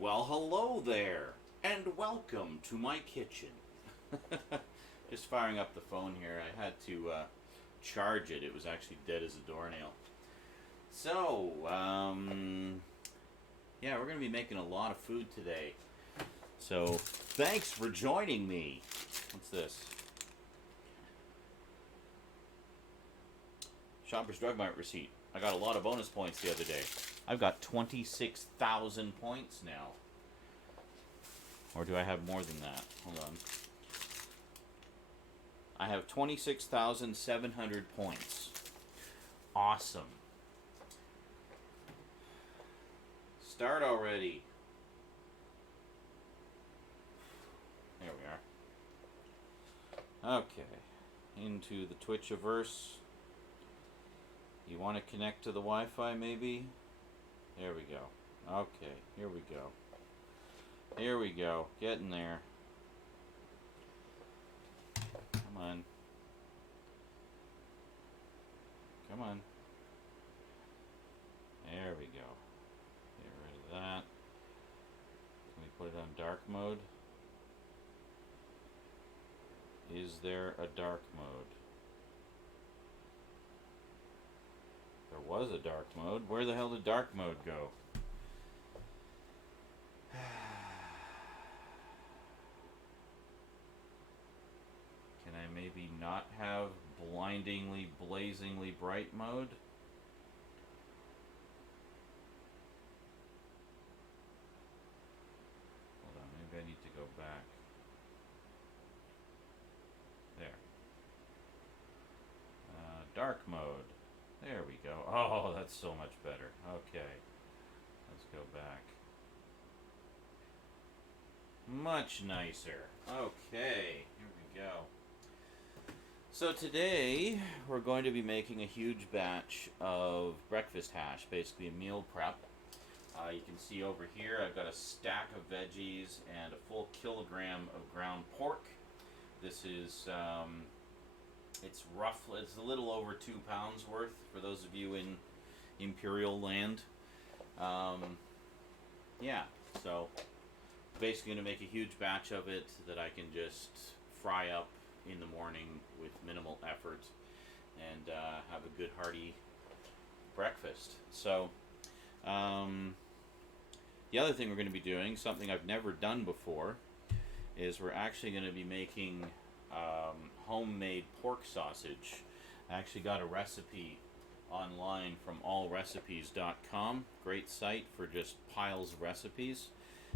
Well, hello there, and welcome to my kitchen. Just firing up the phone here. I had to charge it. It was actually dead as a doornail. So, yeah, we're going to be making a lot of food today. So, thanks for joining me. What's this? Shoppers Drug Mart receipt. I got a lot of bonus points the other day. I've got 26,000 points now. Or do I have more than that? Hold on. I have 26,700 points. Awesome. Start already. There we are. Okay. Into the Twitchiverse. You want to connect to the Wi-Fi maybe? There we go. Okay, here we go. Here we go. Getting there. Come on. Come on. There we go. Get rid of that. Can we put it on dark mode? Is there a dark mode? There was a dark mode. Where the hell did dark mode go? Can I maybe not have blindingly, blazingly bright mode? Hold on, maybe I need to go back. There. Dark mode. There we go. Oh, that's so much better. Okay. Let's go back. Much nicer. Okay, here we go. So today we're going to be making a huge batch of breakfast hash, basically a meal prep. You can see over here I've got a stack of veggies and a full kilogram of ground pork. This is it's roughly, it's a little over 2 pounds worth for those of you in Imperial land. Yeah, so basically going to make a huge batch of it that I can just fry up in the morning with minimal effort and have a good hearty breakfast. So the other thing we're going to be doing, something I've never done before, is we're actually going to be making homemade pork sausage. I actually got a recipe online from allrecipes.com. Great site for just piles of recipes.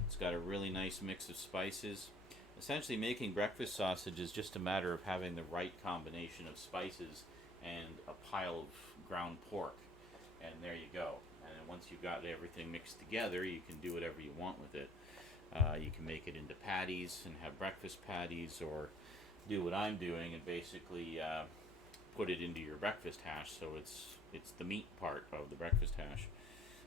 It's got a really nice mix of spices. Essentially, making breakfast sausage is just a matter of having the right combination of spices and a pile of ground pork. And there you go. And then once you've got everything mixed together, you can do whatever you want with it. You can make it into patties and have breakfast patties, or do what I'm doing and basically put it into your breakfast hash, so it's the meat part of the breakfast hash.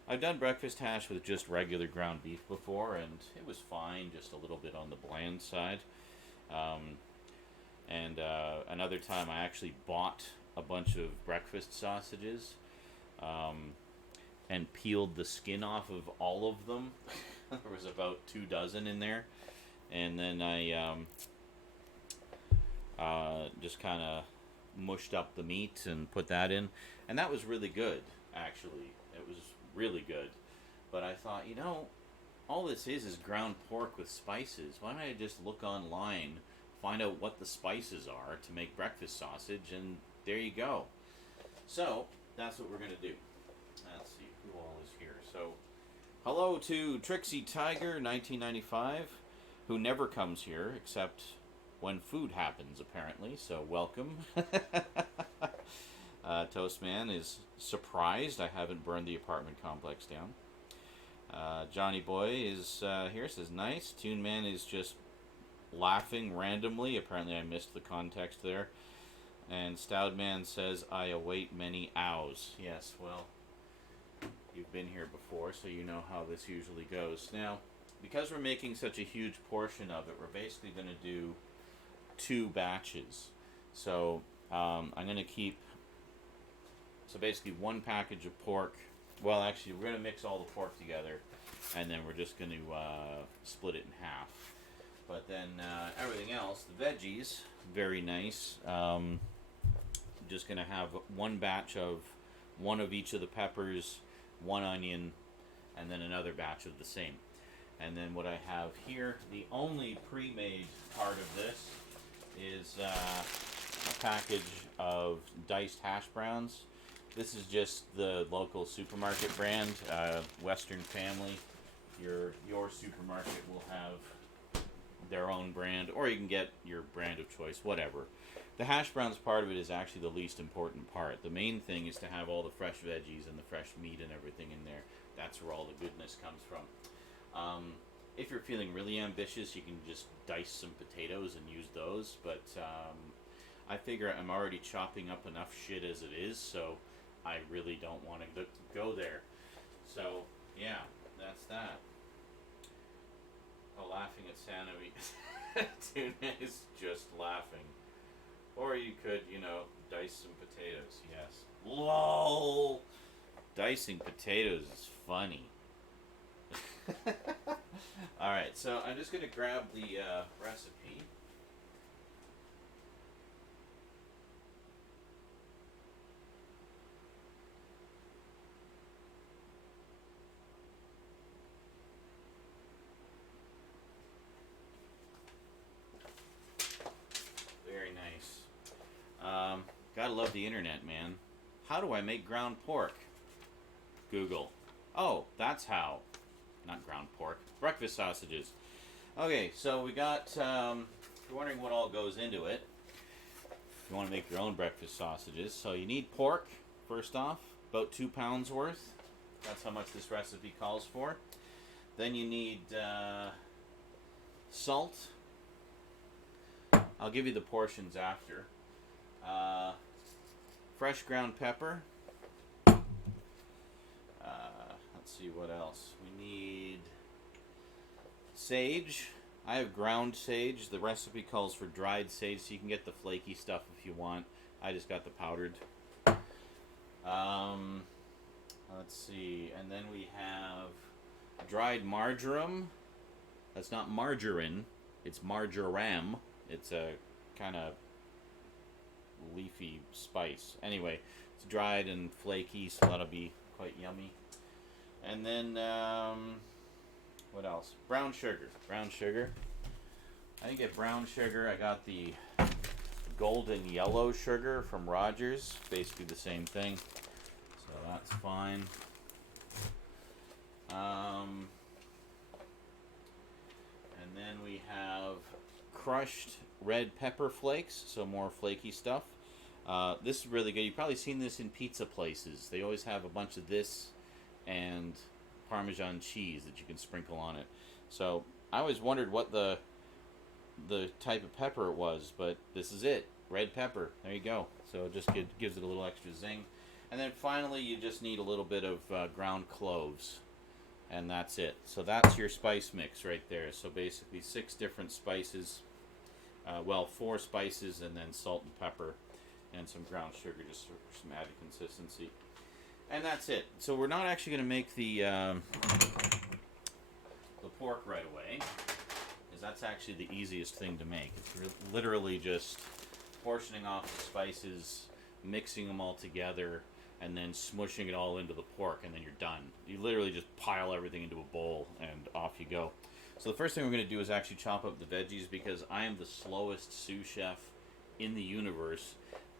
I've done breakfast hash with just regular ground beef before, and it was fine, just a little bit on the bland side. Another time I actually bought a bunch of breakfast sausages and peeled the skin off of all of them. There was about 2 dozen in there. And then I just kind of mushed up the meat and put that in. And that was really good, actually. It was really good. But I thought, all this is ground pork with spices. Why don't I just look online, find out what the spices are to make breakfast sausage, and there you go. So, that's what we're going to do. Let's see who all is here. So, hello to Trixie Tiger 1995, who never comes here except when food happens, apparently. So, welcome. Toastman is surprised I haven't burned the apartment complex down. Johnny Boy is here, says nice. Toon Man is just laughing randomly. Apparently I missed the context there. And Stoudman says, I await many ows. Yes, well, you've been here before, so you know how this usually goes. Now, because we're making such a huge portion of it, we're basically going to do 2 batches. So I'm going to keep, so basically 1 package of pork. Well, actually, we're going to mix all the pork together. and then we're just going to split it in half. But then everything else, the veggies, very nice. Just going to have one batch of one of each of the peppers, one onion, and then another batch of the same. And then what I have here, the only pre-made part of this is a package of diced hash browns. This is just the local supermarket brand, Western Family. Your supermarket will have their own brand, or you can get your brand of choice, whatever. The hash browns part of it is actually the least important part. The main thing is to have all the fresh veggies and the fresh meat and everything in there. That's where all the goodness comes from. If you're feeling really ambitious, you can just dice some potatoes and use those, but I figure I'm already chopping up enough shit as it is, so I really don't want to go there. So, yeah, that's that. Oh, laughing at Santa Tuna is just laughing. Or you could, dice some potatoes, yes. LOL! Dicing potatoes is funny. Alright, so I'm just going to grab the recipe. Very nice. Gotta love the internet, man. How do I make ground pork? Google. Oh, that's how. Not ground pork. Breakfast sausages. Okay, so we got, if you're wondering what all goes into it, if you want to make your own breakfast sausages, so you need pork, first off, about 2 pounds worth. That's how much this recipe calls for. Then you need salt. I'll give you the portions after. Fresh ground pepper. Let's see what else. We need sage. I have ground sage. The recipe calls for dried sage, so you can get the flaky stuff if you want. I just got the powdered. Let's see. And then we have dried marjoram. That's not margarine. It's marjoram. It's a kind of leafy spice. Anyway, it's dried and flaky, so that'll be quite yummy. And then, what else? Brown sugar. Brown sugar. I didn't get brown sugar. I got the golden yellow sugar from Rogers. Basically the same thing. So that's fine. And then we have crushed red pepper flakes, so more flaky stuff. This is really good. You've probably seen this in pizza places. They always have a bunch of this and Parmesan cheese that you can sprinkle on it. So I always wondered what the type of pepper it was, but this is it. Red pepper. There you go. So it just gives it a little extra zing. And then finally you just need a little bit of ground cloves. And that's it. So that's your spice mix right there. So basically 6 different spices. 4 spices and then salt and pepper and some ground sugar just for some added consistency. And that's it. So we're not actually going to make the pork right away, because that's actually the easiest thing to make. It's literally just portioning off the spices, mixing them all together, and then smushing it all into the pork, and then you're done. You literally just pile everything into a bowl, and off you go. So the first thing we're going to do is actually chop up the veggies, because I am the slowest sous chef in the universe.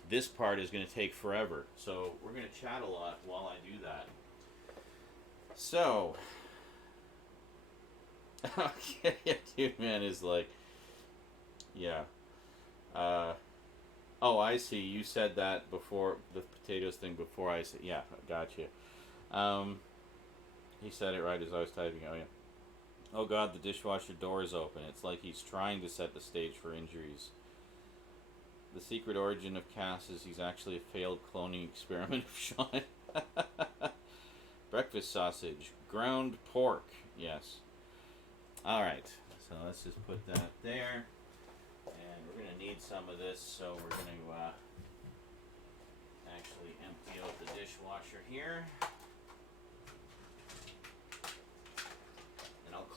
This part is going to take forever, so we're going to chat a lot while I do that. So, okay, dude, man, is like, yeah. Oh, I see. You said that before the potatoes thing. Before I said, yeah, gotcha. He said it right as I was typing. Oh yeah. Oh God, the dishwasher door is open. It's like he's trying to set the stage for injuries. The secret origin of Cass is he's actually a failed cloning experiment of Sean. Breakfast sausage. Ground pork. Yes. Alright. So let's just put that there. And we're going to need some of this, so we're going to actually empty out the dishwasher here.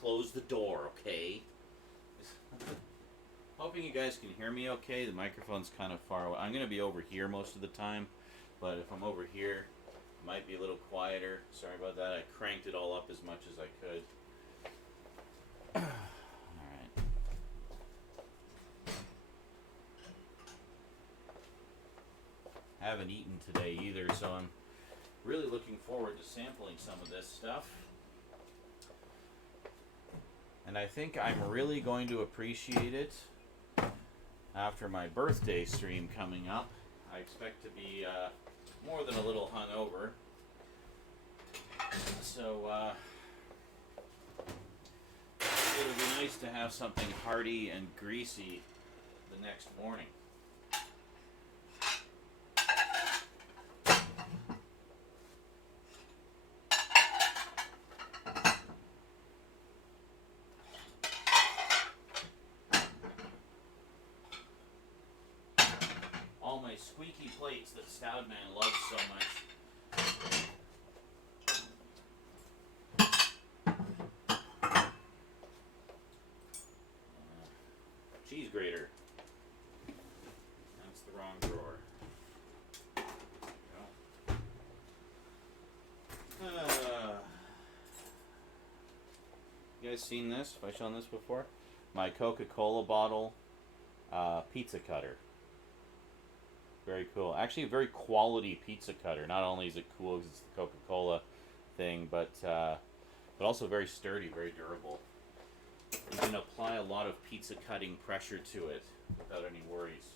close the door, okay? Hoping you guys can hear me okay. The microphone's kind of far away. I'm going to be over here most of the time, but if I'm over here, it might be a little quieter. Sorry about that. I cranked it all up as much as I could. Alright. Haven't eaten today either, so I'm really looking forward to sampling some of this stuff. And I think I'm really going to appreciate it after my birthday stream coming up. I expect to be more than a little hungover. So it'll be nice to have something hearty and greasy the next morning. All my squeaky plates that Stoudman loves so much. Cheese grater. That's the wrong drawer. You guys seen this? Have I shown this before? My Coca-Cola bottle pizza cutter. Very cool. Actually, a very quality pizza cutter. Not only is it cool because it's the Coca-Cola thing, but also very sturdy, very durable. You can apply a lot of pizza cutting pressure to it without any worries.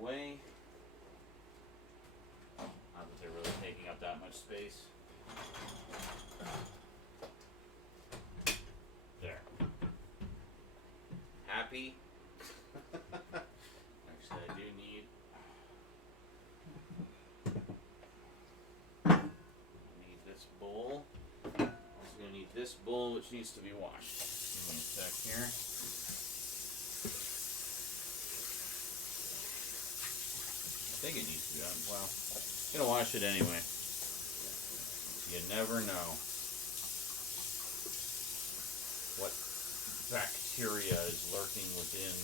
Way. Not that they're really taking up that much space. There. Happy? Actually, I do need this bowl. Also gonna need this bowl, which needs to be washed. Give me a sec here. I think it needs to be done. Well, I'm going to wash it anyway. You never know what bacteria is lurking within.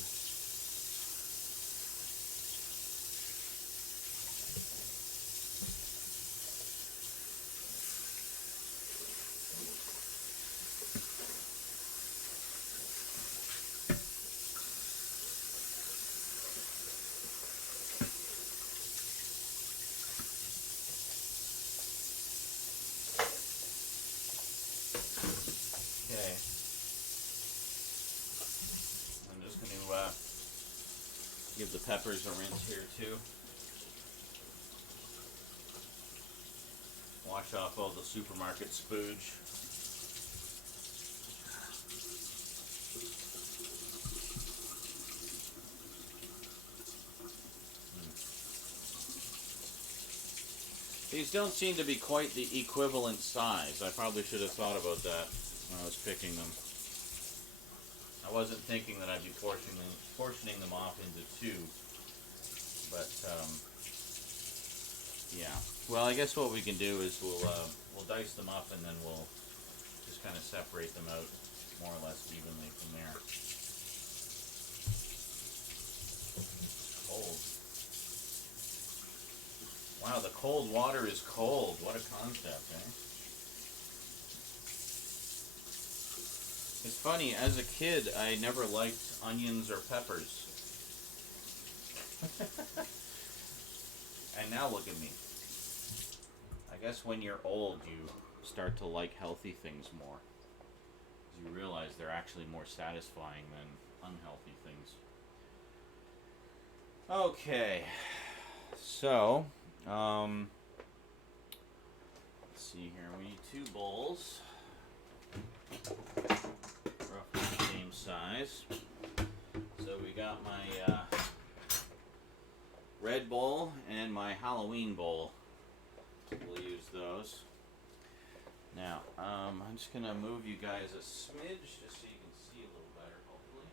Give the peppers a rinse here too. Wash off all the supermarket spooge. These don't seem to be quite the equivalent size. I probably should have thought about that when I was picking them. I wasn't thinking that I'd be portioning them off into two, but yeah. Well, I guess what we can do is we'll dice them up and then we'll just kind of separate them out more or less evenly from there. Cold. Wow, the cold water is cold. What a concept, eh? It's funny, as a kid, I never liked onions or peppers. And now look at me. I guess when you're old, you start to like healthy things more. You realize they're actually more satisfying unhealthy things. Okay, so let's see here. We need 2 bowls, roughly the same size. So we got my red bowl and my Halloween bowl. We'll use those. Now, I'm just gonna move you guys a smidge just so you can see a little better, hopefully.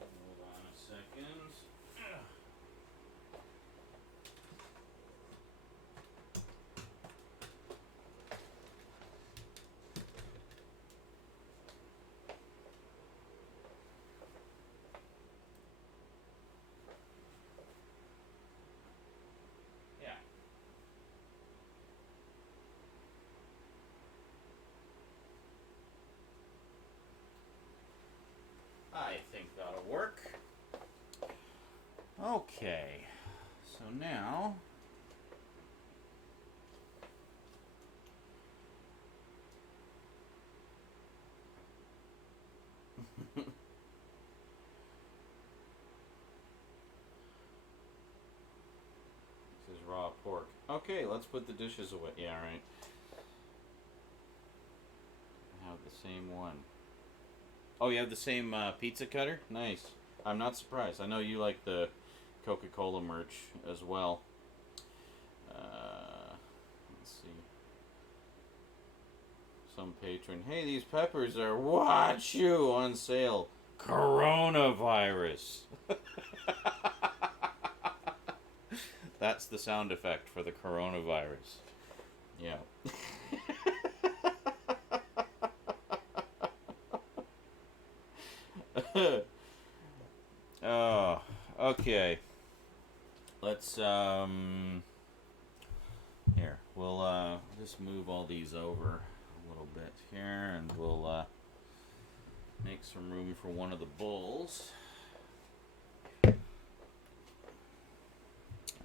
Hold on a second. Yeah. I think that'll work. Okay. So now this is raw pork. Okay, let's put the dishes away. Yeah, right. I have the same one. Oh, you have the same pizza cutter? Nice. I'm not surprised. I know you like the Coca-Cola merch as well. Let's see. Some patron. Hey, these peppers are watch you on sale. Coronavirus. That's the sound effect for the coronavirus. Yeah. Oh, okay. Let's here. We'll just move all these over a little bit here, and we'll make some room for one of the bowls.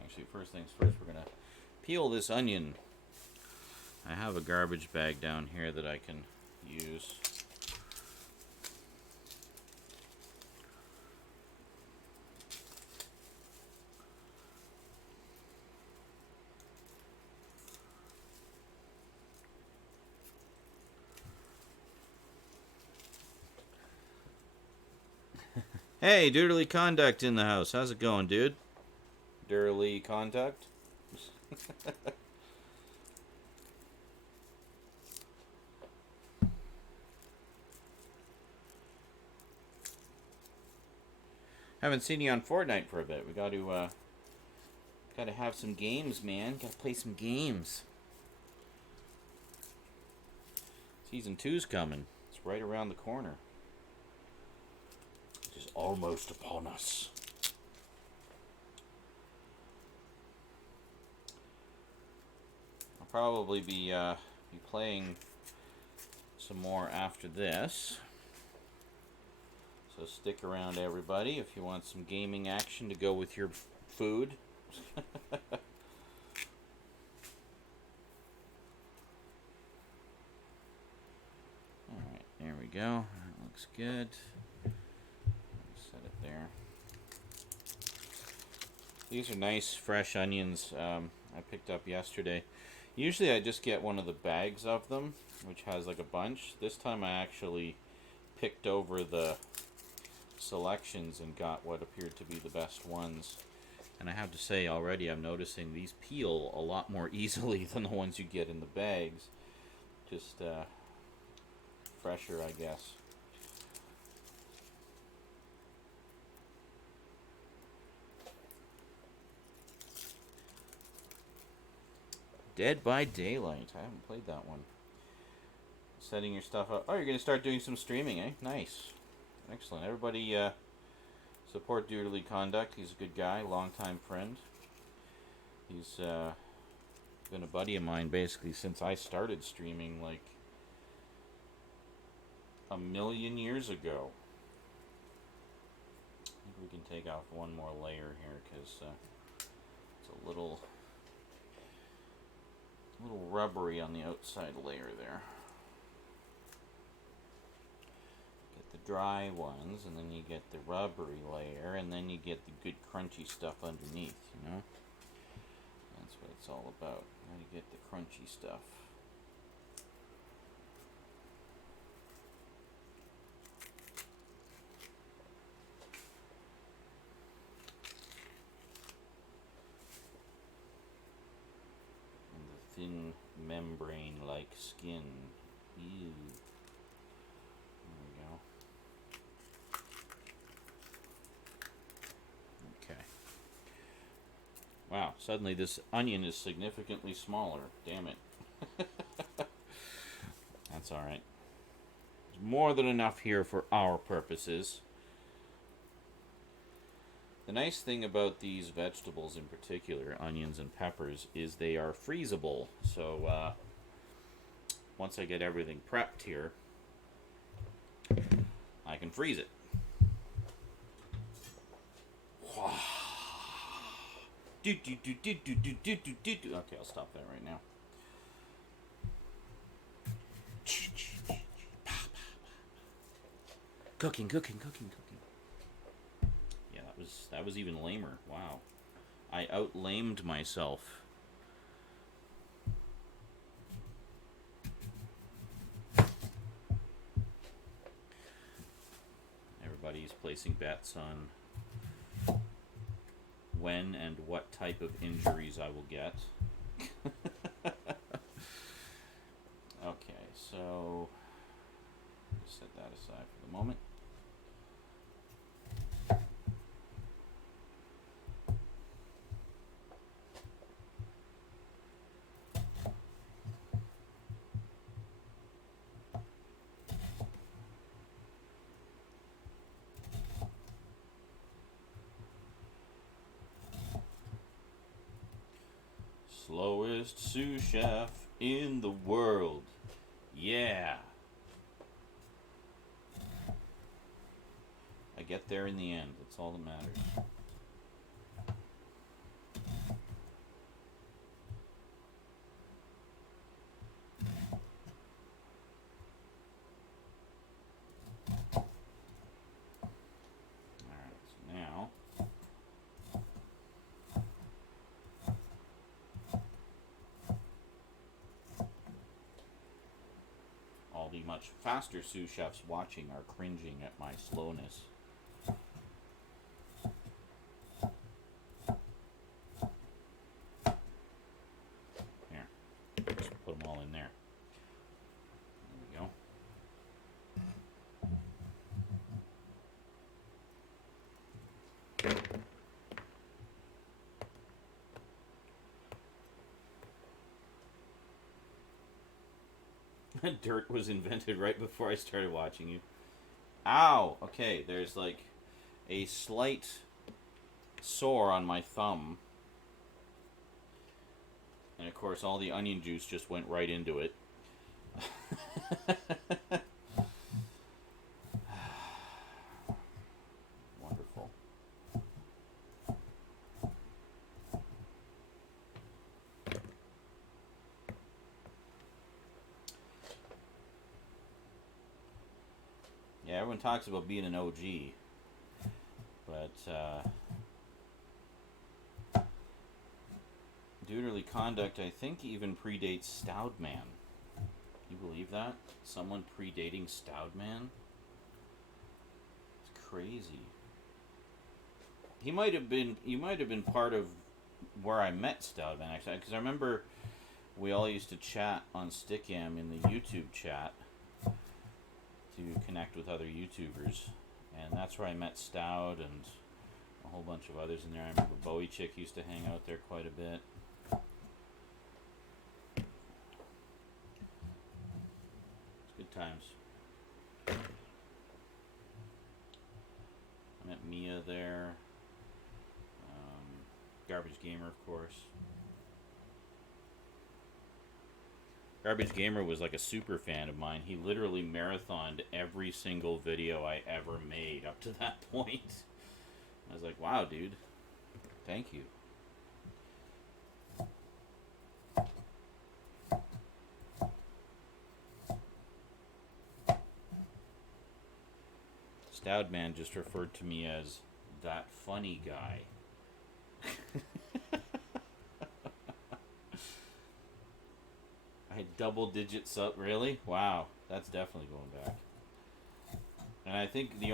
Actually, first things first, we're gonna peel this onion. I have a garbage bag down here that I can use. Hey, Doodly Conduct in the house. How's it going, dude? Doodly Conduct? Haven't seen you on Fortnite for a bit. We gotta have some games, man. Gotta play some games. Season 2's coming. It's right around the corner. It is almost upon us. I'll probably be playing some more after this. So stick around, everybody, if you want some gaming action to go with your food. Alright, there we go. That looks good. Set it there. These are nice, fresh onions I picked up yesterday. Usually I just get one of the bags of them, which has like a bunch. This time I actually picked over the selections and got what appeared to be the best ones. And I have to say already, I'm noticing these peel a lot more easily than the ones you get in the bags. Just fresher, I guess. Dead by Daylight. I haven't played that one. Setting your stuff up. Oh, you're going to start doing some streaming, eh? Nice. Excellent. Everybody support Dearly Conduct. He's a good guy, longtime friend. He's been a buddy of mine basically since I started streaming like a million years ago. I think we can take off one more layer here because it's a little rubbery on the outside layer there. Get the dry ones, and then you get the rubbery layer, and then you get the good crunchy stuff underneath, you know? That's what it's all about. How to get the crunchy stuff. And the thin membrane-like skin. Ew. There we go. Okay. Wow, suddenly this onion is significantly smaller. Damn it. That's alright. There's more than enough here for our purposes. The nice thing about these vegetables in particular, onions and peppers, is they are freezable. So once I get everything prepped here, I can freeze it. Okay, I'll stop that right now. Cooking. Yeah, that was even lamer. Wow. I outlamed myself. Everybody's placing bets on when and what type of injuries I will get. Okay, so set that aside for the moment. Slowest sous chef in the world. Yeah. I get there in the end. That's all that matters. Alright, so now all the much faster sous chefs watching are cringing at my slowness. Here, just put them all in there. There we go. Dirt was invented right before I started watching you. Ow! Okay, there's like a slight sore on my thumb. And of course, all the onion juice just went right into it. Wonderful. Yeah, everyone talks about being an OG, but Duderly Conduct, I think, even predates Stoudman. You believe that? Someone predating Stoudman? It's crazy. he might have been. You might have been part of where I met Stoudman actually, because I remember we all used to chat on Stickam in the YouTube chat to connect with other YouTubers, and that's where I met Stout and a whole bunch of others in there. I remember Bowie Chick used to hang out there quite a bit. It's good times. I met Mia there. Garbage Gamer, of course. Garbage Gamer was like a super fan of mine. He literally marathoned every single video I ever made up to that point. I was like, wow, dude. Thank you. Stoudman just referred to me as that funny guy. I had double digits up, really? Wow, that's definitely going back. And I think I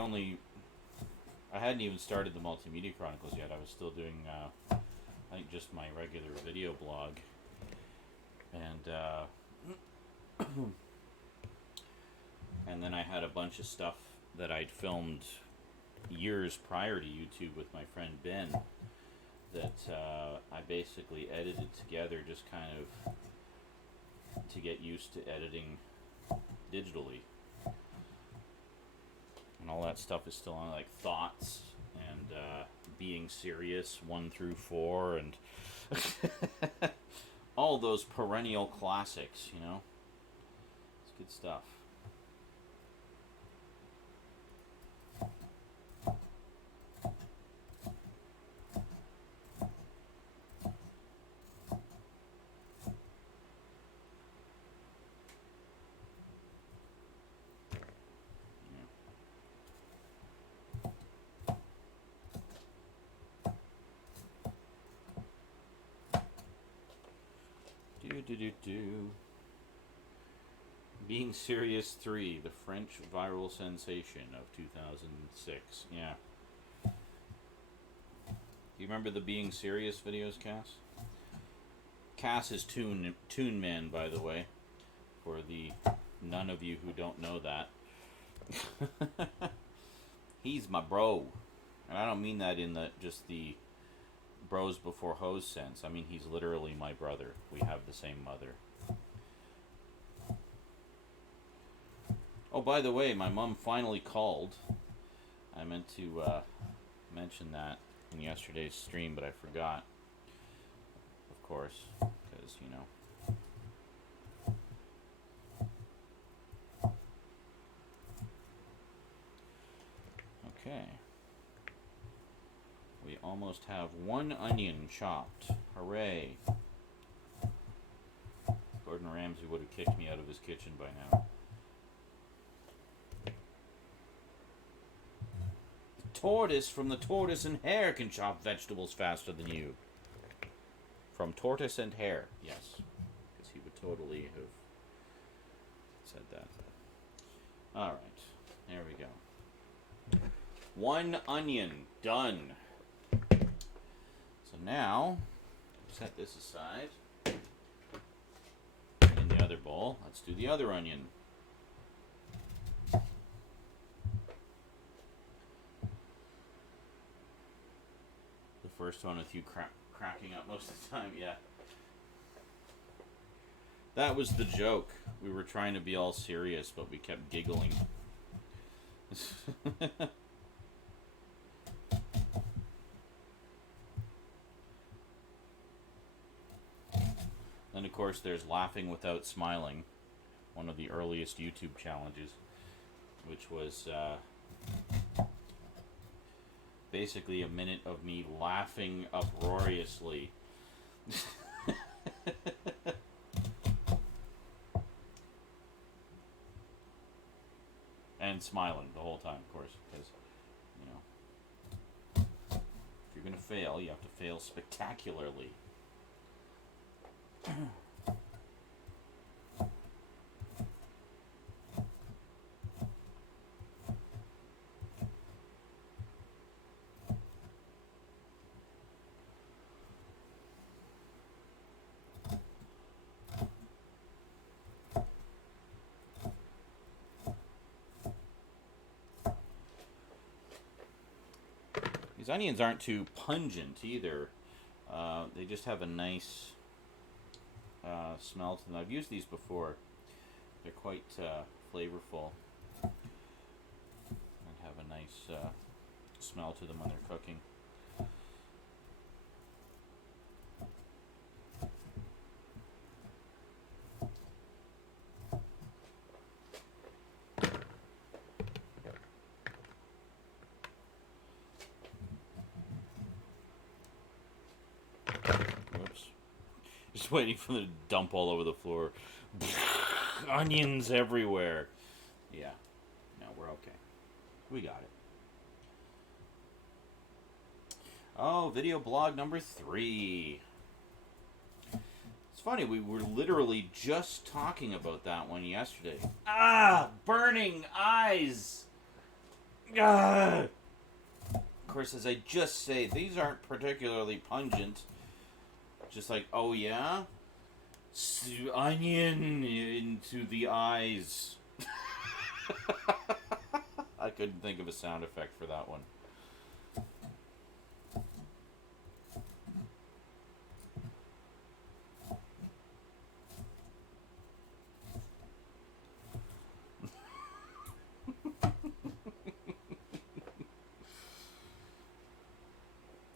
hadn't even started the Multimedia Chronicles yet. I was still doing, I think, just my regular video blog. And, and then I had a bunch of stuff that I'd filmed years prior to YouTube with my friend Ben that I basically edited together just kind of to get used to editing digitally. And all that stuff is still on, like Thoughts and Being Serious 1 through 4 and all those perennial classics, you know? It's good stuff. Being Serious 3, the French viral sensation of 2006. Yeah. Do you remember the Being Serious videos, Cass? Cass is Toon Man, by the way, for the none of you who don't know that. He's my bro. And I don't mean that in just the bros before hoes sense. I mean, he's literally my brother. We have the same mother. Oh, by the way, my mom finally called. I meant to mention that in yesterday's stream, but I forgot. Of course, because, you know. Okay. We almost have one onion chopped. Hooray. Gordon Ramsay would have kicked me out of his kitchen by now. The tortoise from the Tortoise and Hare can chop vegetables faster than you. From Tortoise and Hare, yes. Because he would totally have said that. Alright, there we go. One onion, done. So now, set this aside. In the other bowl, let's do the other onion. The first one with you cracking up most of the time, yeah. That was the joke. We were trying to be all serious, but we kept giggling. Then, of course, there's Laughing Without Smiling, one of the earliest YouTube challenges, which was basically a minute of me laughing uproariously. And smiling the whole time, of course, because, you know, if you're going to fail, you have to fail spectacularly. These onions aren't too pungent either. They just have a nice smell to them. I've used these before. They're quite flavorful and have a nice smell to them when they're cooking. Whoops. Just waiting for them to dump all over the floor. Onions everywhere. Yeah. No, we're okay. We got it. Oh, video blog number 3. It's funny, we were literally just talking about that one yesterday. Ah! Burning eyes! Ah! Of course, as I just say, these aren't particularly pungent. Just like, oh yeah? Onion into the eyes. I couldn't think of a sound effect for that one.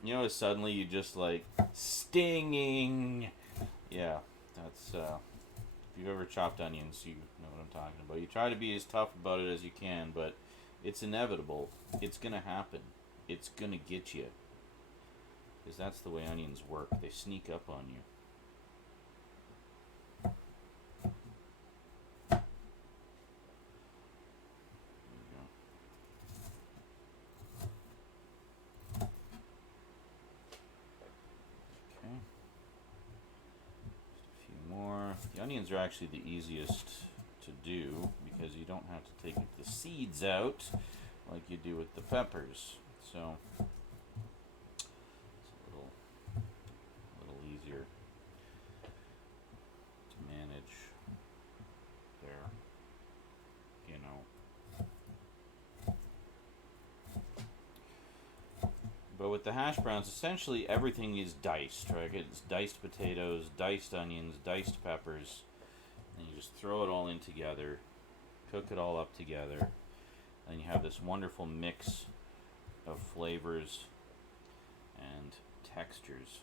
You know, suddenly you just like stinging. Yeah, that's if you've ever chopped onions, you know what I'm talking about. You try to be as tough about it as you can, but it's inevitable. It's gonna happen. It's gonna get you. Because that's the way onions work. They sneak up on you. The onions are actually the easiest to do because you don't have to take the seeds out like you do with the peppers. So it's a little easier to manage there, you know. But with the hash browns, essentially everything is diced, right? It's diced potatoes, diced onions, diced peppers, and you just throw it all in together, cook it all up together, and you have this wonderful mix of flavors and textures.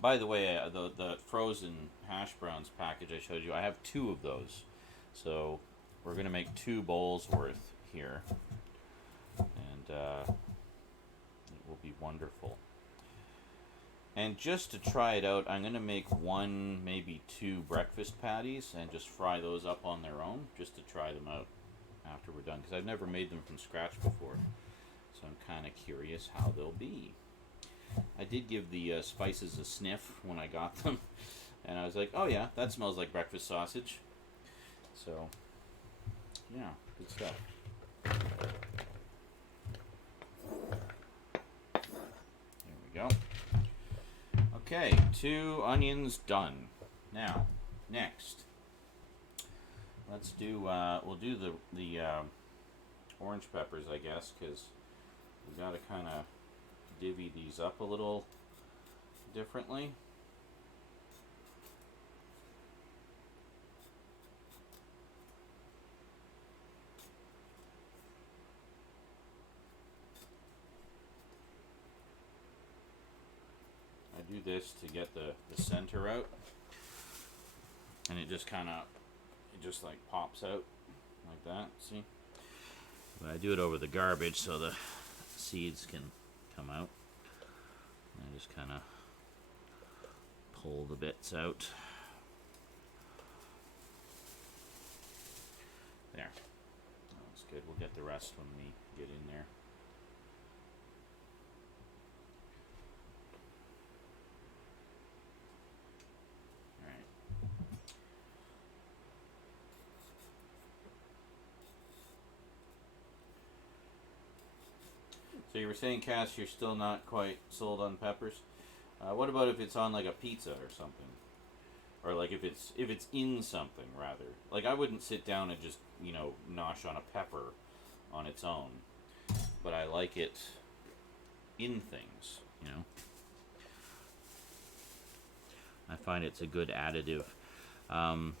By the way, the frozen hash browns package I showed you, I have 2 of those. So we're going to make 2 bowls worth here, and it will be wonderful. And just to try it out, I'm going to make 1, maybe 2 breakfast patties and just fry those up on their own, just to try them out after we're done, because I've never made them from scratch before, so I'm kind of curious how they'll be. I did give the spices a sniff when I got them, and I was like, oh yeah, that smells like breakfast sausage. So yeah, good stuff. There we go. Okay, 2 onions done. Now, next, let's do. We'll do the orange peppers, I guess, because we got to kind of divvy these up a little differently. Do this to get the center out, and it just kind of like pops out like that, see? But I do it over the garbage so the seeds can come out. And I just kind of pull the bits out. There. That's good. We'll get the rest when we get in there. So you were saying, Cass, you're still not quite sold on peppers. What about if it's on like a pizza or something, or like if it's in something rather? Like I wouldn't sit down and just nosh on a pepper, on its own, but I like it in things, you know. I find it's a good additive. Um,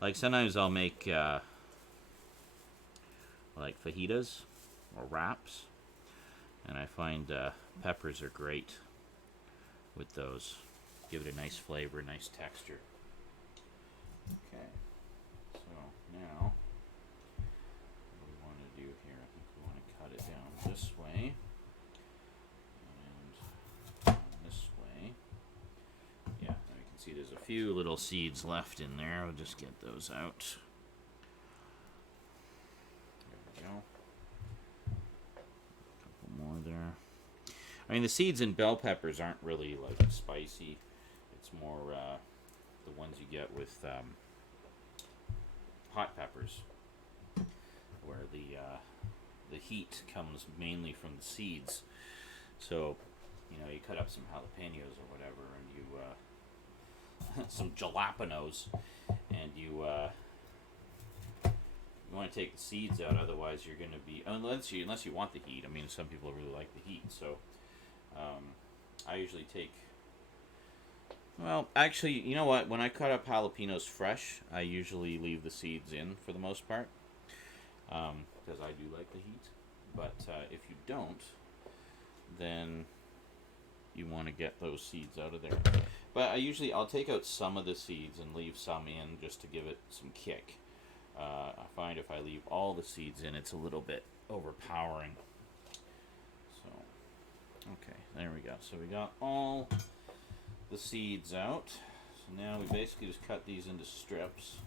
like sometimes I'll make like fajitas or wraps, and I find peppers are great with those. Give it a nice flavor, nice texture. Okay, so now what we want to do here, I think we want to cut it down this way and this way. Yeah, now you can see there's a few little seeds left in there. I'll just get those out. There we go. A couple more there. I mean, the seeds in bell peppers aren't really like spicy. It's more the ones you get with hot peppers, where the heat comes mainly from the seeds. So, you know, you cut up some jalapenos or whatever, and you some jalapenos, and you want to take the seeds out. Otherwise, you're going to be unless you want the heat. I mean, some people really like the heat, so I usually take. Well, actually, you know what? When I cut up jalapenos fresh, I usually leave the seeds in for the most part, because I do like the heat. But if you don't, then you want to get those seeds out of there. But I'll take out some of the seeds and leave some in just to give it some kick. I find if I leave all the seeds in, it's a little bit overpowering. So, okay, there we go. So we got all the seeds out. So now we basically just cut these into strips.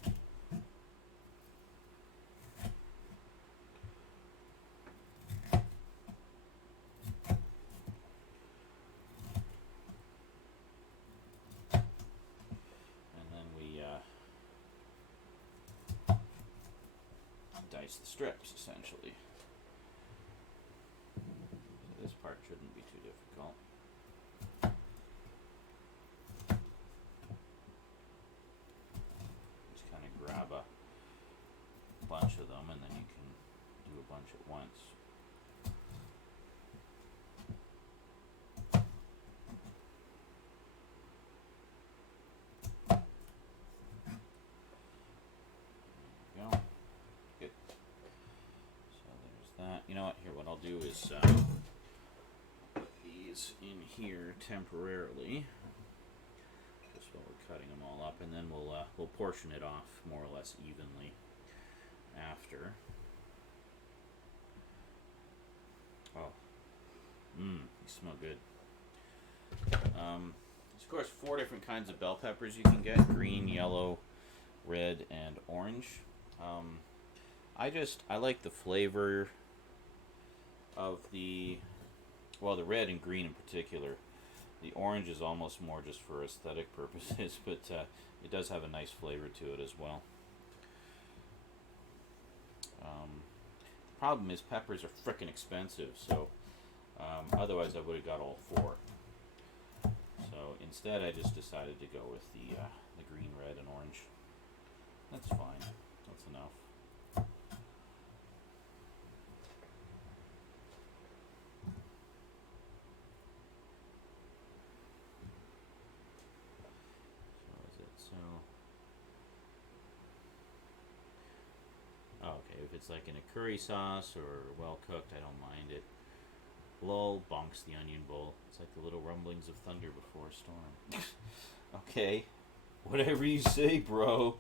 And then we dice the strips, essentially. So this part shouldn't be too difficult. Grab a bunch of them, and then you can do a bunch at once. There we go. Good. So there's that. You know what? Here, what I'll do is put these in here temporarily. While we're cutting them all up, and then we'll portion it off more or less evenly after. Oh, they smell good. There's of course 4 different kinds of bell peppers you can get: green, yellow, red, and orange. I like the flavor of the red and green in particular. The orange is almost more just for aesthetic purposes, but it does have a nice flavor to it as well. The problem is peppers are frickin' expensive, so otherwise I would have got all 4. So instead I just decided to go with the green, red, and orange. That's fine. That's enough. Okay, if it's like in a curry sauce or well cooked, I don't mind it. Lol, bonks the onion bowl. It's like the little rumblings of thunder before a storm. Okay, whatever you say, bro.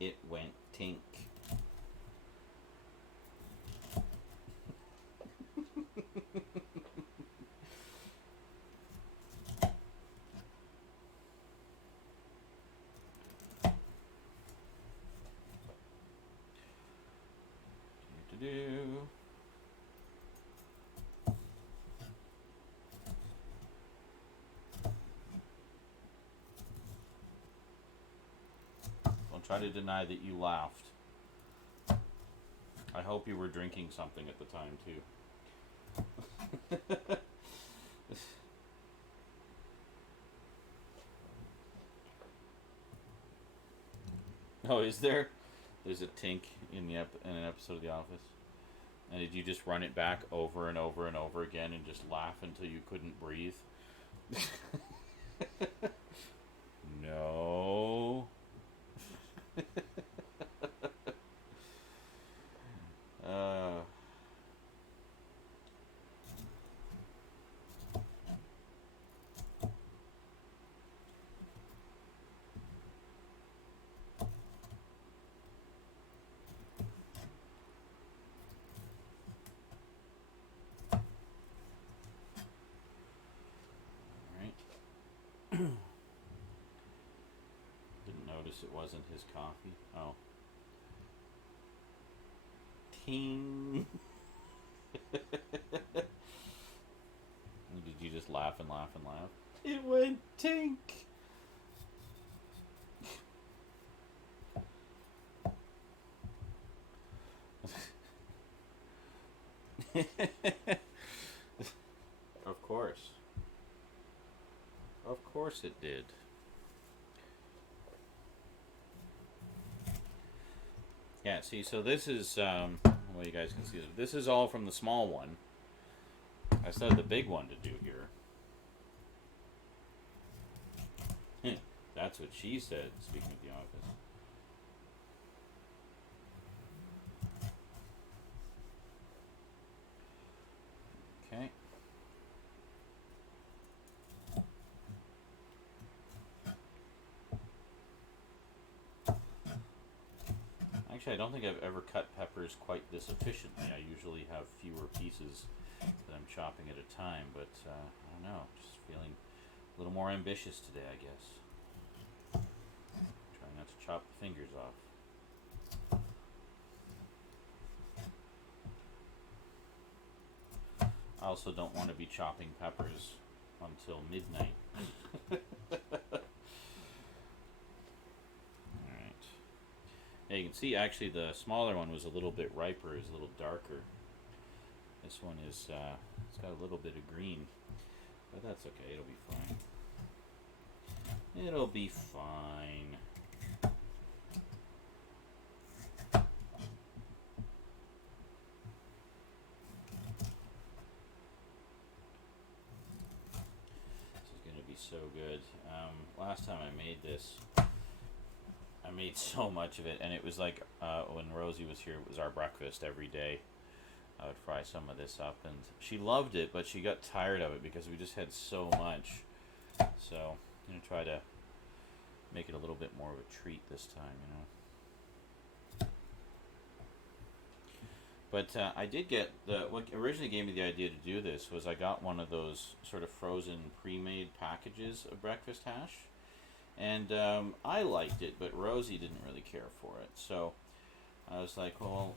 It went tink. Do. Try to deny that you laughed. I hope you were drinking something at the time, too. Oh, is there? There's a tink in the in an episode of The Office. And did you just run it back over and over and over again and just laugh until you couldn't breathe? No. uh, Alright. Didn't notice it wasn't his coffee. Oh. Ting. Did you just laugh and laugh and laugh? It went tink. Of course. Of course it did. Yeah, see, so this is, well, you guys can see this. This is all from the small one. I still have the big one to do here. That's what she said, speaking of The Office. Okay. Actually, I don't think I've ever cut peppers quite this efficiently. I usually have fewer pieces that I'm chopping at a time, but I don't know, just feeling a little more ambitious today, I guess. Trying not to chop the fingers off. I also don't want to be chopping peppers until midnight. Alright. Yeah, you can see actually the smaller one was a little bit riper, is a little darker. This one is, it's got a little bit of green. But that's okay, it'll be fine. It'll be fine. So good. Last time I made this, I made so much of it, and it was like when Rosie was here, it was our breakfast every day. I would fry some of this up, and she loved it, but she got tired of it because we just had so much. So I'm gonna try to make it a little bit more of a treat this time, you know. But I did get what originally gave me the idea to do this was I got one of those sort of frozen pre-made packages of breakfast hash, and I liked it, but Rosie didn't really care for it. So I was like, well,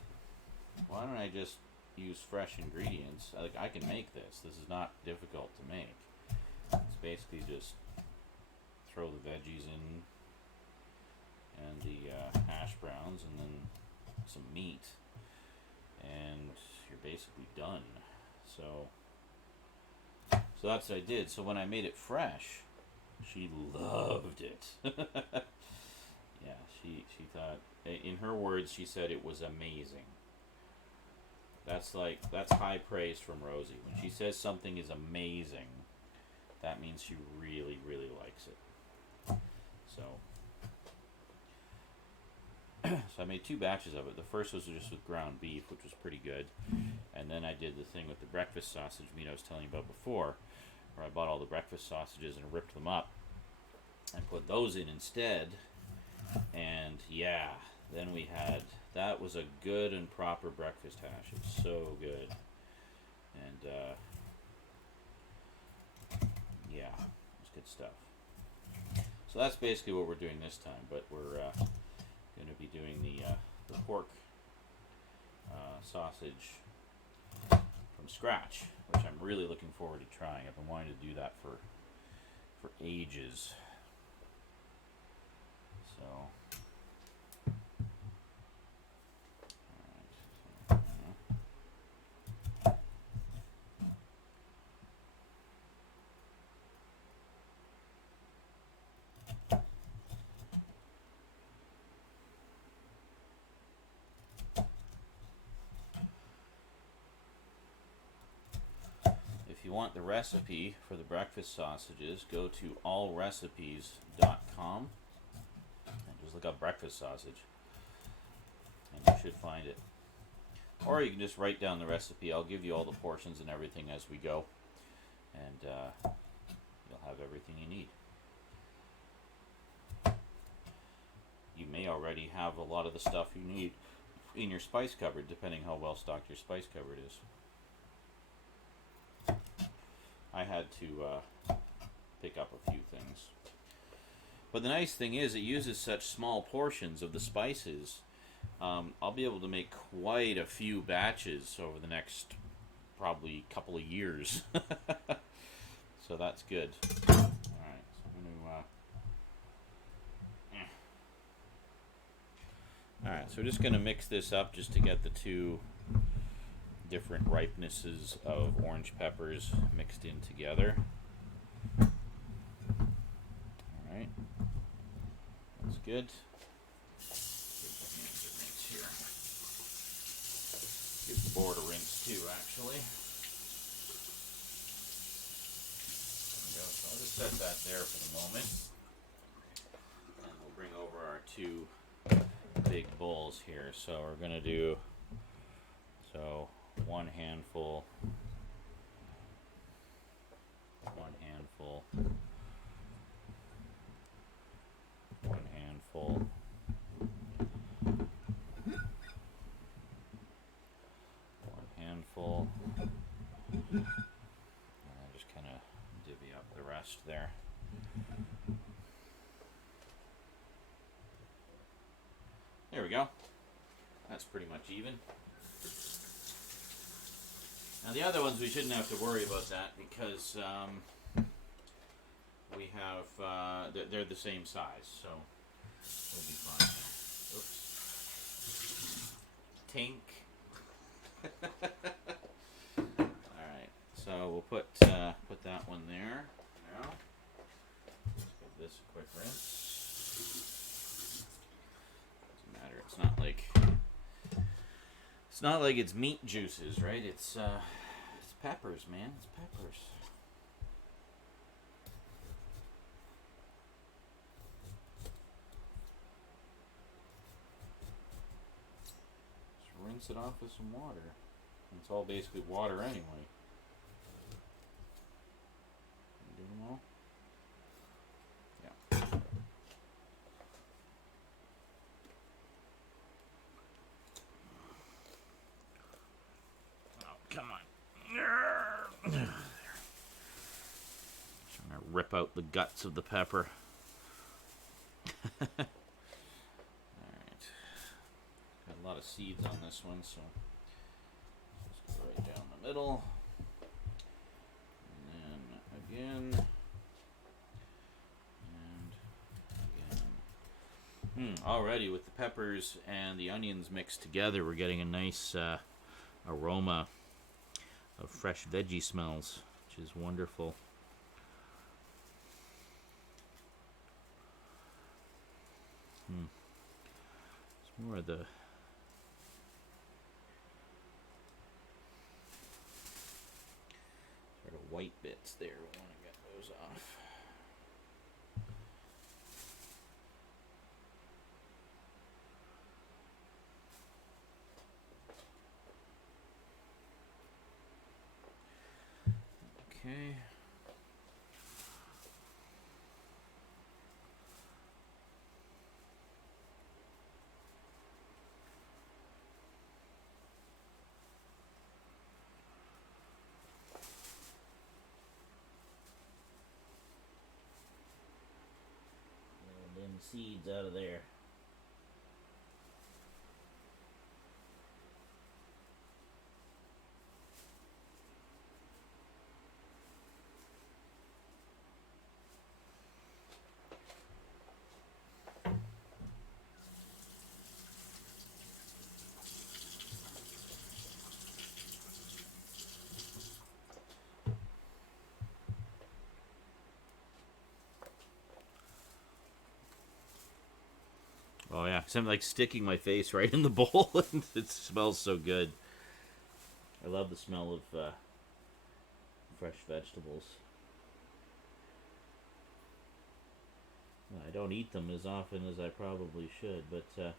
why don't I just use fresh ingredients? Like, I can make this. This is not difficult to make. It's basically just throw the veggies in and the hash browns, and then some meat. And you're basically done. So that's what I did. So when I made it fresh, she loved it. Yeah, she thought, in her words, she said it was amazing. That's high praise from Rosie. When she says something is amazing, that means she really, really likes it. So I made 2 batches of it. The first was just with ground beef, which was pretty good. And then I did the thing with the breakfast sausage meat I was telling you about before, where I bought all the breakfast sausages and ripped them up and put those in instead. And yeah, then we had, that was a good and proper breakfast hash. It's so good. And yeah, it's good stuff. So that's basically what we're doing this time, but we're going to be doing the pork sausage from scratch, which I'm really looking forward to trying. I've been wanting to do that for ages. So want the recipe for the breakfast sausages, go to allrecipes.com and just look up breakfast sausage, and you should find it. Or you can just write down the recipe. I'll give you all the portions and everything as we go, and you'll have everything you need. You may already have a lot of the stuff you need in your spice cupboard, depending how well stocked your spice cupboard is. I had to pick up a few things. But the nice thing is it uses such small portions of the spices. I'll be able to make quite a few batches over the next probably couple of years. So that's good. Alright, so I'm going to... Alright, so we're just going to mix this up just to get the two different ripenesses of orange peppers mixed in together. Alright, that's good. Give the board a rinse too, actually. There we go. So I'll just set that there for the moment. And we'll bring over our two big bowls here. So we're going to do one handful, one handful, one handful, one handful, and then just kind of divvy up the rest there. There we go. That's pretty much even. Now the other ones we shouldn't have to worry about that because we have they're the same size, so we'll be fine. Oops. Tink. All right, so we'll put that one there. Now let's give this a quick rinse. Doesn't matter. It's not like it's meat juices, right? It's peppers, man. It's peppers. Just rinse it off with some water. It's all basically water anyway. Do them all? Yeah. Come on. Trying to rip out the guts of the pepper. Alright. Got a lot of seeds on this one, so just go right down the middle. And then again. And again. Already with the peppers and the onions mixed together, we're getting a nice aroma of fresh veggie smells, which is wonderful. It's more of the sort of white bits there. We want to get those off. Okay. And then seeds out of there. Oh yeah, because I'm like sticking my face right in the bowl, and it smells so good. I love the smell of fresh vegetables. I don't eat them as often as I probably should, but the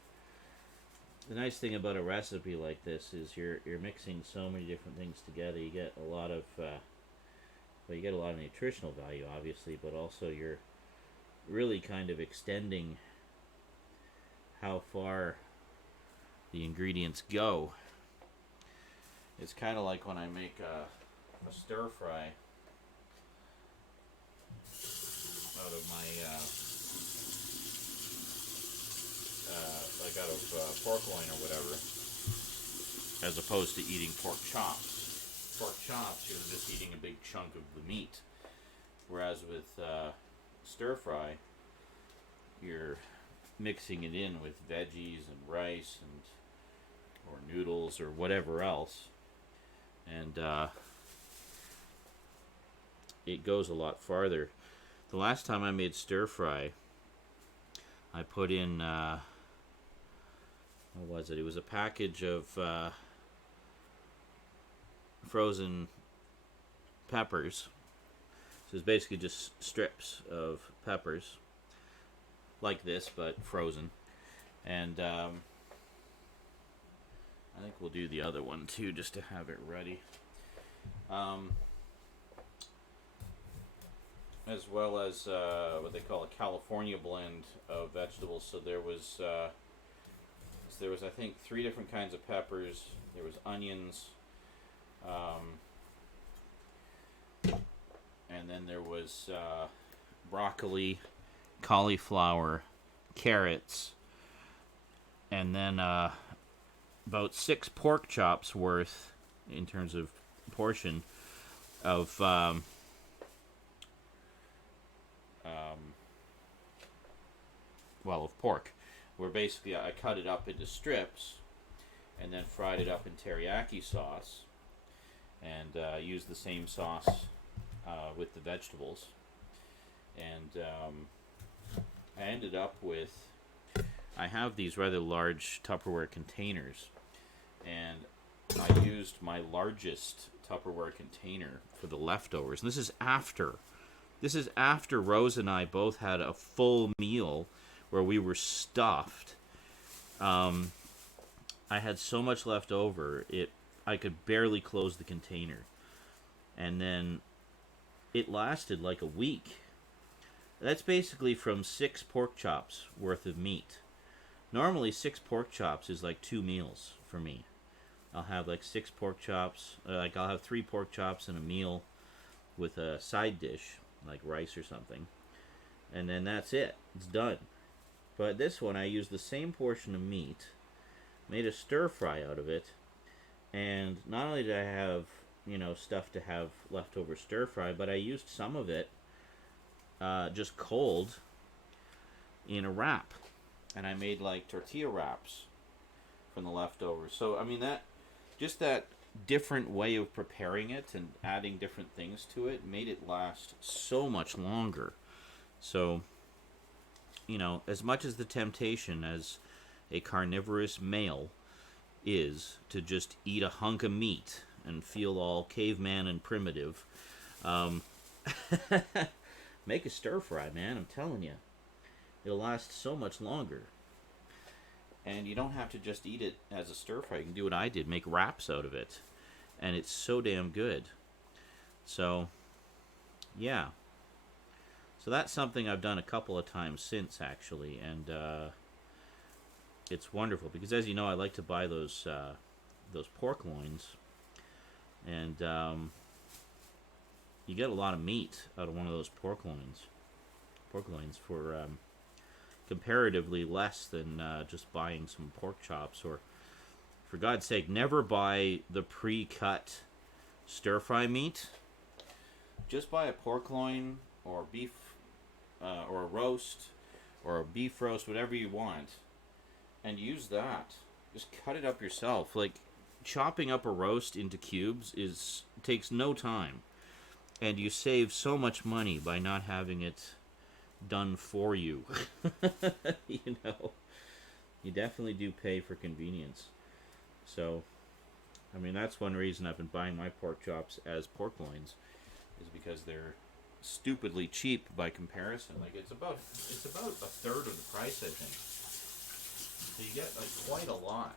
nice thing about a recipe like this is you're mixing so many different things together. You get a lot of you get a lot of nutritional value, obviously, but also you're really kind of extending how far the ingredients go. It's kind of like when I make a stir fry out of my like out of pork loin or whatever, as opposed to eating pork chops. Pork chops, you're just eating a big chunk of the meat, whereas with stir fry, you're mixing it in with veggies and rice and or noodles or whatever else, and it goes a lot farther. The last time I made stir fry, I put in what was it? It was a package of frozen peppers. So it's basically just strips of peppers, like this, but frozen. And I think we'll do the other one too, just to have it ready. As well as what they call a California blend of vegetables. So there was I think 3 different kinds of peppers. There was onions, and then there was broccoli, cauliflower, carrots, and then about 6 pork chops worth, in terms of portion, of of pork. Where basically I cut it up into strips and then fried it up in teriyaki sauce, and used the same sauce with the vegetables. And I ended up with, I have these rather large Tupperware containers, and I used my largest Tupperware container for the leftovers. And this is after Rose and I both had a full meal where we were stuffed. I had so much left over, I could barely close the container. And then it lasted like a week. That's basically from 6 pork chops worth of meat. Normally 6 pork chops is like 2 meals for me. I'll have like 6 pork chops, I'll have 3 pork chops and a meal with a side dish, like rice or something. And then that's it. It's done. But this one, I used the same portion of meat, made a stir fry out of it, and not only did I have, stuff to have leftover stir fry, but I used some of it just cold in a wrap. And I made like tortilla wraps from the leftovers. So, I mean, that different way of preparing it and adding different things to it made it last so much longer. So, as much as the temptation as a carnivorous male is to just eat a hunk of meat and feel all caveman and primitive, make a stir fry, man. I'm telling you, it'll last so much longer. And you don't have to just eat it as a stir fry. You can do what I did, make wraps out of it, and it's so damn good. So, yeah. So that's something I've done a couple of times since, actually, and it's wonderful because, as you know, I like to buy those pork loins, and you get a lot of meat out of one of those pork loins for comparatively less than just buying some pork chops. Or, for God's sake, never buy the pre-cut stir-fry meat. Just buy a pork loin or beef or a roast or a beef roast, whatever you want, and use that. Just cut it up yourself. Like, chopping up a roast into cubes takes no time, and you save so much money by not having it done for you. You definitely do pay for convenience. So, I mean, that's one reason I've been buying my pork chops as pork loins, is because they're stupidly cheap by comparison. Like it's about a third of the price, I think. So you get like quite a lot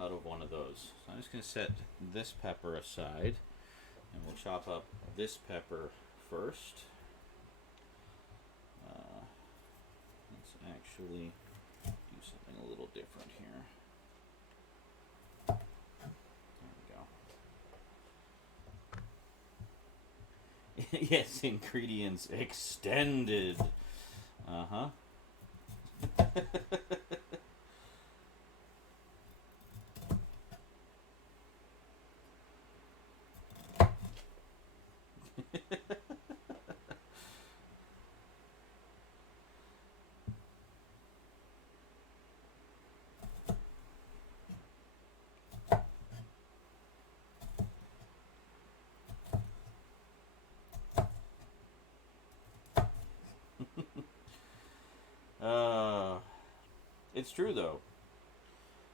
out of one of those. So I'm just going to set this pepper aside, and we'll chop up this pepper first. Let's actually do something a little different here. There we go. Yes, ingredients extended. Uh-huh. It's true though.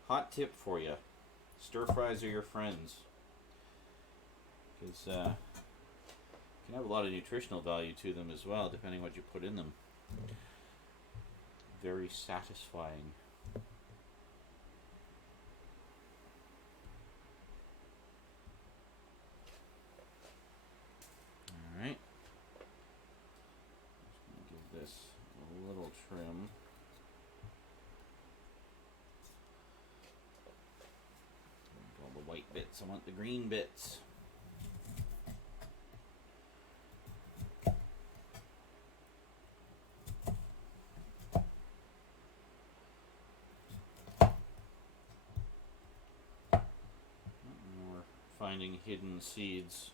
Hot tip for you: stir fries are your friends, because can have a lot of nutritional value to them as well, depending what you put in them. Very satisfying. All right. Just gonna give this a little trim. All the white bits. I want the green bits. We're finding hidden seeds.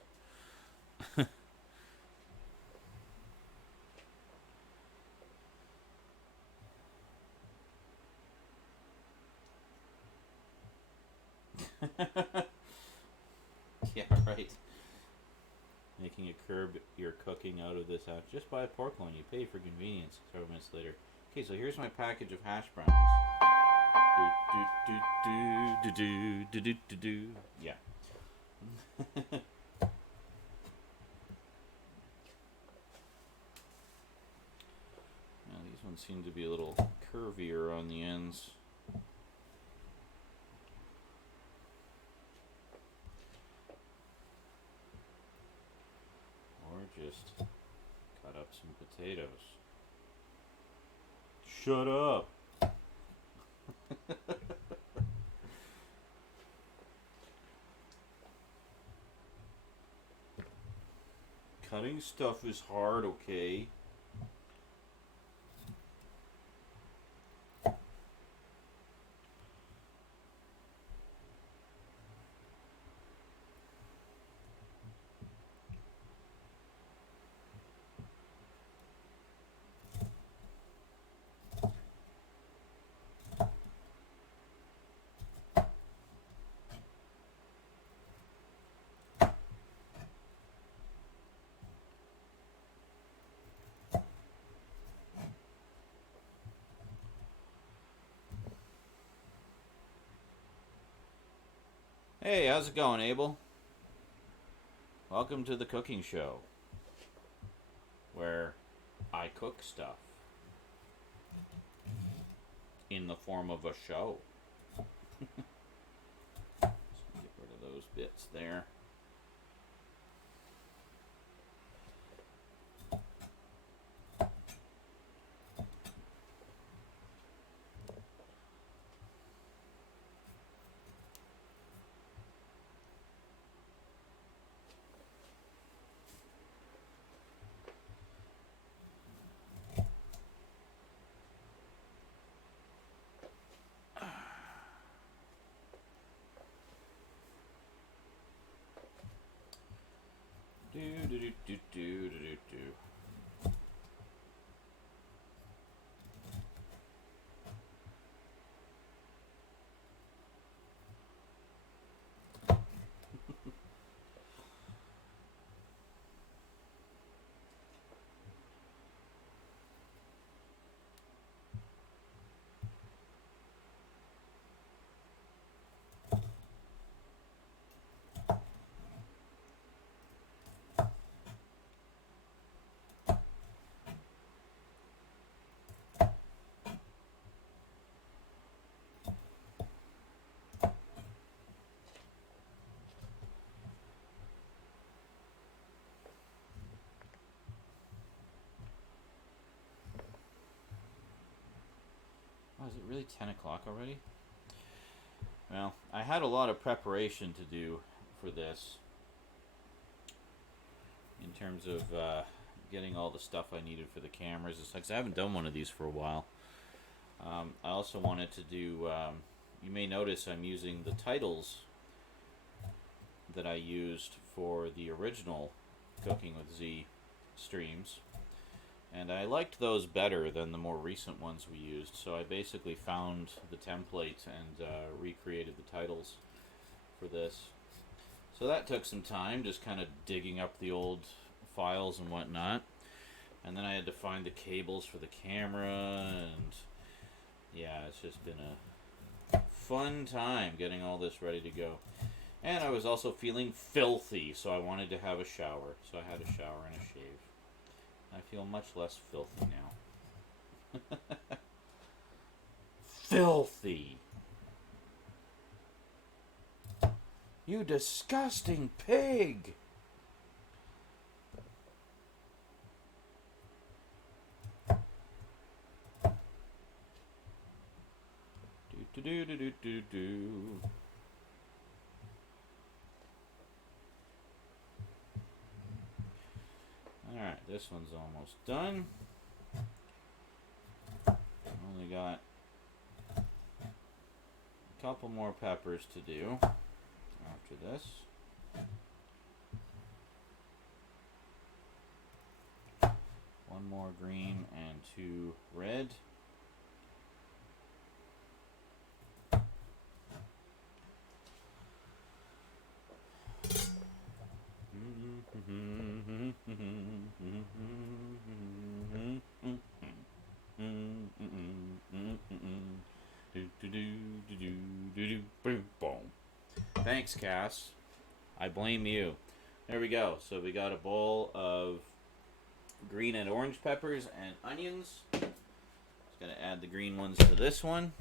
Yeah, right. Making a curb your cooking out of this out. Just buy a pork loin. You pay for convenience. Several minutes later. Okay, so here's my package of hash browns. Yeah. Now, these ones seem to be a little curvier on the ends. Just cut up some potatoes. Shut up. Cutting stuff is hard, okay? Hey, how's it going, Abel? Welcome to the cooking show, where I cook stuff in the form of a show. Just get rid of those bits there. Do. is it really 10 o'clock already? Well, I had a lot of preparation to do for this in terms of getting all the stuff I needed for the cameras. It's like, I haven't done one of these for a while. I also wanted to do, you may notice I'm using the titles that I used for the original Cooking with Z streams. And I liked those better than the more recent ones we used, so I basically found the template and recreated the titles for this. So that took some time, just kind of digging up the old files and whatnot. And then I had to find the cables for the camera, and yeah, it's just been a fun time getting all this ready to go. And I was also feeling filthy, so I wanted to have a shower. So I had a shower and a shave. I feel much less filthy now. Filthy! You disgusting pig! Do do do do do do. Alright, this one's almost done. Only got a couple more peppers to do after this. One more green and 2 red. Thanks, Cass. I blame you. There we go. So we got a bowl of green and orange peppers and onions. Just gonna add the green ones to this one.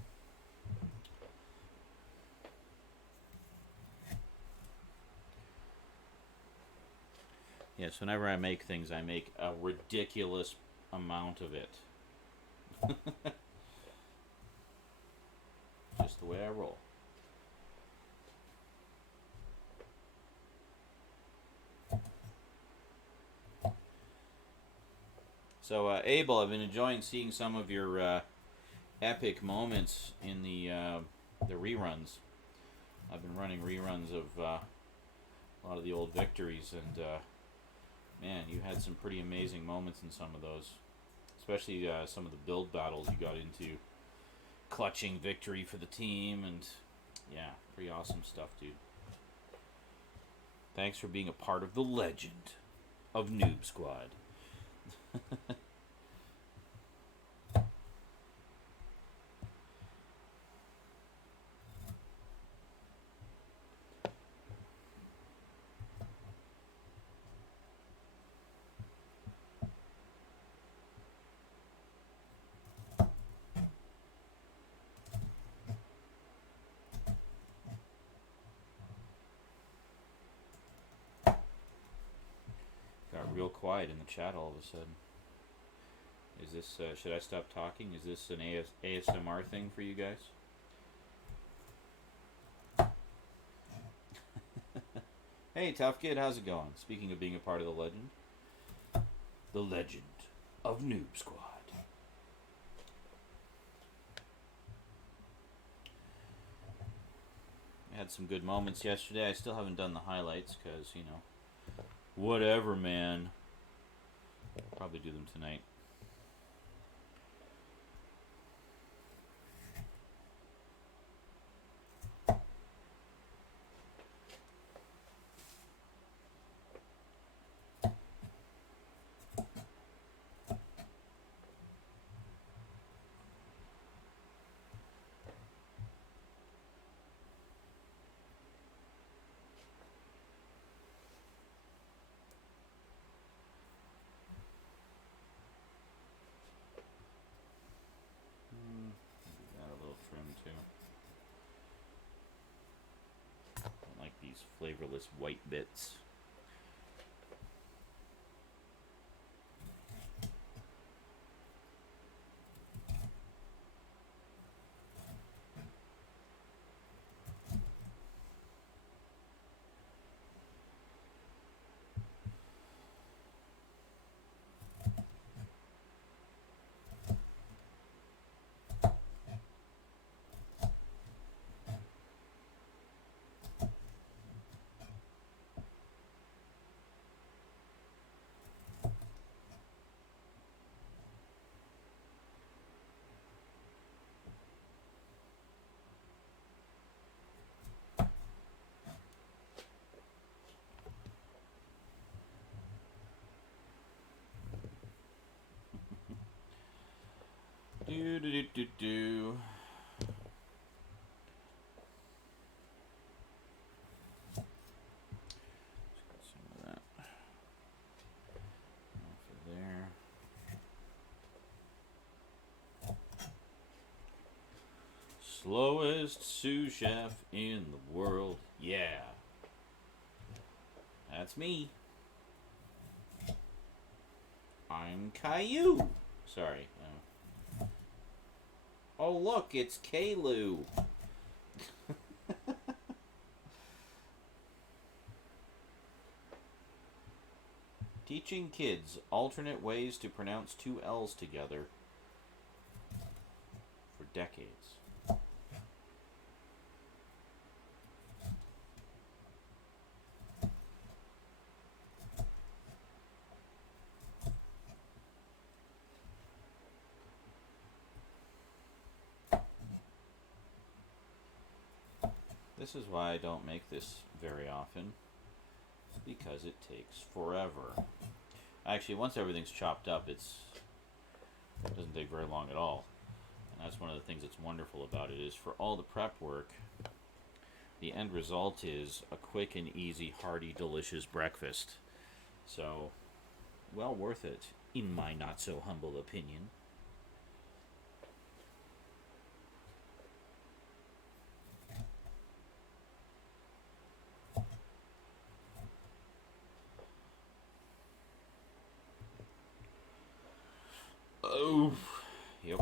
Yes, whenever I make things, I make a ridiculous amount of it. Just the way I roll. So, Abel, I've been enjoying seeing some of your epic moments in the reruns. I've been running reruns of a lot of the old victories, and man, you had some pretty amazing moments in some of those. Especially some of the build battles you got into. Clutching victory for the team, and yeah, pretty awesome stuff, dude. Thanks for being a part of the legend of Noob Squad. Got real quiet in the chat all of a sudden. Is this, should I stop talking? Is this an ASMR thing for you guys? Hey, Tough Kid, how's it going? Speaking of being a part of the legend of Noob Squad. I had some good moments yesterday. I still haven't done the highlights because, you know, whatever, man. I'll probably do them tonight. Flavorless white bits. Do. Some of that off of there. Slowest sous chef in the world. Yeah. That's me. I'm Caillou. Sorry. Oh, look, it's Kalu. Teaching kids alternate ways to pronounce two L's together for decades. This is why I don't make this very often, because it takes forever. Actually, once everything's chopped up, it doesn't take very long at all. And that's one of the things that's wonderful about it, is for all the prep work, the end result is a quick and easy, hearty, delicious breakfast. So, well worth it, in my not so humble opinion. Oh, yep.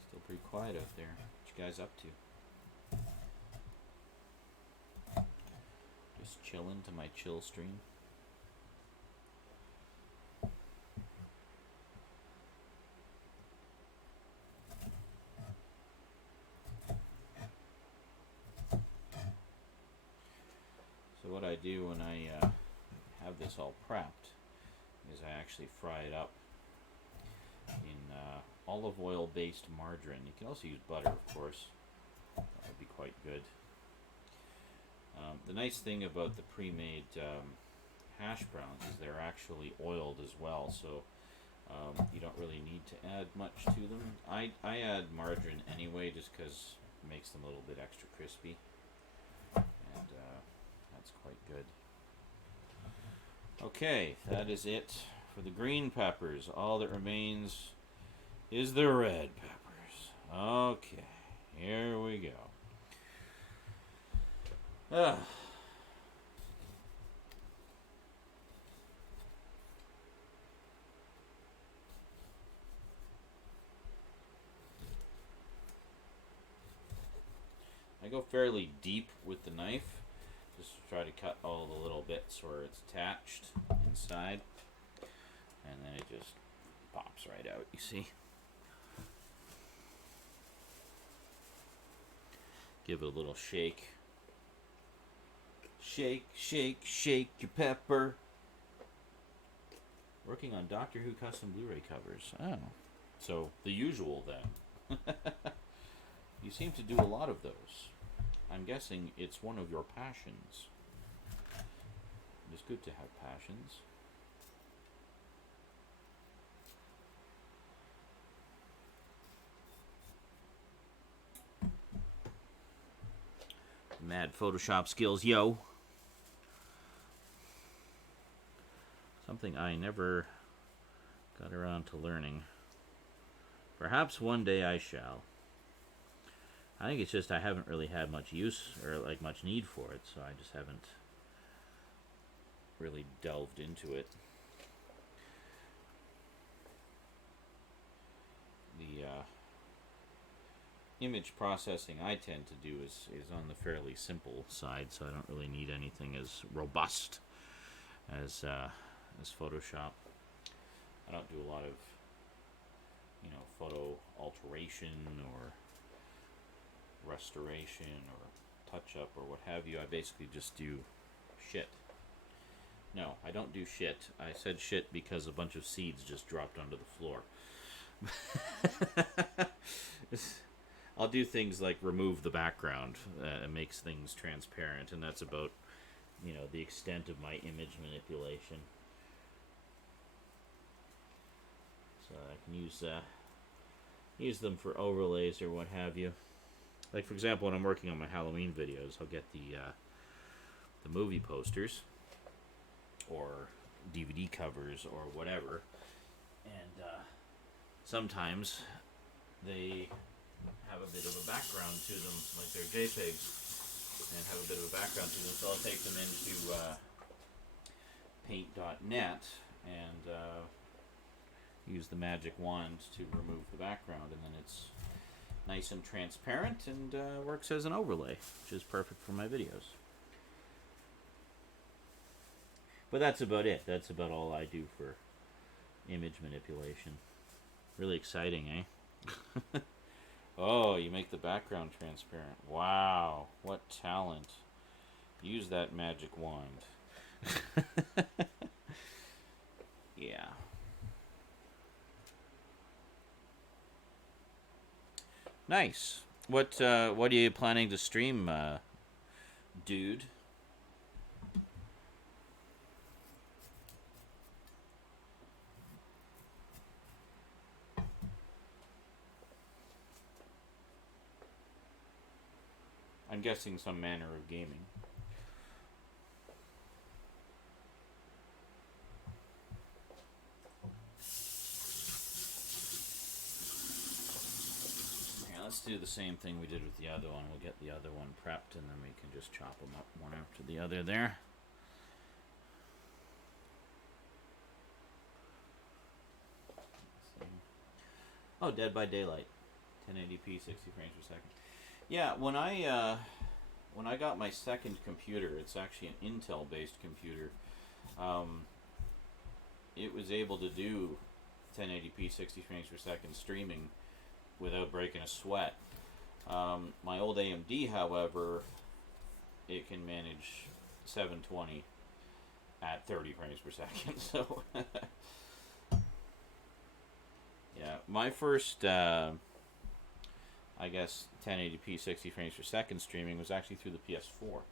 Still pretty quiet out there. What you guys up to? Just chilling to my chill stream. So what I do when I have this all prepped is I actually fry it up in olive oil based margarine. You can also use butter, of course. That would be quite good. The nice thing about the pre-made hash browns is they're actually oiled as well, so you don't really need to add much to them. I add margarine anyway, just because it makes them a little bit extra crispy, and that's quite good. Okay, that is it for the green peppers. All that remains is the red peppers. Okay, here we go. I go fairly deep with the knife. Just try to cut all the little bits where it's attached inside. And then it just pops right out, you see. Give it a little shake. Shake, shake, shake your pepper. Working on Doctor Who custom Blu-ray covers. Oh. So, the usual then. You seem to do a lot of those. I'm guessing it's one of your passions. It's good to have passions. Mad Photoshop skills, yo. Something I never got around to learning. Perhaps one day I shall. I think it's just I haven't really had much use or like much need for it, so I just haven't really delved into it. The image processing I tend to do is on the fairly simple side, so I don't really need anything as robust as Photoshop. I don't do a lot of, photo alteration or restoration or touch up or what have you. I basically just do shit. No, I don't do shit. I said shit because a bunch of seeds just dropped onto the floor. I'll do things like remove the background. It makes things transparent, and that's about, the extent of my image manipulation. So I can use them for overlays or what have you. Like, for example, when I'm working on my Halloween videos, I'll get the movie posters or DVD covers or whatever, and sometimes they have a bit of a background to them, like they're JPEGs, and have a bit of a background to them. So I'll take them into paint.net and use the magic wand to remove the background, and then it's nice and transparent and works as an overlay, which is perfect for my videos. But that's about it. That's about all I do for image manipulation. Really exciting, eh? Oh, you make the background transparent. Wow, what talent. Use that magic wand. Yeah. Nice. What are you planning to stream, dude? I'm guessing some manner of gaming. Yeah, let's do the same thing we did with the other one. We'll get the other one prepped, and then we can just chop them up one after the other there. Oh, Dead by Daylight, 1080p, 60 frames per second. Yeah, when I got my second computer, it's actually an Intel-based computer. It was able to do 1080p, 60 frames per second streaming without breaking a sweat. My old AMD, however, it can manage 720 at 30 frames per second. So, yeah, my first, I guess, 1080p 60 frames per second streaming was actually through the PS4,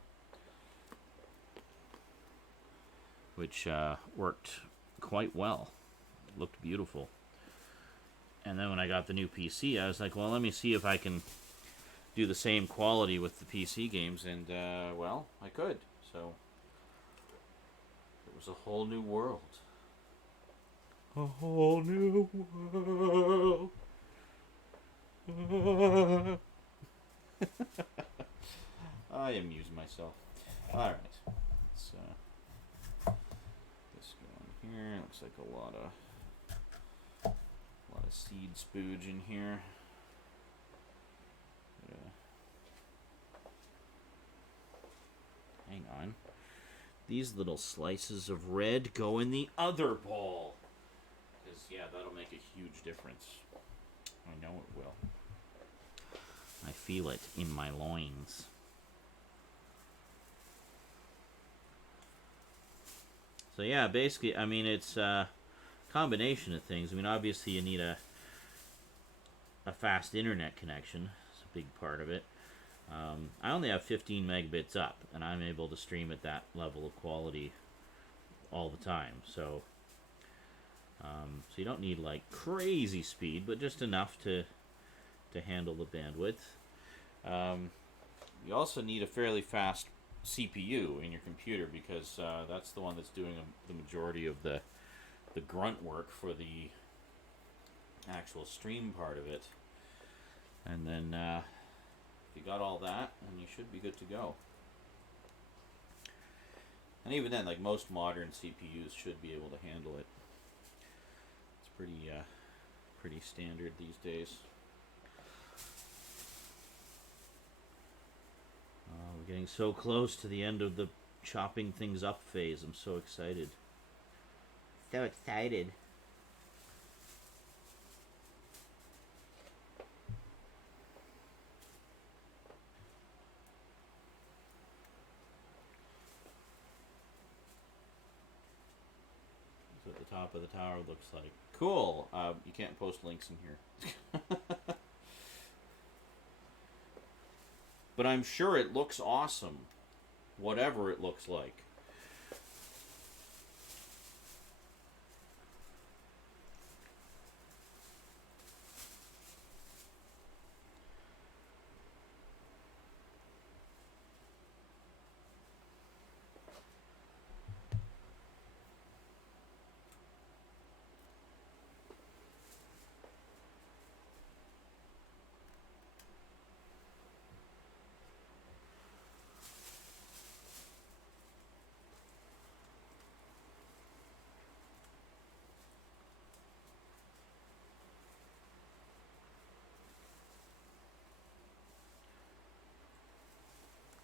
which worked quite well. Looked beautiful. And then when I got the new PC, I was like, well, let me see if I can do the same quality with the PC games, and, well, I could. So, it was a whole new world. A whole new world. I amuse myself. Alright. Let's this go in here. Looks like a lot of seed spooge in here. Hang on. These little slices of red go in the other bowl. Because, yeah, that'll make a huge difference. I know it will. I feel it in my loins. So, yeah, basically, I mean, it's a combination of things. I mean, obviously, you need a fast internet connection. It's a big part of it. I only have 15 megabits up, and I'm able to stream at that level of quality all the time. So you don't need like crazy speed, but just enough to handle the bandwidth. You also need a fairly fast CPU in your computer, because that's the one that's doing the majority of the grunt work for the actual stream part of it. And then if you got all that, then you should be good to go. And even then, like most modern CPUs should be able to handle it. It's pretty standard these days. We're getting so close to the end of the chopping things up phase. I'm so excited. So excited. That's what the top of the tower looks like. Cool. You can't post links in here. but I'm sure it looks awesome, whatever it looks like.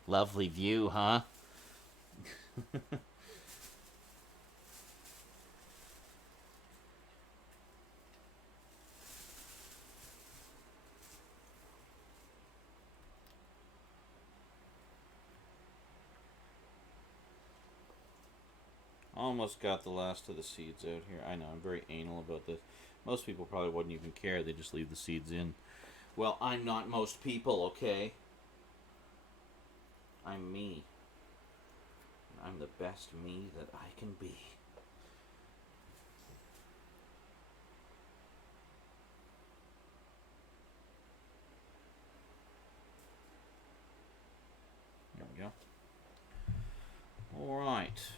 Lovely view, huh? Almost got the last of the seeds out here. I know, I'm very anal about this. Most people probably wouldn't even care. They just leave the seeds in. Well, I'm not most people, okay? I'm me. I'm the best me that I can be. There we go. Alright.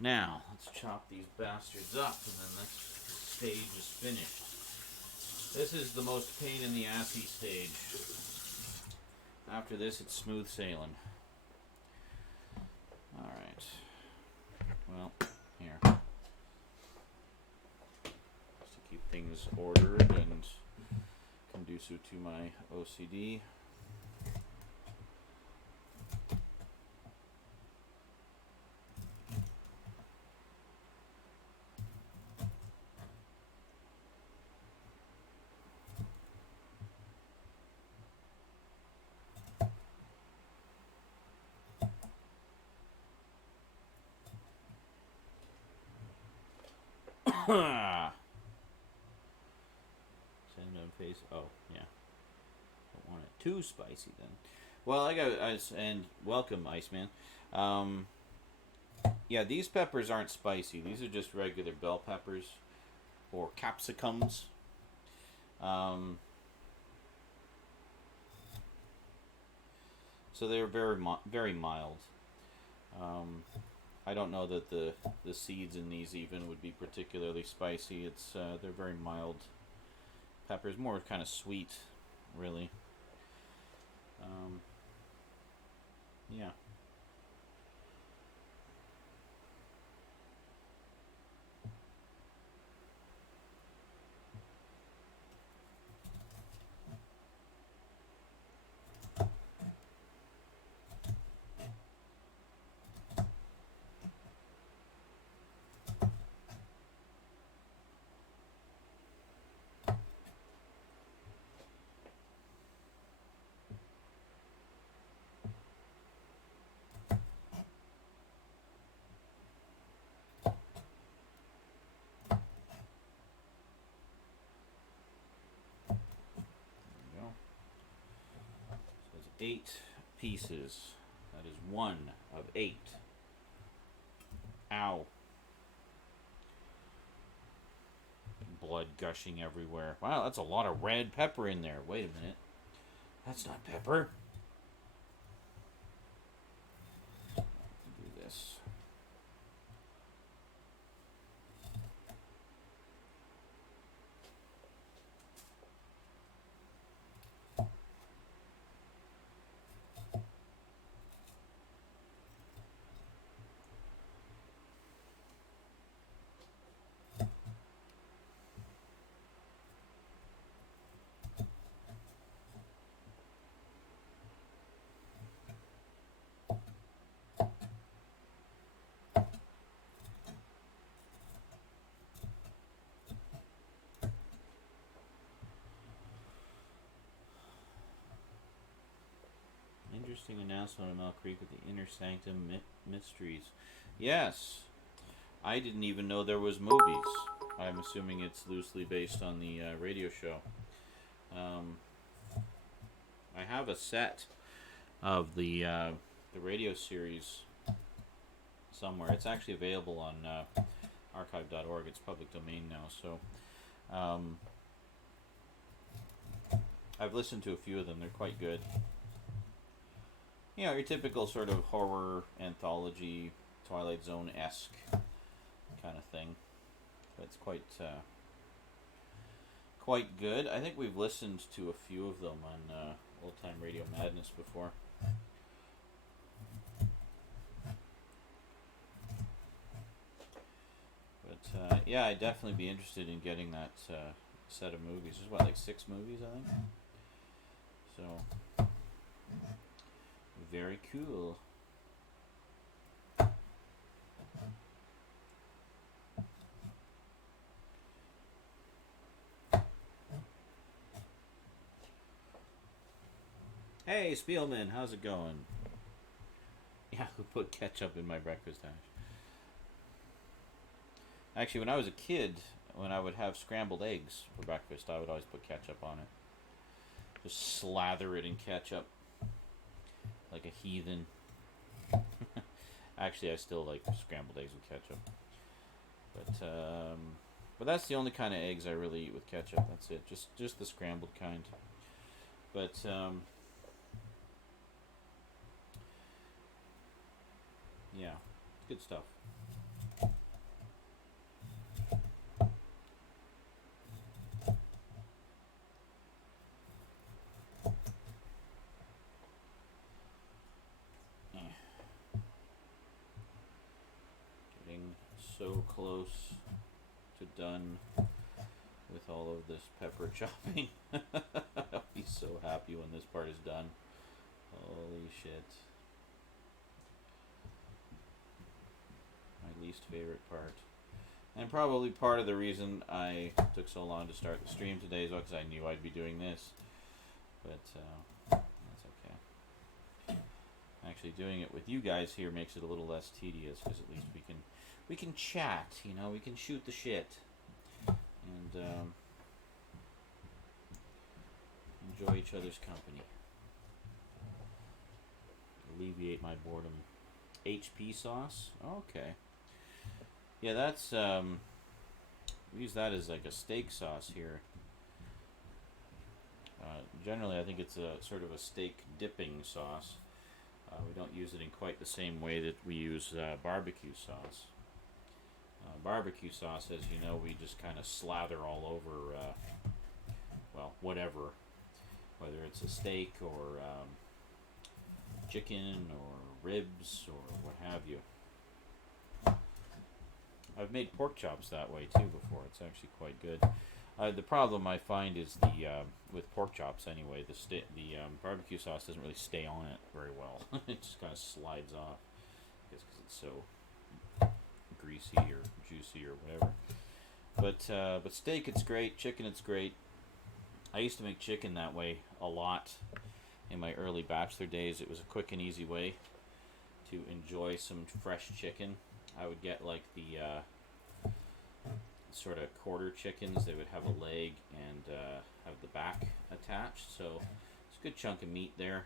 Now, let's chop these bastards up, and then this stage is finished. This is the most pain in the assy stage. After this, it's smooth sailing. Alright. Well, here. Just to keep things ordered and conducive to my OCD. Send them face. Oh, yeah. Don't want it too spicy then. Well, and welcome, Iceman. Yeah, these peppers aren't spicy. These are just regular bell peppers or capsicums. So they're very mild. I don't know that the seeds in these even would be particularly spicy. It's they're very mild peppers, more kind of sweet, really. Yeah. There we go. So it's 8 pieces. That is 1 of 8. Ow. Blood gushing everywhere. Wow, that's a lot of red pepper in there. Wait a minute. That's not pepper. Do this. Interesting announcement of Mel Creek with the Inner Sanctum Mysteries. Yes. I didn't even know there was movies. I'm assuming it's loosely based on the radio show. I have a set of the radio series somewhere. It's actually available on archive.org. It's public domain now, so I've listened to a few of them. They're quite good. You know, your typical sort of horror anthology, Twilight Zone-esque kind of thing. But it's quite good. I think we've listened to a few of them on Old Time Radio Madness before. But yeah, I'd definitely be interested in getting that set of movies. There's what, like 6 movies, I think? So, very cool. Hey, Spielman, how's it going? Yeah, who put ketchup in my breakfast hash? Actually, when I was a kid, when I would have scrambled eggs for breakfast, I would always put ketchup on it. Just slather it in ketchup. Like a heathen. Actually, I still like scrambled eggs with ketchup. But that's the only kind of eggs I really eat with ketchup. That's it. Just the scrambled kind. But yeah, good stuff. Getting so close to done with all of this pepper chopping. I'll be so happy when this part is done. Holy shit. My least favorite part. And probably part of the reason I took so long to start the stream today is because I knew I'd be doing this. But that's okay. Actually doing it with you guys here makes it a little less tedious, because at least we can chat, you know, we can shoot the shit. And enjoy each other's company. Alleviate my boredom. HP sauce? Okay. Yeah, that's we use that as like a steak sauce here. Generally, I think it's a sort of a steak dipping sauce. We don't use it in quite the same way that we use barbecue sauce. Barbecue sauce, as you know, we just kind of slather all over, well, whatever. Whether it's a steak or chicken or ribs or what have you. I've made pork chops that way too before. It's actually quite good. The problem I find is with pork chops anyway, the barbecue sauce doesn't really stay on it very well. It just kind of slides off, I guess because it's so greasy or juicy or whatever. But steak, it's great. Chicken, it's great. I used to make chicken that way a lot in my early bachelor days. It was a quick and easy way to enjoy some fresh chicken. I would get like the sort of quarter chickens. They would have a leg and have the back attached, so it's a good chunk of meat there.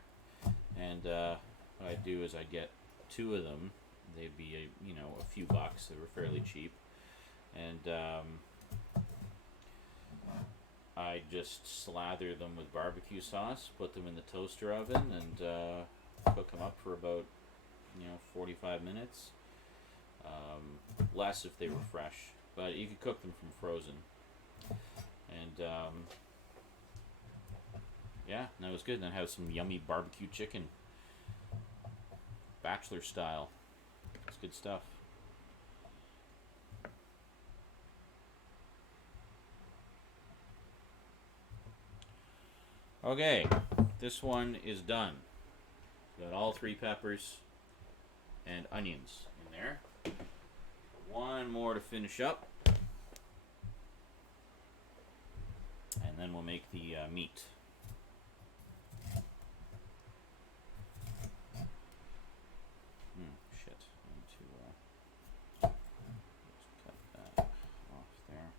And what I'd do is I'd get 2 of them. They'd be a few bucks. They were fairly cheap, and I just slather them with barbecue sauce, put them in the toaster oven, and cook them up for about 45 minutes. Less if they were fresh, but you could cook them from frozen. And yeah, that was good. And then have some yummy barbecue chicken, bachelor style. It's good stuff. Okay, this one is done. Got all 3 peppers and onions in there. One more to finish up, and then we'll make the meat. Shit. I need to just cut that off there.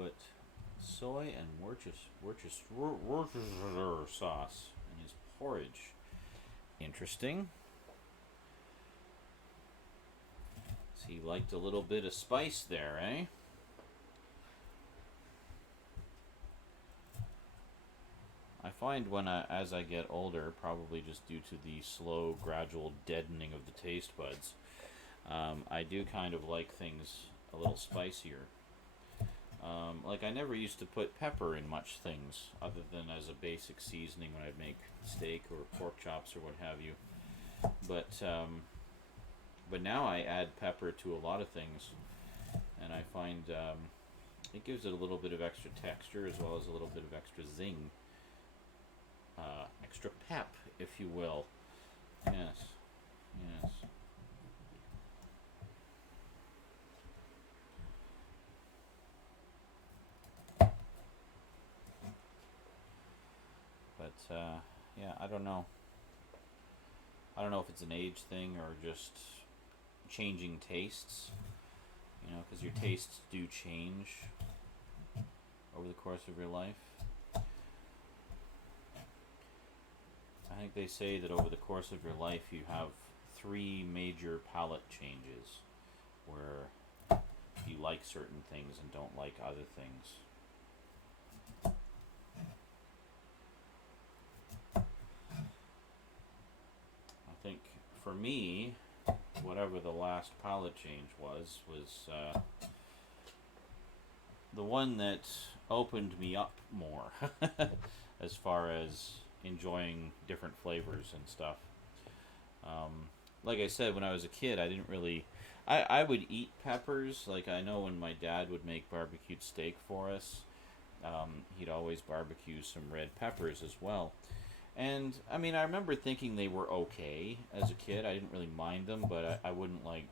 put soy and Worcestershire sauce in his porridge. Interesting. So he liked a little bit of spice there, eh? I find as I get older, probably just due to the slow, gradual deadening of the taste buds, I do kind of like things a little spicier. Like I never used to put pepper in much things other than as a basic seasoning when I'd make steak or pork chops or what have you. But now I add pepper to a lot of things, and I find it gives it a little bit of extra texture as well as a little bit of extra zing, extra pep, if you will. Yes, yes. But yeah, I don't know. I don't know if it's an age thing or just changing tastes. You know, because your tastes do change over the course of your life. I think they say that over the course of your life you have 3 major palate changes where you like certain things and don't like other things. I think for me, whatever the last palate change was the one that opened me up more as far as enjoying different flavors and stuff. Like I said, when I was a kid, I didn't really. I would eat peppers. Like I know when my dad would make barbecued steak for us, he'd always barbecue some red peppers as well. And I mean, I remember thinking they were okay as a kid. I didn't really mind them, but I wouldn't like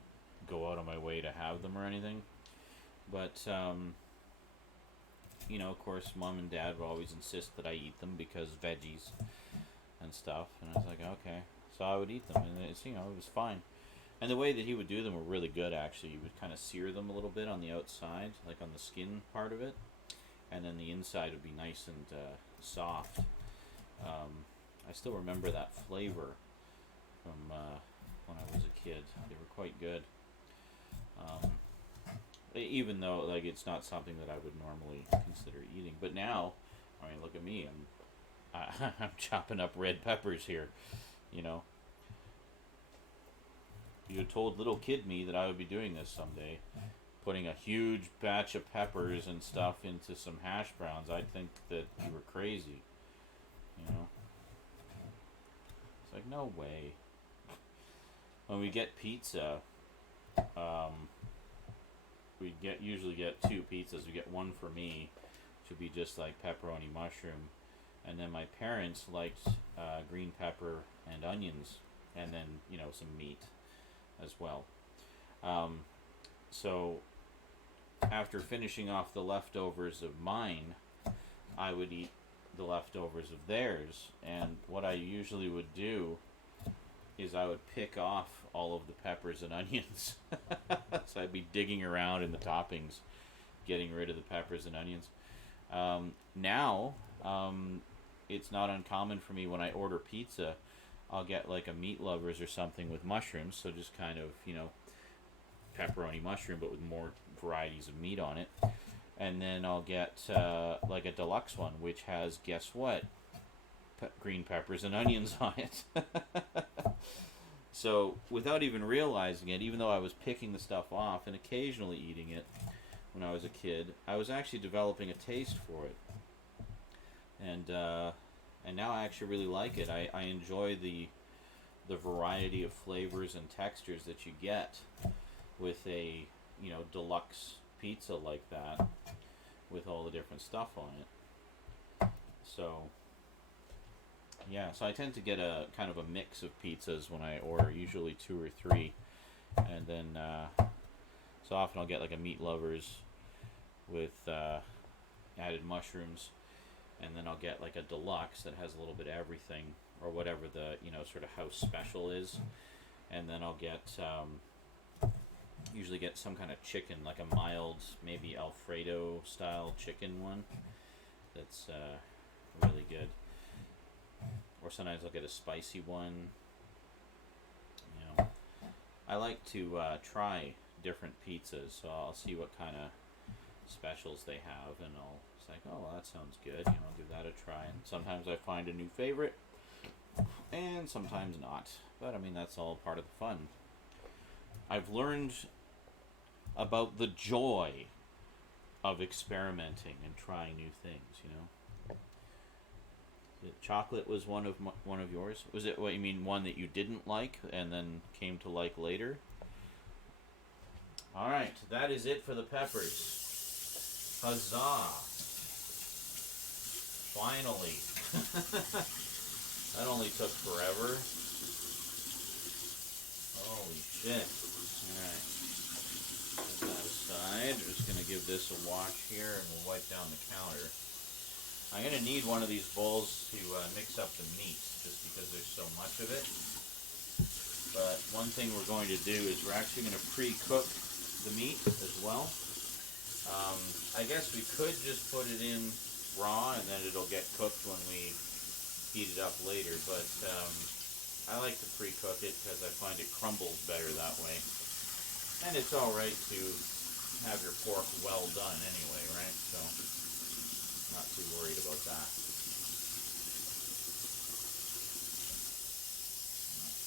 go out of my way to have them or anything. But you know, of course, mom and dad would always insist that I eat them because veggies and stuff. And I was like, okay, so I would eat them, and it's, you know, it was fine. And the way that he would do them were really good. Actually, he would kind of sear them a little bit on the outside, like on the skin part of it, and then the inside would be nice and soft. I still remember that flavor from when I was a kid. They were quite good. Even though like it's not something that I would normally consider eating. But now, I mean, look at me. I'm chopping up red peppers here. You know, you had told little kid me that I would be doing this someday, putting a huge batch of peppers and stuff into some hash browns. I'd think that you were crazy. You know, it's like no way. When we get pizza, we usually get 2 pizzas. We get one for me, which would be just like pepperoni mushroom, and then my parents liked green pepper and onions, and then you know some meat as well. So after finishing off the leftovers of mine, I would eat the leftovers of theirs, and what I usually would do is I would pick off all of the peppers and onions. So I'd be digging around in the toppings, getting rid of the peppers and onions. Now, it's not uncommon for me when I order pizza, I'll get like a meat lovers or something with mushrooms, so just kind of, you know, pepperoni mushroom, but with more varieties of meat on it. And then I'll get like a deluxe one, which has, guess what? Green peppers and onions on it. So without even realizing it, even though I was picking the stuff off and occasionally eating it when I was a kid, I was actually developing a taste for it. And now I actually really like it. I enjoy the variety of flavors and textures that you get with a, you know, deluxe pizza like that with all the different stuff on it. So yeah, so I tend to get a kind of a mix of pizzas when I order, usually 2 or 3, and then so often I'll get like a meat lovers with added mushrooms, and then I'll get like a deluxe that has a little bit of everything, or whatever the, you know, sort of house special is, and then I'll get Usually get some kind of chicken, like a mild, maybe Alfredo style chicken one. That's really good. Or sometimes I'll get a spicy one. You know, I like to try different pizzas, so I'll see what kind of specials they have, and I'll it's like, oh, well, that sounds good. You know, give that a try. And sometimes I find a new favorite, and sometimes not. But I mean, that's all part of the fun. I've learned about the joy of experimenting and trying new things. You know, chocolate was one of yours. Was it what you mean? One that you didn't like and then came to like later? All right, that is it for the peppers. Huzzah! Finally. That only took forever. Holy shit. Alright. Put that aside. I'm just going to give this a wash here and we'll wipe down the counter. I'm going to need one of these bowls to mix up the meat just because there's so much of it. But one thing we're going to do is we're actually going to pre-cook the meat as well. I guess we could just put it in raw and then it'll get cooked when we heat it up later, but I like to pre-cook it because I find it crumbles better that way. And it's alright to have your pork well done anyway, right? So, not too worried about that.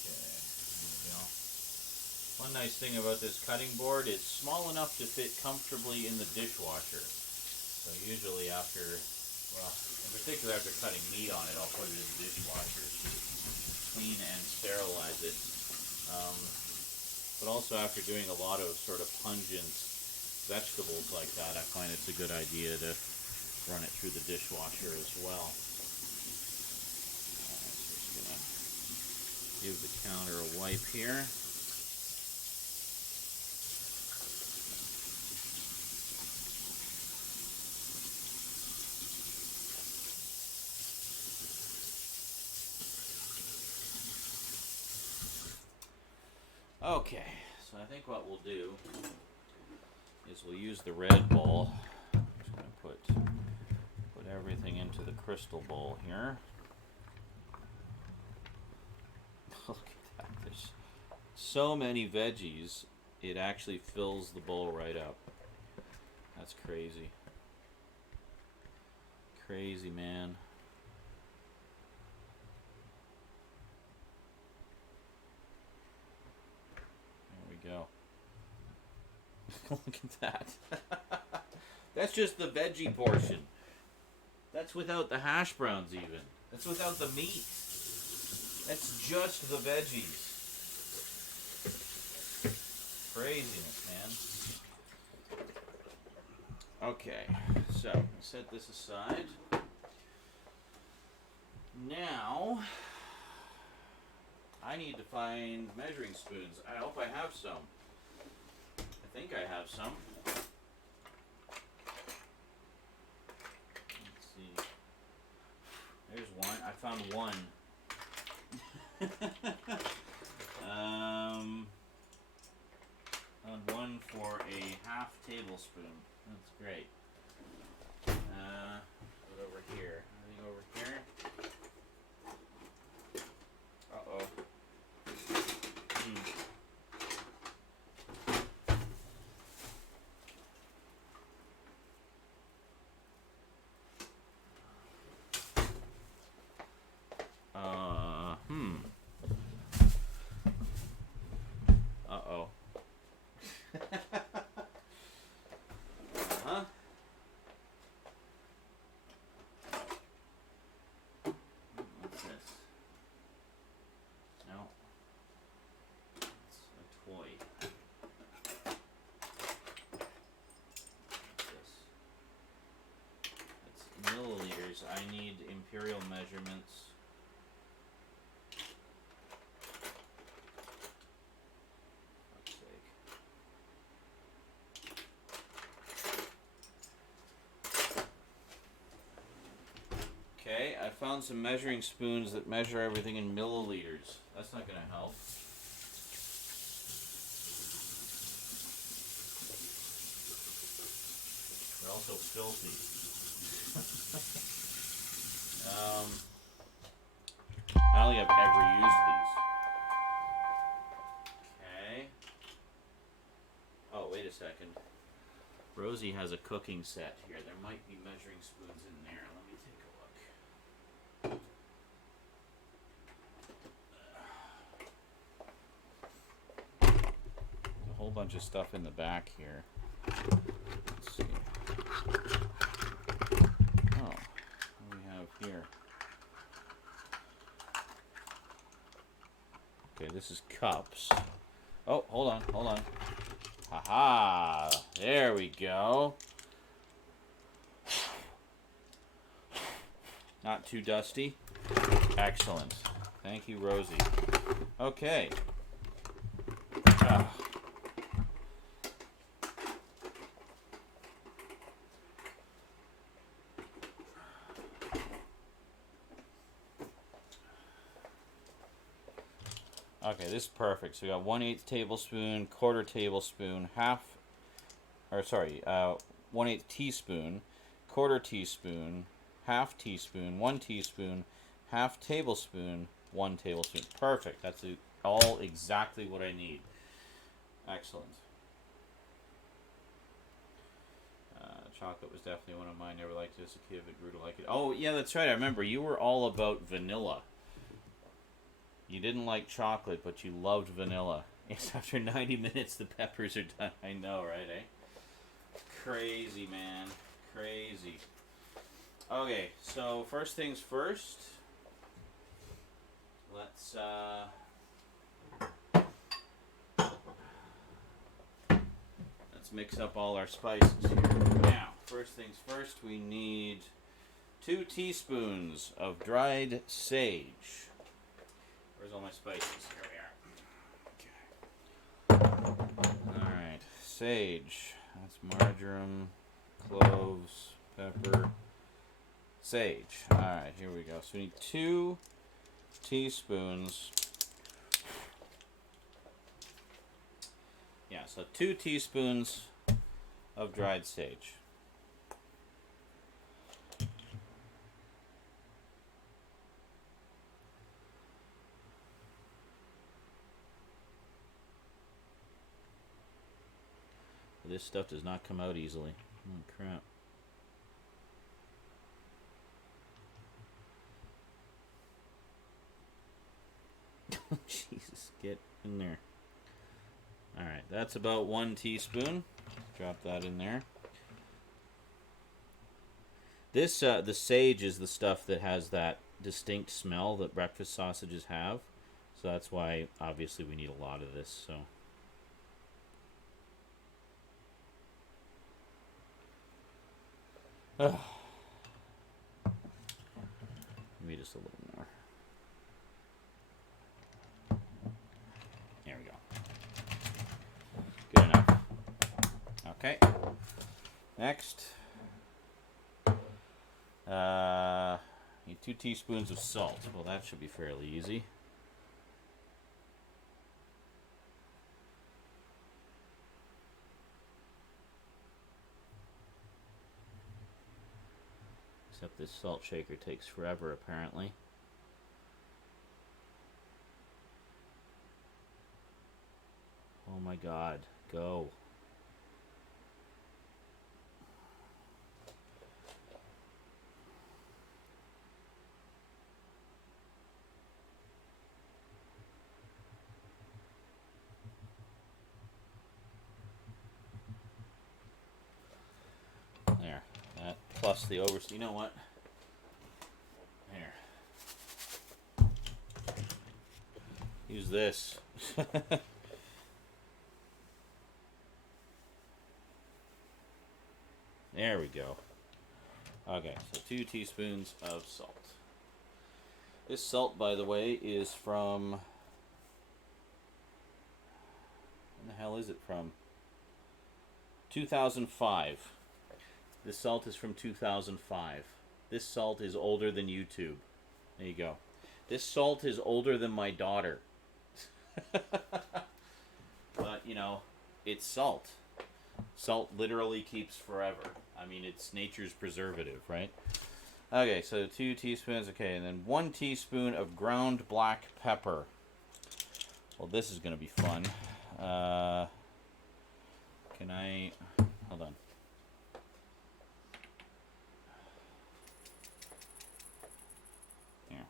Okay, there we go. One nice thing about this cutting board, it's small enough to fit comfortably in the dishwasher. So usually after, well, in particular after cutting meat on it, I'll put it in the dishwasher to clean and sterilize it. But also after doing a lot of sort of pungent vegetables like that, I find it's a good idea to run it through the dishwasher as well. Alright, so just gonna give the counter a wipe here. Okay, so I think what we'll do is we'll use the red bowl. I'm just going to put everything into the crystal bowl here. Look at that. There's so many veggies, it actually fills the bowl right up. That's crazy. Crazy, man. Go. Look at that. That's just the veggie portion. That's without the hash browns even. That's without the meat. That's just the veggies. Craziness, man. Okay, so set this aside. Now I need to find measuring spoons. I hope I have some. I think I have some. Let's see. There's one. I found one. Found one for a half tablespoon. That's great. Put over here. Anything over here? Uh-oh. Uh-oh. Uh-huh. What's this? No. It's a toy. What's this? It's milliliters. I need imperial measurements. Okay, I found some measuring spoons that measure everything in milliliters. That's not going to help. also filthy. I don't think I've ever used these. Okay. Oh, wait a second. Rosie has a cooking set here. There might be measuring spoons in there. Let me take a look. There's a whole bunch of stuff in the back here. Let's see. Oh, what do we have here? Okay, this is cups. Oh, hold on. Haha, there we go. Not too dusty. Excellent. Thank you, Rosie. Okay. Okay, this is perfect. So we got 1/8 tablespoon, 1/4 tablespoon, 1/8 teaspoon, 1/4 teaspoon, 1/2 teaspoon, 1 teaspoon, 1/2 tablespoon, 1 tablespoon. Perfect. That's all exactly what I need. Excellent. Chocolate was definitely one of mine. Never liked it as a kid, but grew to like it. Oh, yeah, that's right. I remember. You were all about vanilla. You didn't like chocolate, but you loved vanilla. Yes, after 90 minutes, the peppers are done. I know, right, eh? Crazy, man. Crazy. Okay, so first things first. Let's mix up all our spices here. Now, first things first, we need 2 teaspoons of dried sage. Where's all my spices? Here we are. Okay. Alright, sage. That's marjoram, cloves, pepper, sage. Alright, here we go. So we need 2 teaspoons. Yeah, so 2 teaspoons of dried sage. This stuff does not come out easily. Oh, crap. Jesus, get in there. Alright, that's about 1 teaspoon. Drop that in there. This, the sage is the stuff that has that distinct smell that breakfast sausages have. So that's why, obviously, we need a lot of this, so... Maybe just a little more. There we go. Good enough. Okay. Next. Need 2 teaspoons of salt. Well, that should be fairly easy. Except this salt shaker takes forever, apparently. Oh my god, go. There, that plus the you know what? There. Use this. There we go. Okay, so 2 teaspoons of salt. This salt, by the way, is from... When the hell is it from? 2005. This salt is from 2005. This salt is older than YouTube. There you go. This salt is older than my daughter. But, you know, it's salt. Salt literally keeps forever. I mean, it's nature's preservative, right? Okay, so 2 teaspoons. Okay, and then 1 teaspoon of ground black pepper. Well, this is going to be fun. Can I... Hold on. There.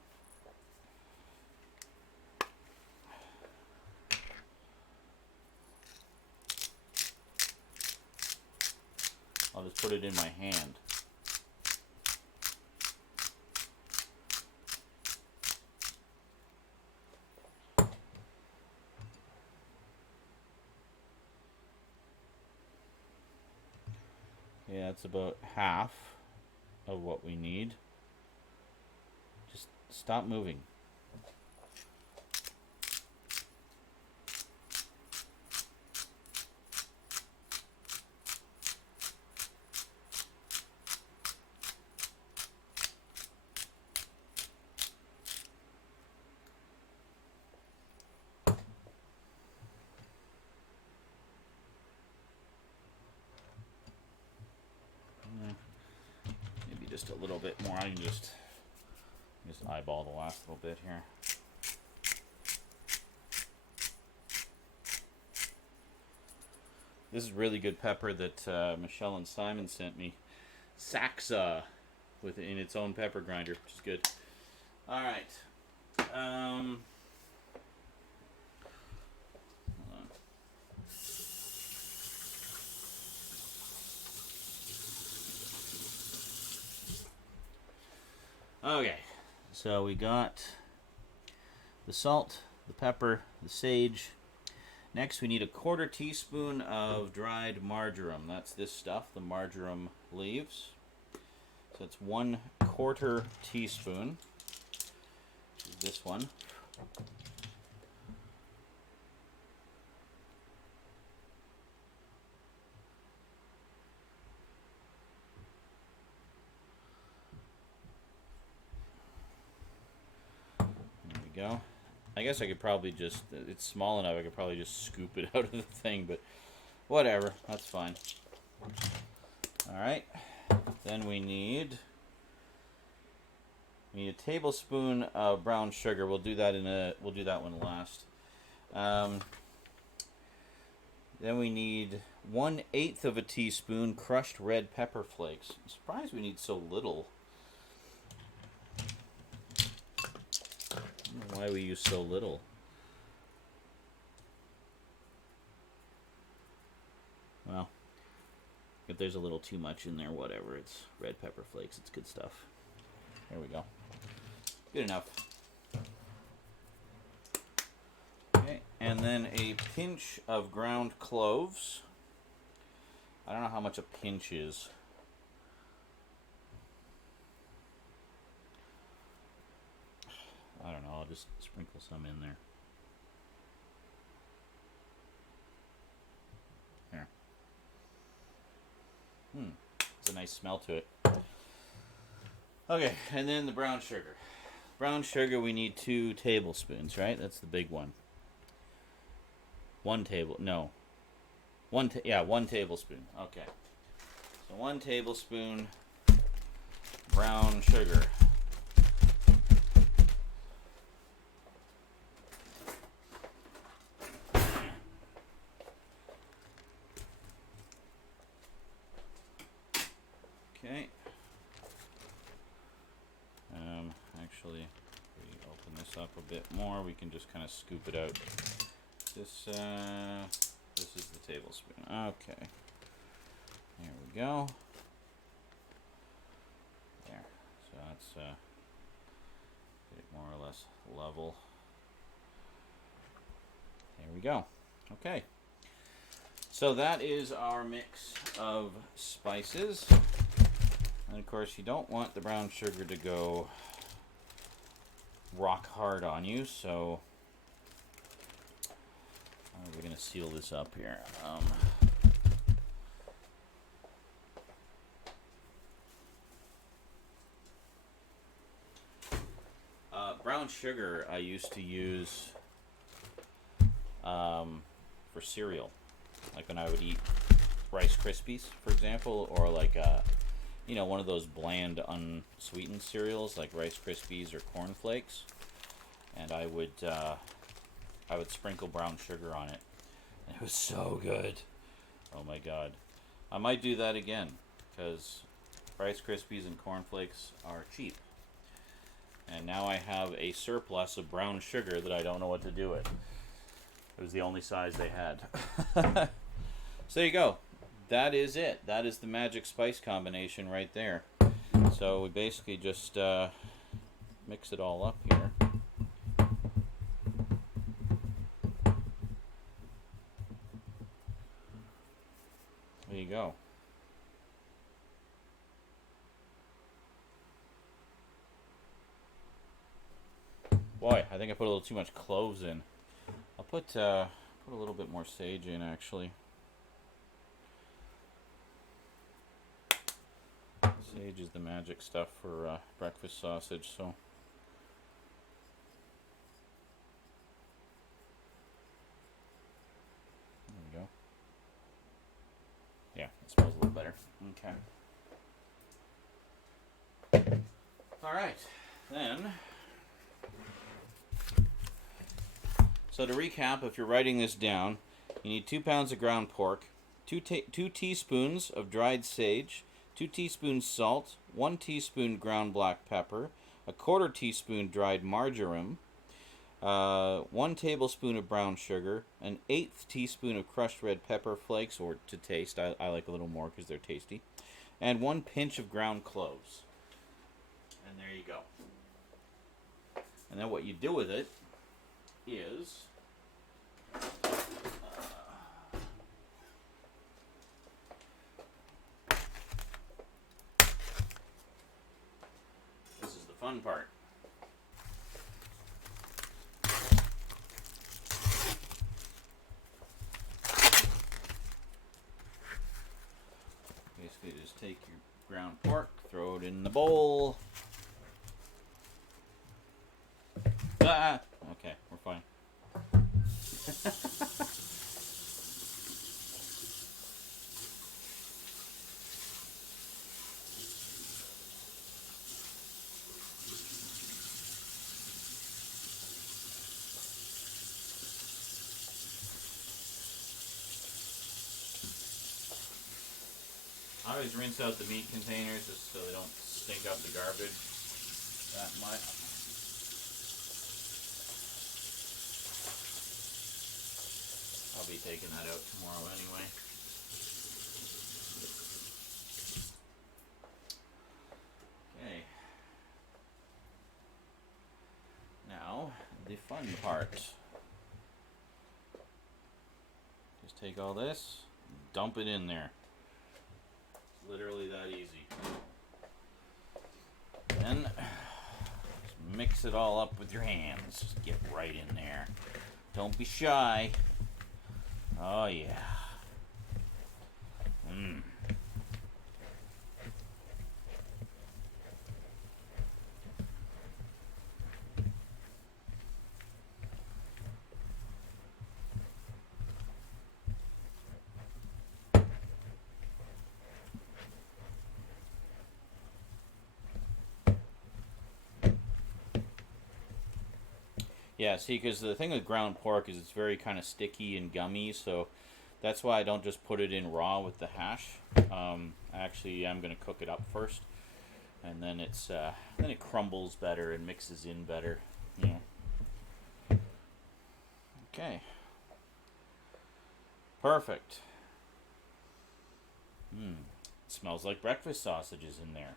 I'll just put it in my hand. Yeah, that's about half of what we need. Just stop moving. Maybe just a little bit more. I can just eyeball the last little bit here. This is really good pepper that Michelle and Simon sent me. Saxa, in its own pepper grinder, which is good. All right. Hold on. Okay, so we got the salt, the pepper, the sage. Next, we need a 1/4 teaspoon of dried marjoram. That's this stuff, the marjoram leaves. So it's 1/4 teaspoon. This one. There we go. I guess I could probably just, it's small enough, I could probably just scoop it out of the thing, but whatever, that's fine. Alright, then we need a tablespoon of brown sugar. We'll do that one last. Then we need 1/8 of a teaspoon crushed red pepper flakes. I'm surprised we need so little. I don't know why we use so little. Well, if there's a little too much in there, whatever. It's red pepper flakes. It's good stuff. There we go. Good enough. Okay, and then a pinch of ground cloves. I don't know how much a pinch is. I don't know, I'll just sprinkle some in there. There. It's a nice smell to it. Okay, and then the brown sugar. Brown sugar, we need 2 tablespoons, right? That's the big one. 1 tablespoon. Okay. So 1 tablespoon brown sugar. Okay. Actually, if we open this up a bit more, we can just kind of scoop it out. This is the tablespoon. Okay. There we go. There. So that's get it more or less level. There we go. Okay. So that is our mix of spices. And of course, you don't want the brown sugar to go rock hard on you, so we're going to seal this up here. Brown sugar I used to use for cereal, like when I would eat Rice Krispies, for example, or like you know, one of those bland unsweetened cereals like Rice Krispies or Corn Flakes, and I would sprinkle brown sugar on it. And it was so good. Oh my god. I might do that again because Rice Krispies and Corn Flakes are cheap. And now I have a surplus of brown sugar that I don't know what to do with. It was the only size they had. So there you go. That is it. That is the magic spice combination right there. So we basically just mix it all up here. There you go. Boy, I think I put a little too much cloves in. I'll put a little bit more sage in, actually. Sage is the magic stuff for breakfast sausage, so. There we go. Yeah, it smells a little better. Okay. Alright, then. So to recap, if you're writing this down, you need 2 pounds of ground pork, 2 teaspoons of dried sage, 2 teaspoons salt, 1 teaspoon ground black pepper, a 1/4 teaspoon dried marjoram, 1 tablespoon of brown sugar, an 1/8 teaspoon of crushed red pepper flakes, or to taste. I like a little more because they're tasty, and 1 pinch of ground cloves. And there you go. And then what you do with it is this is the fun part. Basically just take your ground pork, throw it in the bowl. Okay, we're fine. I always rinse out the meat containers just so they don't stink up the garbage that much. I'll be taking that out tomorrow anyway. Okay. Now, the fun part. Just take all this, dump it in there. It's literally that easy. Then, just mix it all up with your hands. Just get right in there. Don't be shy. Oh yeah. Yeah, see, because the thing with ground pork is it's very kind of sticky and gummy, so that's why I don't just put it in raw with the hash. Actually, I'm going to cook it up first, and then then it crumbles better and mixes in better. You know. Okay. Perfect. It smells like breakfast sausages in there.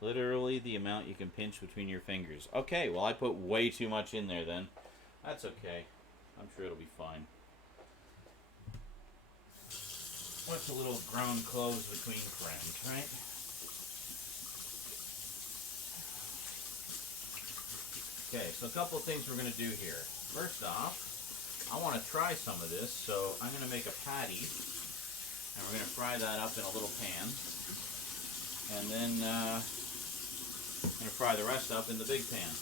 Literally the amount you can pinch between your fingers. Okay, well I put way too much in there then. That's okay. I'm sure it'll be fine. What's a little ground cloves between friends, right? Okay, so a couple of things we're going to do here. First off, I want to try some of this, so I'm going to make a patty, and we're going to fry that up in a little pan, and then I'm going to fry the rest up in the big pan.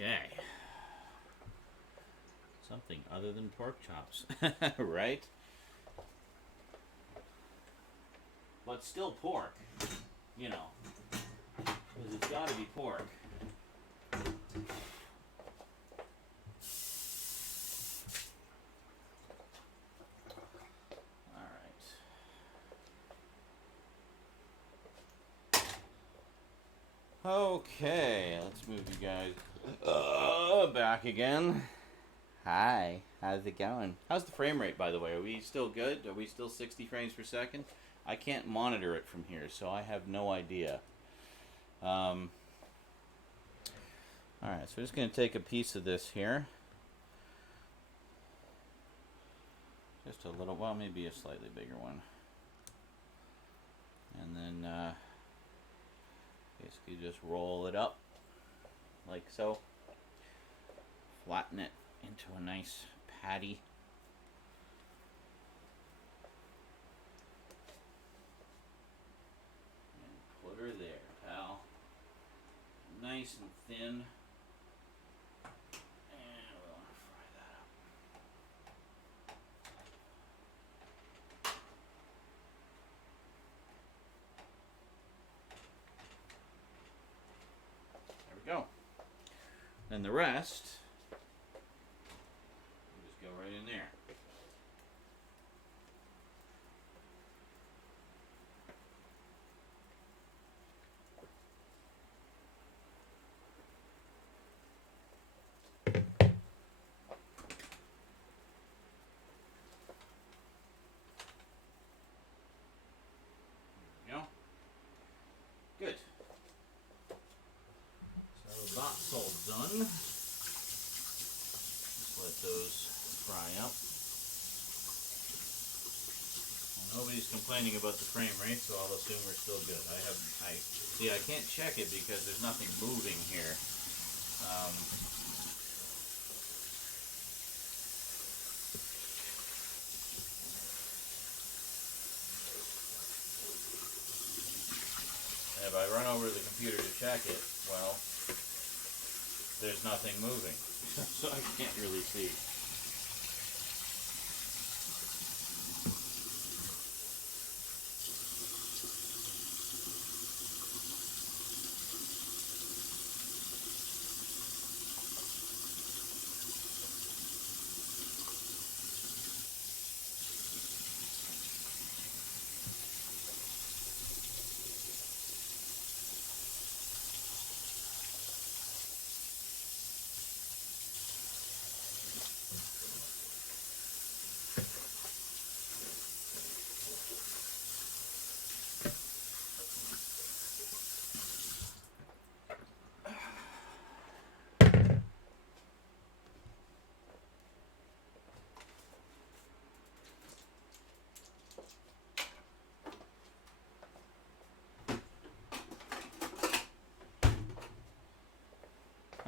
Okay. Something other than pork chops, right? But still pork, you know, because it's got to be pork. All right. Okay, let's move you guys back again. Hi, how's it going? How's the frame rate, by the way? Are we still good? Are we still 60 frames per second? I can't monitor it from here, so I have no idea. Alright, so we're just going to take a piece of this here. Just a little, well, maybe a slightly bigger one. And then basically just roll it up like so. Flatten it into a nice patty. And put her there, pal. Nice and thin. And we'll fry that up. There we go. Then the rest, we'll just go right in there. Good. So that's all done. Just let those fry up. Well, nobody's complaining about the frame rate, so I'll assume we're still good. I can't check it because there's nothing moving here. If I run over to the computer to check it, well, there's nothing moving, so I can't really see.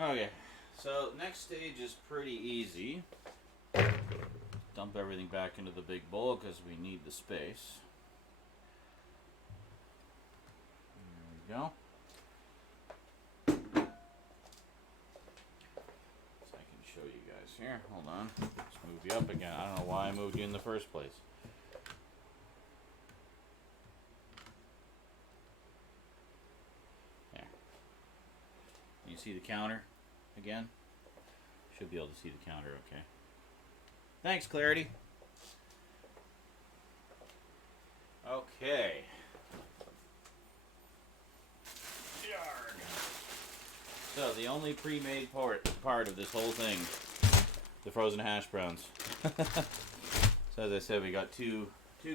Okay, so next stage is pretty easy. Dump everything back into the big bowl because we need the space. There we go. So I can show you guys here. Hold on. Let's move you up again. I don't know why I moved you in the first place. There. You see the counter again? Should be able to see the counter okay. Thanks, Clarity. Okay. Yarg. So the only pre-made part of this whole thing, the frozen hash browns. So as I said, we got two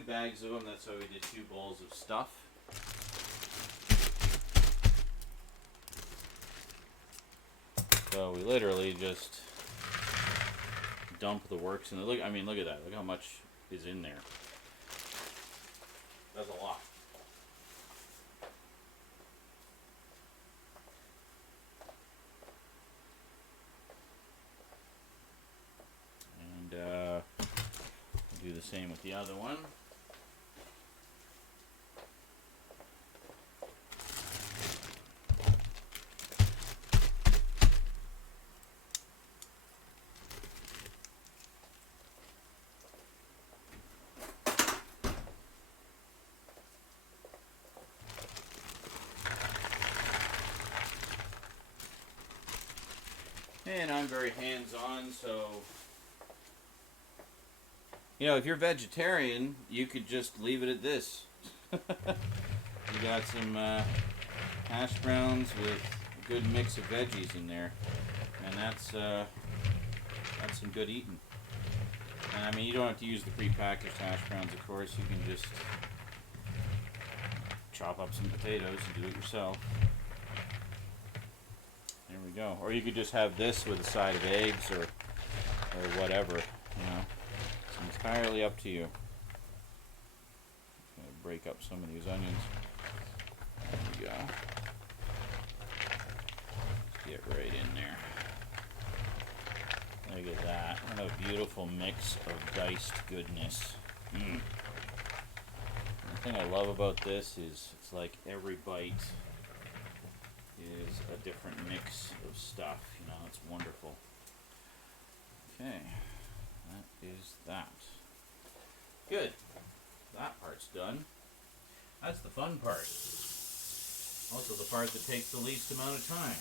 bags of them. That's why we did 2 bowls of stuff. So we literally just dump the works in. Look, I mean, look at that. Look how much is in there. That's a lot. And do the same with the other one. And I'm very hands-on, so you know, if you're vegetarian, you could just leave it at this. You got some hash browns with a good mix of veggies in there, and that's some good eating. And I mean, you don't have to use the prepackaged hash browns, of course. You can just chop up some potatoes and do it yourself. There we go. Or you could just have this with a side of eggs or whatever. You know, it's entirely up to you. Gonna break up some of these onions. There we go. Get right in there. Look at that. What a beautiful mix of diced goodness. Mm. The thing I love about this is it's like every bite is a different mix of stuff. You know, it's wonderful. Okay, that is that. Good. That part's done. That's the fun part. Also the part that takes the least amount of time.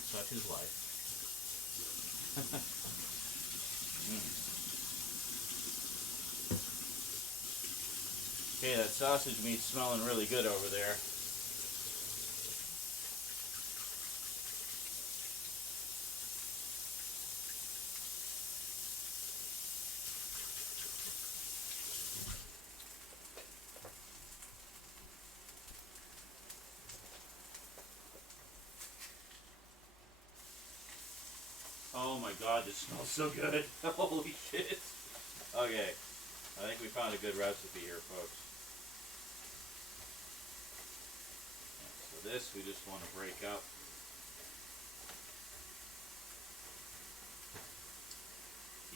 Such is life. Okay, that sausage meat's smelling really good over there. Oh my god, this smells so good. Holy shit. Okay, I think we found a good recipe here, folks. So this we just want to break up.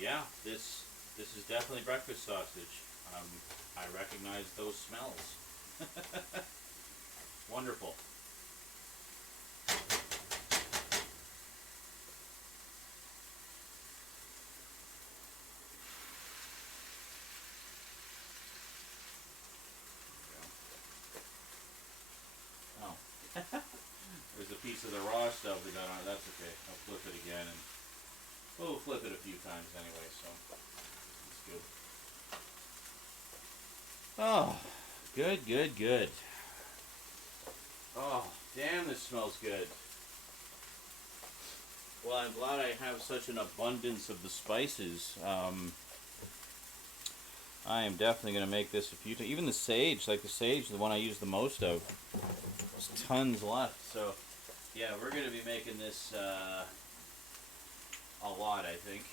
Yeah, this is definitely breakfast sausage. I recognize those smells. Wonderful. Oh. There's a piece of the raw stuff we got on it. That's okay. I'll flip it again, and we'll flip it a few times anyway, so that's good. Oh, good, good, good. Oh, damn, this smells good. Well, I'm glad I have such an abundance of the spices. I am definitely going to make this a few times. Even the sage, like the sage, the one I use the most of. There's tons left. So, yeah, we're going to be making this a lot, I think.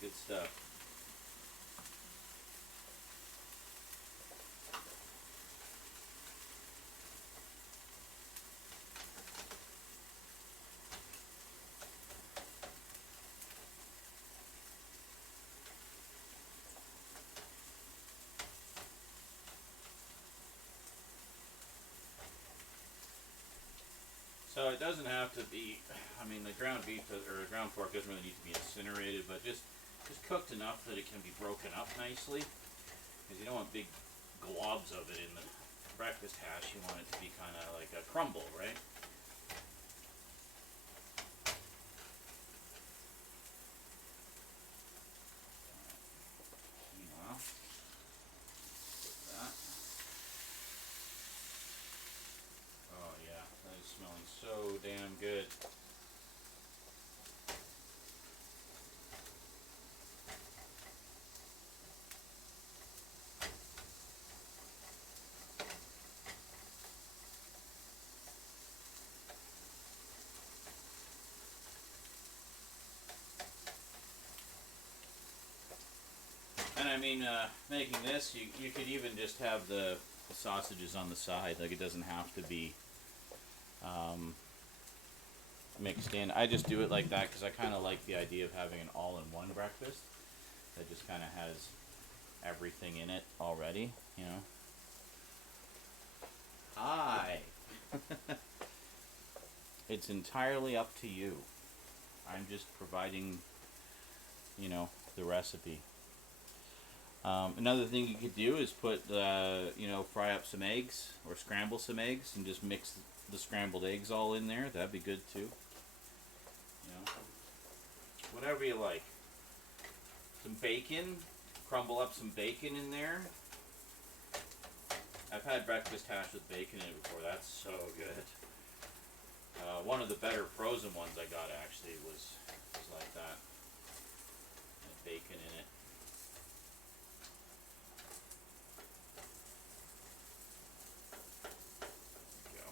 Good stuff. So it doesn't have to be, I mean, the ground beef or the ground pork doesn't really need to be incinerated, but just cooked enough that it can be broken up nicely. Because you don't want big globs of it in the breakfast hash. You want it to be kind of like a crumble, right? Meanwhile, that. Oh yeah, that is smelling so damn good. And I mean, making this, you could even just have the sausages on the side. Like, it doesn't have to be mixed in. I just do it like that because I kind of like the idea of having an all-in-one breakfast that just kind of has everything in it already, you know. Hi! It's entirely up to you. I'm just providing, you know, the recipe. Another thing you could do is put, fry up some eggs or scramble some eggs and just mix the scrambled eggs all in there. That'd be good too. You know, whatever you like. Some bacon, crumble up some bacon in there. I've had breakfast hash with bacon in it before. That's so good. One of the better frozen ones I got actually was like that. Had bacon in it. There we go.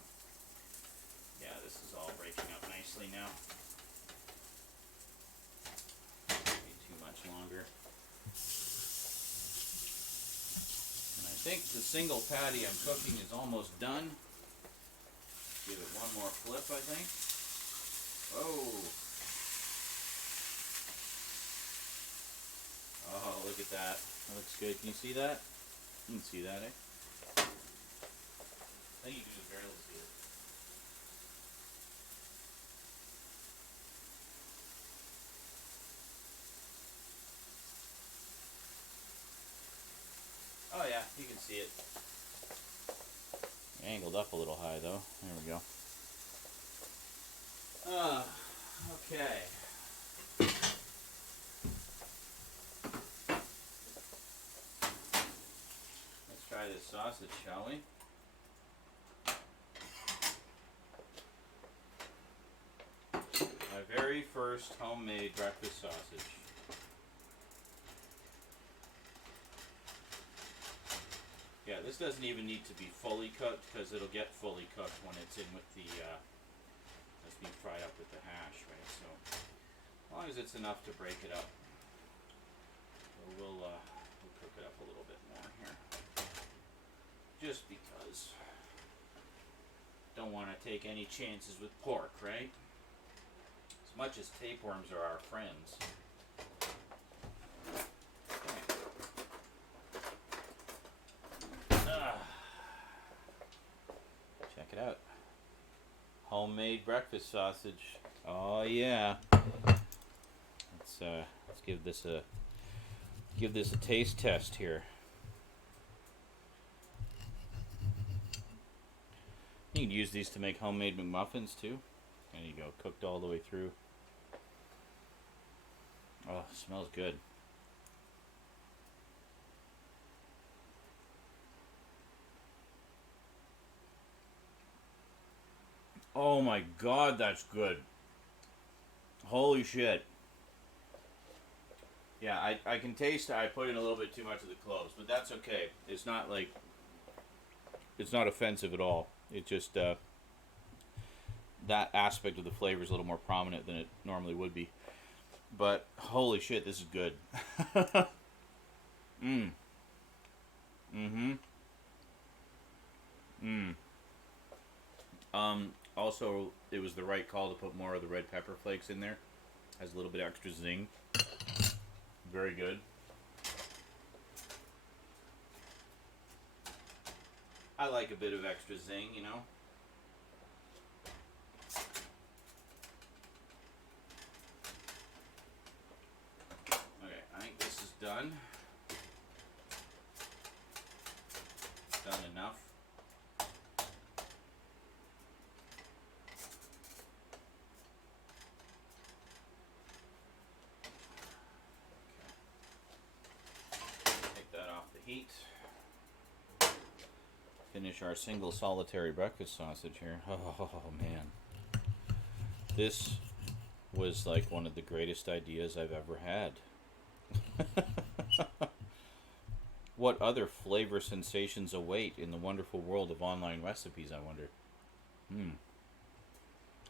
Yeah, this is all breaking up nicely now. Maybe too much longer. And I think the single patty I'm cooking is almost done. Give it one more flip, I think. Oh. Oh, look at that. That looks good. Can you see that? You can see that, eh? I think you can just barely see it. Oh yeah, you can see it. Angled up a little high though. There we go. Okay. Let's try this sausage, shall we? My very first homemade breakfast sausage. Yeah, this doesn't even need to be fully cooked because it'll get fully cooked when it's in with the, it's being fried up with the hash, right? So, as long as it's enough to break it up. So we'll cook it up a little bit more here. Just because. Don't want to take any chances with pork, right? As much as tapeworms are our friends. Check it out. Homemade breakfast sausage. Oh yeah. Let's give this a taste test here. You can use these to make homemade McMuffins too. There you go, cooked all the way through. Oh, it smells good. Oh my god, that's good. Holy shit. Yeah, I can taste I put in a little bit too much of the cloves, but that's okay. It's not like, it's not offensive at all. It just, that aspect of the flavor is a little more prominent than it normally would be. But holy shit, this is good. Mmm. Mm-hmm. Mmm. Also, it was the right call to put more of the red pepper flakes in there. Has a little bit extra zing. Very good. I like a bit of extra zing, you know. Okay, I think this is done. Done enough. Take that off the heat. Finish our single solitary breakfast sausage here. Oh man. This was like one of the greatest ideas I've ever had. What other flavor sensations await in the wonderful world of online recipes, I wonder?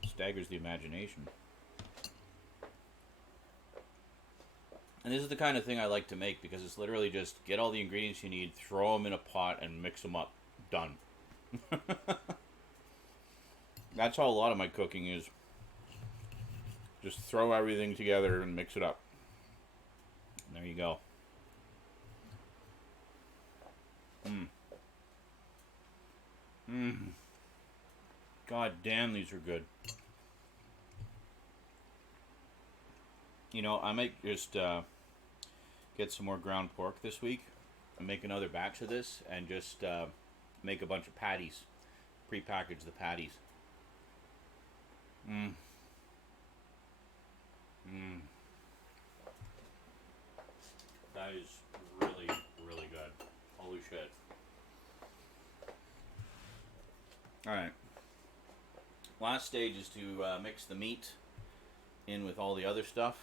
Staggers the imagination. And this is the kind of thing I like to make because it's literally just get all the ingredients you need, throw them in a pot, and mix them up. Done. That's how a lot of my cooking is. Just throw everything together and mix it up. And there you go. God damn, these are good. You know, I might just get some more ground pork this week and make another batch of this and just make a bunch of patties. Pre-package the patties. Mmm. Mmm. That is really, really good. Holy shit. Alright. Last stage is to mix the meat in with all the other stuff.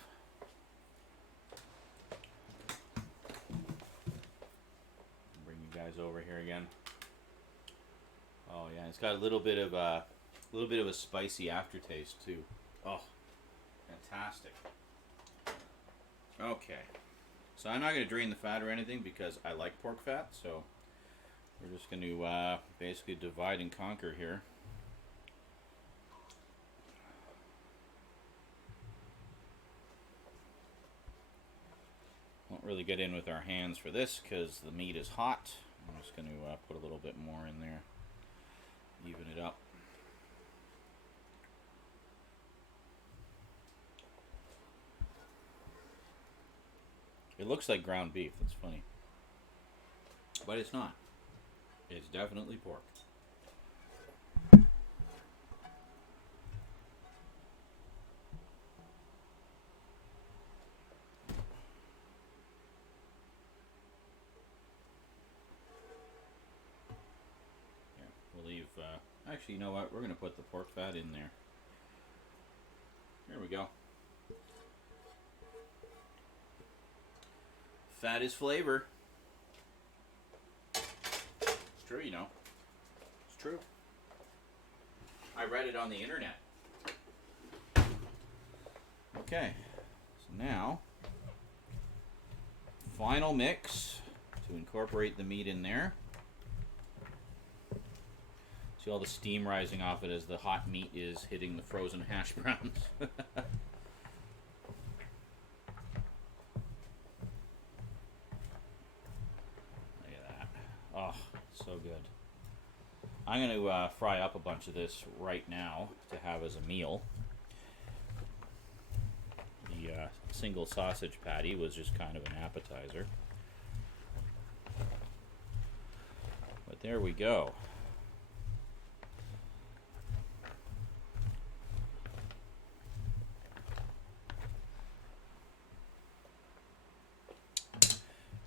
Bring you guys over here again. Oh yeah, it's got a little bit of a spicy aftertaste too. Oh, fantastic. Okay, so I'm not going to drain the fat or anything because I like pork fat. So we're just going to basically divide and conquer here. Won't really get in with our hands for this because the meat is hot. I'm just going to put a little bit more in there, even it up. It looks like ground beef. That's funny, but it's not. It's definitely pork. Actually, you know what? We're going to put the pork fat in there. There we go. Fat is flavor. It's true, you know. It's true. I read it on the internet. Okay. So now, final mix to incorporate the meat in there. See all the steam rising off it as the hot meat is hitting the frozen hash browns. Look at that. Oh, so good. I'm going to fry up a bunch of this right now to have as a meal. The single sausage patty was just kind of an appetizer. But there we go.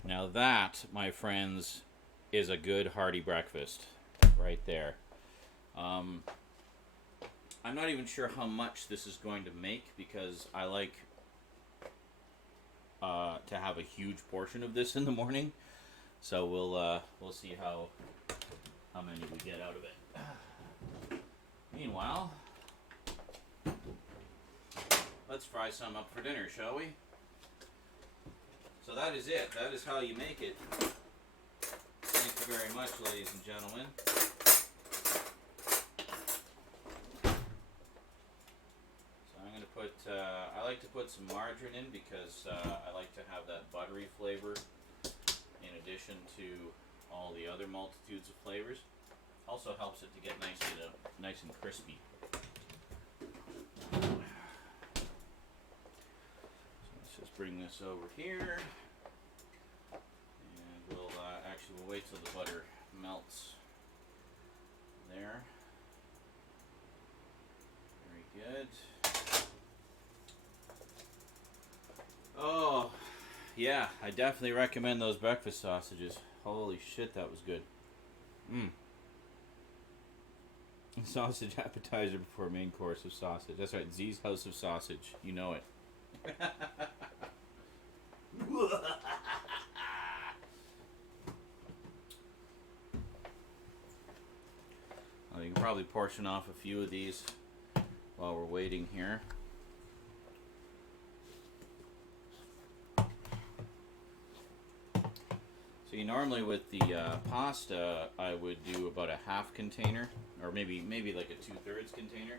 Now that, my friends, is a good hearty breakfast right there. I'm not even sure how much this is going to make because I like to have a huge portion of this in the morning. So we'll see how many we get out of it. Meanwhile, let's fry some up for dinner, shall we? So that is it. That is how you make it. Thank you very much, ladies and gentlemen. So I'm going to put, I like to put some margarine in because I like to have that buttery flavor in addition to all the other multitudes of flavors. Also helps it to get nice and crispy. Bring this over here, and we'll wait till the butter melts there. Very good. Oh, yeah, I definitely recommend those breakfast sausages. Holy shit, that was good. Sausage appetizer before main course of sausage. That's right, Z's House of Sausage. You know it. Well, you can probably portion off a few of these while we're waiting here. See, normally with the pasta, I would do about a half container, or maybe like a 2/3 container.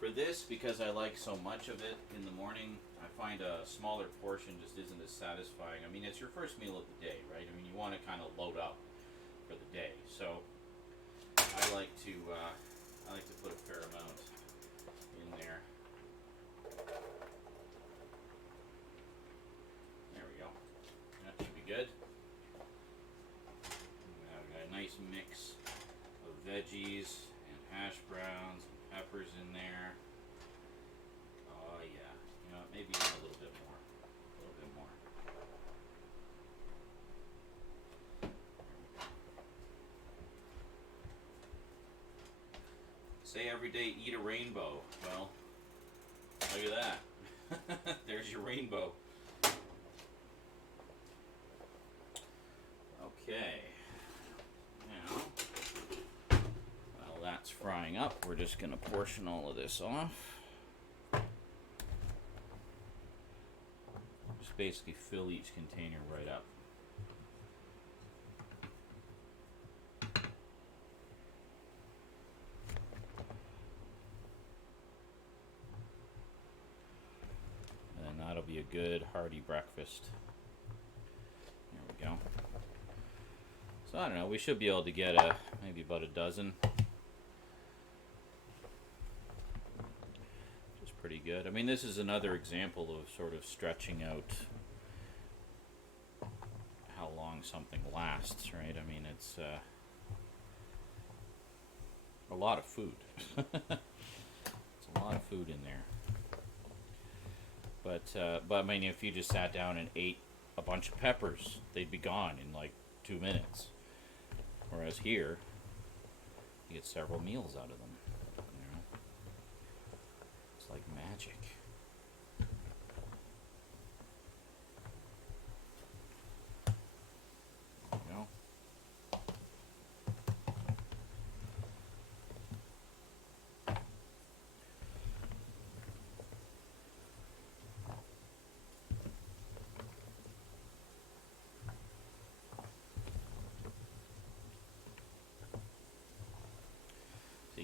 For this, because I like so much of it in the morning, I find a smaller portion just isn't as satisfying. I mean, it's your first meal of the day, right? I mean, you want to kind of load up for the day. So I like to put a fair amount in there. There we go. veggies and hash browns and peppers in there. Oh yeah, you know, maybe even a little bit more. A little bit more. Say every day, eat a rainbow. Well, look at that. There's your rainbow. Okay. Now, while that's frying up, we're just going to portion all of this off. Just basically fill each container right up. And that'll be a good hearty breakfast. There we go. So I don't know, we should be able to get maybe about a dozen. Which is pretty good. I mean, this is another example of sort of stretching out how long something lasts, right? I mean, it's a lot of food. It's a lot of food in there. But I mean, if you just sat down and ate a bunch of peppers, they'd be gone in like 2 minutes. Whereas here, you get several meals out of them. You know? It's like magic. There you go.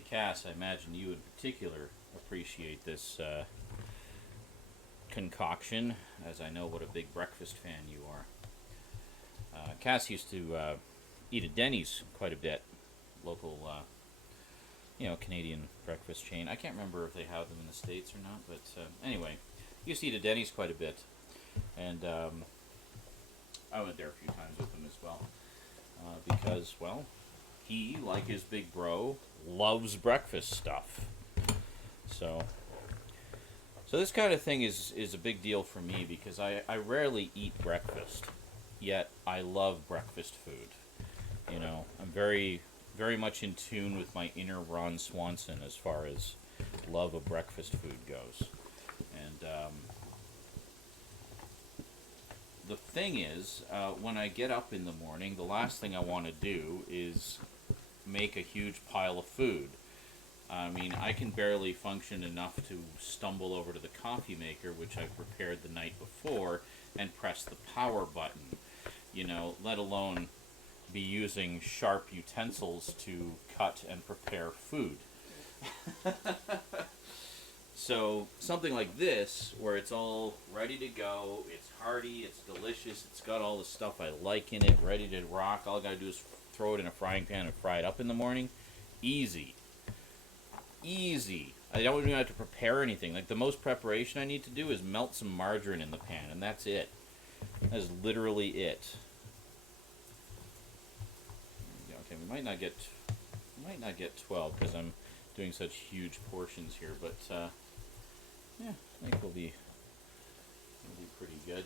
Cass, I imagine you in particular appreciate this concoction, as I know what a big breakfast fan you are. Cass used to eat at Denny's quite a bit, local, Canadian breakfast chain. I can't remember if they have them in the States or not, but anyway, used to eat at Denny's quite a bit, and I went there a few times with him as well, because, well, he, like his big bro, loves breakfast stuff. So this kind of thing is a big deal for me because I rarely eat breakfast, yet I love breakfast food. You know, I'm very, very much in tune with my inner Ron Swanson as far as love of breakfast food goes. And the thing is, when I get up in the morning, the last thing I want to do is make a huge pile of food. I mean, I can barely function enough to stumble over to the coffee maker, which I prepared the night before, and press the power button, let alone be using sharp utensils to cut and prepare food. So something like this, where it's all ready to go, it's hearty, it's delicious, it's got all the stuff I like in it, ready to rock. All I gotta do is throw it in a frying pan and fry it up in the morning. Easy. I don't even have to prepare anything. Like, the most preparation I need to do is melt some margarine in the pan, and that's it. That is literally it. Okay, we might not get 12 because I'm doing such huge portions here, but yeah, I think we'll be pretty good.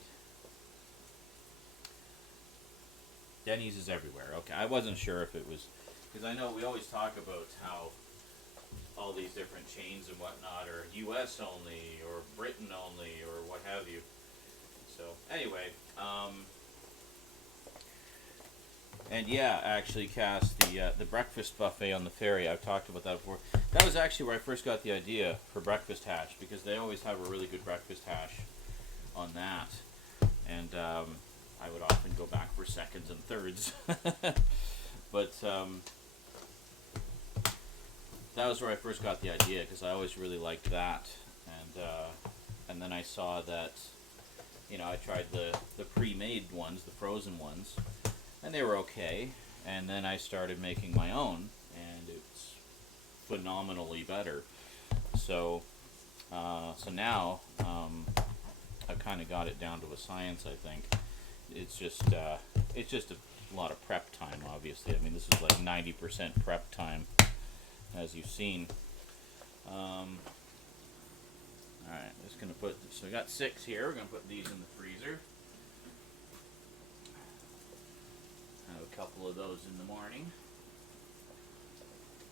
Denny's is everywhere. Okay, I wasn't sure if it was, because I know we always talk about how all these different chains and whatnot are U.S. only, or Britain only, or what have you. So, anyway, and yeah, actually, Cass, the breakfast buffet on the ferry, I've talked about that before. That was actually where I first got the idea for breakfast hash, because they always have a really good breakfast hash on that. And I would often go back for seconds and thirds. But that was where I first got the idea, because I always really liked that. And then I saw that, I tried the pre-made ones, the frozen ones, and they were okay. And then I started making my own, and it's phenomenally better. So now I've kind of got it down to a science, I think. It's just a lot of prep time, obviously. I mean, this is like 90% prep time as you've seen. Alright, just going to put, so we got 6 here. We're going to put these in the freezer. Have a couple of those in the morning.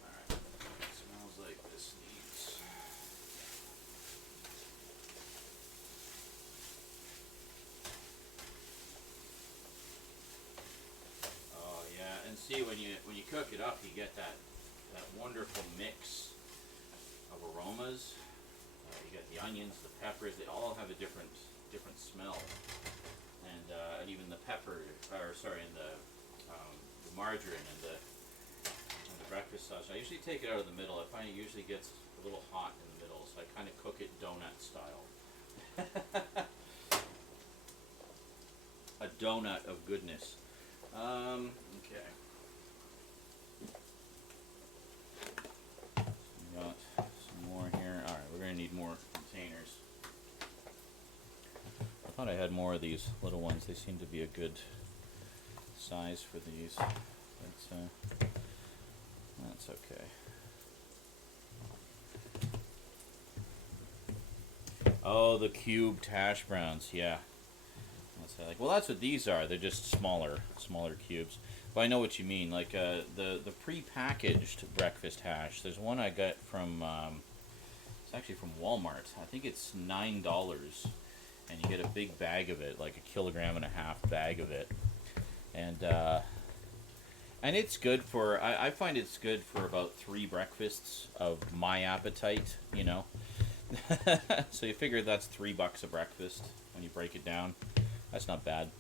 Alright, smells like this needs. Oh yeah, and see when you cook it up, you get that wonderful mix of aromas. You get the onions, the peppers, they all have a different smell. And even the pepper, and the margarine and the breakfast sausage. I usually take it out of the middle. I find it usually gets a little hot in the middle, so I kind of cook it donut style. A donut of goodness. Okay. We got some more here. Alright, we're going to need more containers. I thought I had more of these little ones. They seem to be a good size for these. But, that's okay. Oh, the cubed hash browns. Yeah. Well, that's what these are. They're just smaller cubes. But I know what you mean. Like the pre-packaged breakfast hash. There's one I got from. It's actually from Walmart. I think it's $9, and you get a big bag of it, like a 1.5 kilogram bag of it, and it's good for. I find it's good for about 3 breakfasts of my appetite. You know. So you figure that's $3 a breakfast when you break it down. That's not bad.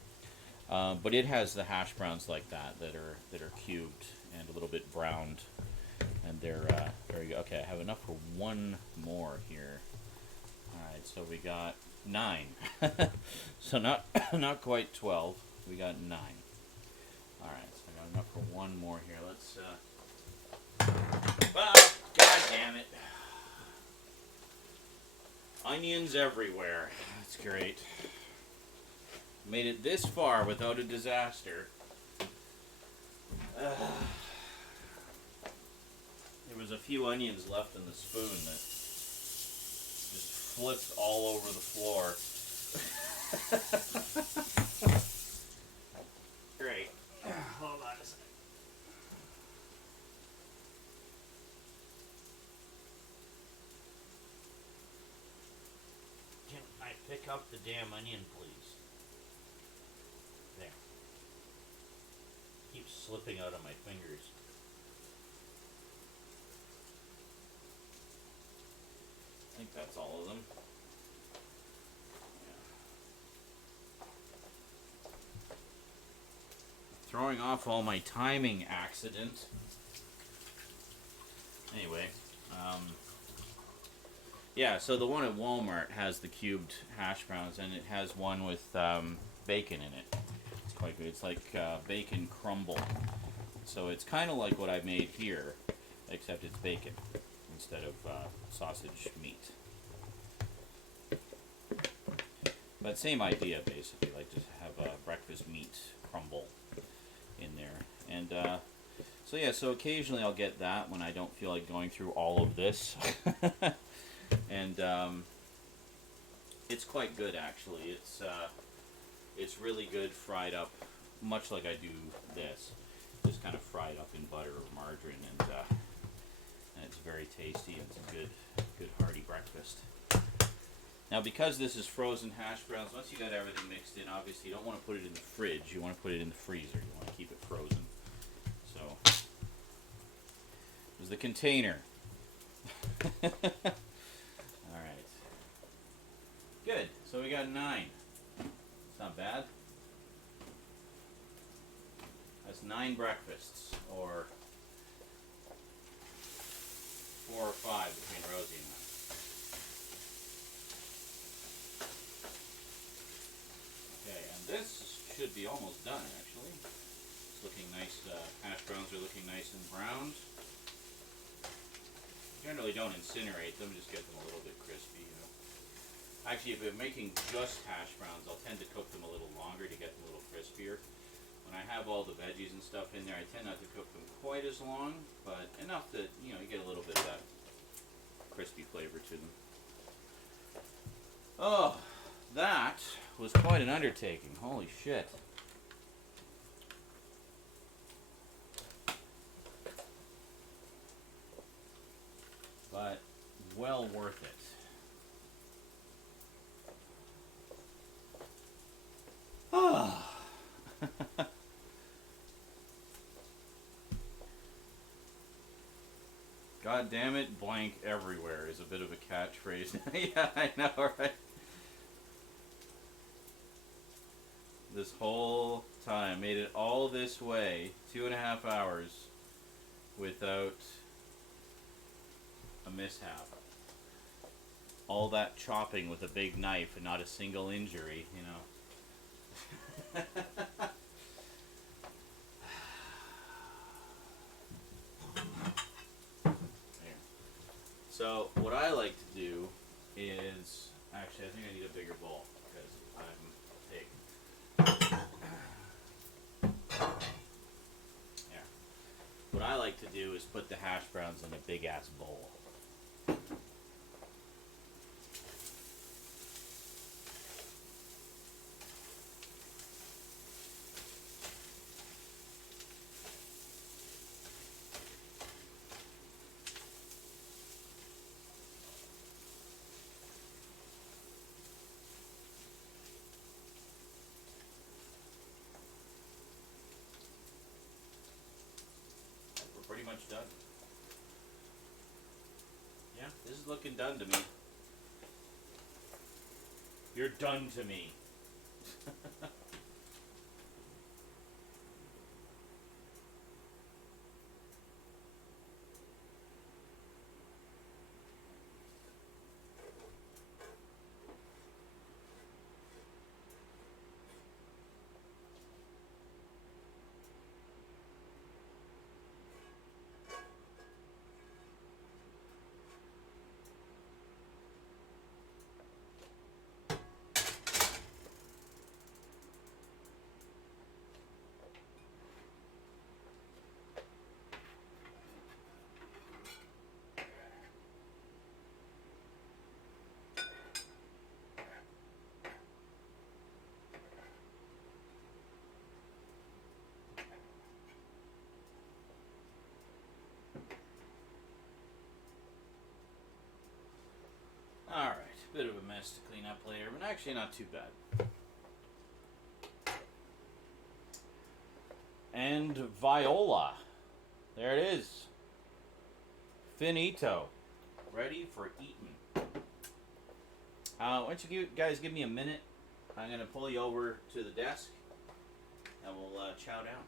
But it has the hash browns like that are cubed and a little bit browned, and they're very good. Okay, I have enough for one more here. All right, so we got 9. So not quite 12. We got 9. All right, so I got enough for one more here. Let's. Well, God damn it! Onions everywhere. That's great. Made it this far without a disaster. There was a few onions left in the spoon that just flipped all over the floor. Great. Hold on a second. Can I pick up the damn onion, please? There. Keeps slipping out of my fingers. I think that's all of them. Yeah. Throwing off all my timing accident. Anyway, yeah, so the one at Walmart has the cubed hash browns, and it has one with bacon in it. It's quite good. It's like bacon crumble. So it's kind of like what I made here, except it's bacon instead of sausage meat. But same idea, basically, like just have a breakfast meat crumble in there. And so yeah, so occasionally I'll get that when I don't feel like going through all of this. And it's quite good, actually. It's really good fried up, much like I do this. Just kind of fried up in butter or margarine, and it's very tasty. It's a good hearty breakfast. Now, because this is frozen hash browns, once you got everything mixed in, obviously you don't want to put it in the fridge. You want to put it in the freezer. You want to keep it frozen. So, there's the container. Alright. Good. So we got 9. It's not bad. That's 9 breakfasts, or 4 or 5 between Rosie and I. Okay, and this should be almost done, actually. It's looking nice. Hash browns are looking nice and browned. Generally don't incinerate them, just get them a little bit crispy, you know. Actually, if I'm making just hash browns, I'll tend to cook them a little longer to get them a little crispier. When when I have all the veggies and stuff in there, I tend not to cook them quite as long, but enough that, you know, you get a little bit of that crispy flavor to them. Oh, that was quite an undertaking. Holy shit. But well worth it. Ah. God damn it, blank everywhere is a bit of a catchphrase. Yeah, I know, right? This whole time, made it all this way, 2.5 hours, without a mishap. All that chopping with a big knife and not a single injury, you know. So what I like to do is, actually I think I need a bigger bowl because I'm big. Yeah. What I like to do is put the hash browns in a big ass bowl. Pretty much done. Yeah, this is looking done to me. You're done to me. Alright, bit of a mess to clean up later, but actually not too bad. And Viola. There it is. Finito. Ready for eating. Why don't you guys give me a minute? I'm going to pull you over to the desk and we'll chow down.